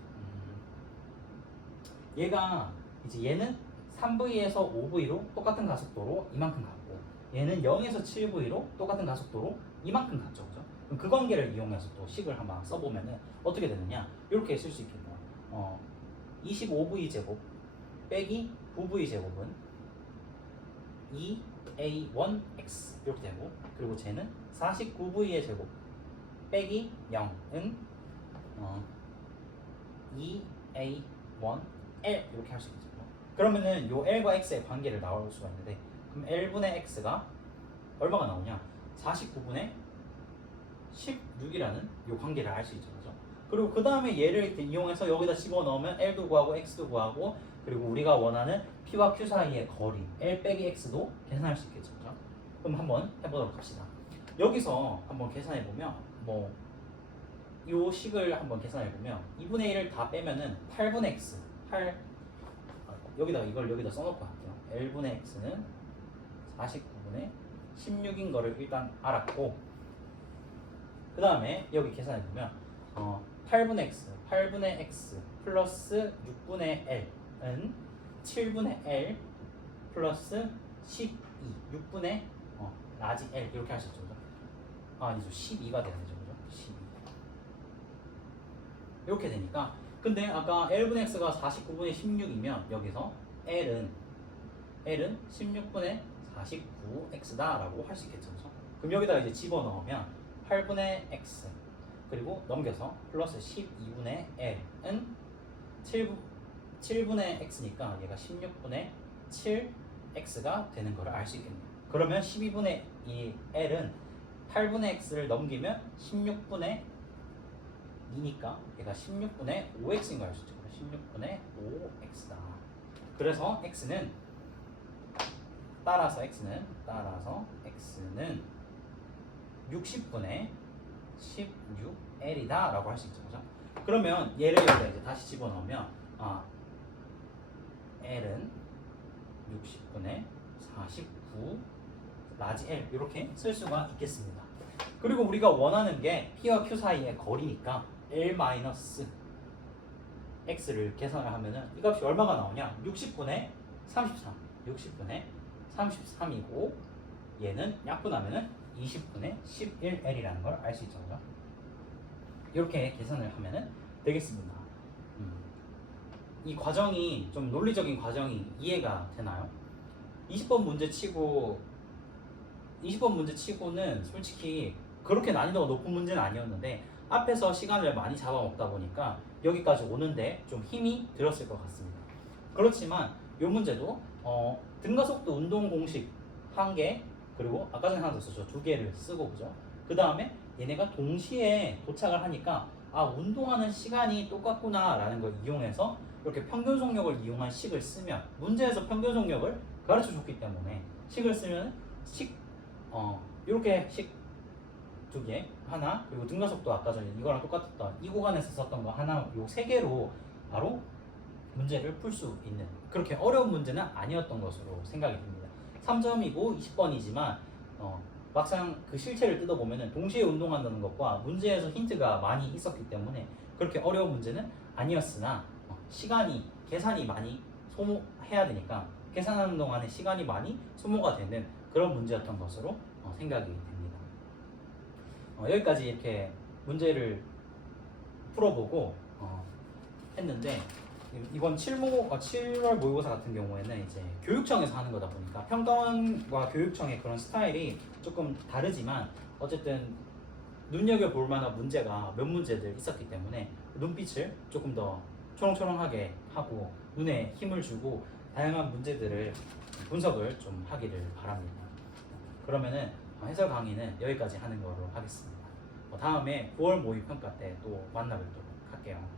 얘가 이제 얘는 3V에서 5V로 똑같은 가속도로 이만큼 갔고, 얘는 0에서 7V로 똑같은 가속도로 이만큼 갔죠, 그죠? 그럼 그 관계를 이용해서 또 식을 한번 써보면은 어떻게 되느냐? 이렇게 쓸 수 있겠네요. 25V 제곱 빼기 9V 제곱은 2A1X 이렇게 되고, 그리고 쟤는 49V의 제곱 빼기 0은 2A1L 이렇게 할 수 있겠죠. 그러면은 요 L과 X의 관계를 나올 수가 있는데, 그럼 L분의 X가 얼마가 나오냐? 49분의 16이라는 요 관계를 알 수 있죠, 그죠? 그리고 그 다음에 얘를 이용해서 여기다 집어넣으면 L도 구하고 X도 구하고, 그리고 우리가 원하는 P와 Q 사이의 거리 L 빼기 X도 계산할 수 있겠죠, 그죠? 그럼 한번 해보도록 합시다. 여기서 한번 계산해보면 뭐 요 식을 한번 계산해 보면 2분의 1을 다 빼면은 8분의 x 8 여기다가 이걸 여기다 써놓고 할게요. L분의 x는 49분의 16인 거를 일단 알았고, 그 다음에 여기 계산해 보면 8분의 x 플러스 6분의 l은 7분의 l 플러스 12 6분의 라지 l 이렇게 할 수 있죠. 아니죠, 12가 되는 거죠. 12 이렇게 되니까, 근데 아까 L분의 X가 49분의 16이면 여기서 L은 16분의 49X다 라고 할 수 있겠죠. 그렇죠? 그럼 여기다가 이제 집어넣으면 8분의 X 그리고 넘겨서 플러스 12분의 L은 7분의 X니까 얘가 16분의 7X가 되는 걸 알 수 있겠네요. 그러면 12분의 이 L은 8분의 X를 넘기면 16분의 2니까 얘가 16분의 5x인 걸 알 수 있죠. 16분의 5x다. 그래서 따라서 x는 60분의 16l이다 라고 할 수 있죠. 그죠? 그러면 얘를 여기다 이제 다시 집어넣으면 l은 60분의 49 라지 l 이렇게 쓸 수가 있겠습니다. 그리고 우리가 원하는 게 P와 Q 사이의 거리니까 L-X를 계산을 하면은 이 값이 얼마가 나오냐? 60분의 33 60분의 33이고 얘는 약분하면은 20분의 11L이라는 걸 알 수 있죠. 그죠? 이렇게 계산을 하면은 되겠습니다. 이 과정이 좀 논리적인 과정이 이해가 되나요? 20번 문제치고는 솔직히 그렇게 난이도가 높은 문제는 아니었는데 앞에서 시간을 많이 잡아먹다 보니까 여기까지 오는데 좀 힘이 들었을 것 같습니다. 그렇지만 이 문제도 등가속도 운동 공식 1개 그리고 아까 전에 하나 더 썼죠. 2개를 쓰고 그죠? 그 다음에 얘네가 동시에 도착을 하니까 운동하는 시간이 똑같구나 라는 걸 이용해서 이렇게 평균 속력을 이용한 식을 쓰면 문제에서 평균 속력을 가르쳐 줬기 때문에 식을 쓰면 이렇게 식 2개 하나 그리고 등가속도 아까 전에 이거랑 똑같았던 이 구간에서 썼던 거 하나 요 3개로 바로 문제를 풀 수 있는 그렇게 어려운 문제는 아니었던 것으로 생각이 듭니다. 3점이고 20번이지만 막상 그 실체를 뜯어보면 동시에 운동한다는 것과 문제에서 힌트가 많이 있었기 때문에 그렇게 어려운 문제는 아니었으나 계산이 많이 소모해야 되니까 계산하는 동안에 시간이 많이 소모가 되는 그런 문제였던 것으로 생각이 됩니다. 여기까지 이렇게 문제를 풀어보고 했는데 이번 7월 모의고사 같은 경우에는 이제 교육청에서 하는 거다 보니까 평가원과 교육청의 그런 스타일이 조금 다르지만 어쨌든 눈여겨볼 만한 문제가 몇 문제들 있었기 때문에 눈빛을 조금 더 초롱초롱하게 하고 눈에 힘을 주고 다양한 문제들을 분석을 좀 하기를 바랍니다. 그러면은 해설 강의는 여기까지 하는 거로 하겠습니다. 다음에 9월 모의평가 때 또 만나뵙도록 할게요.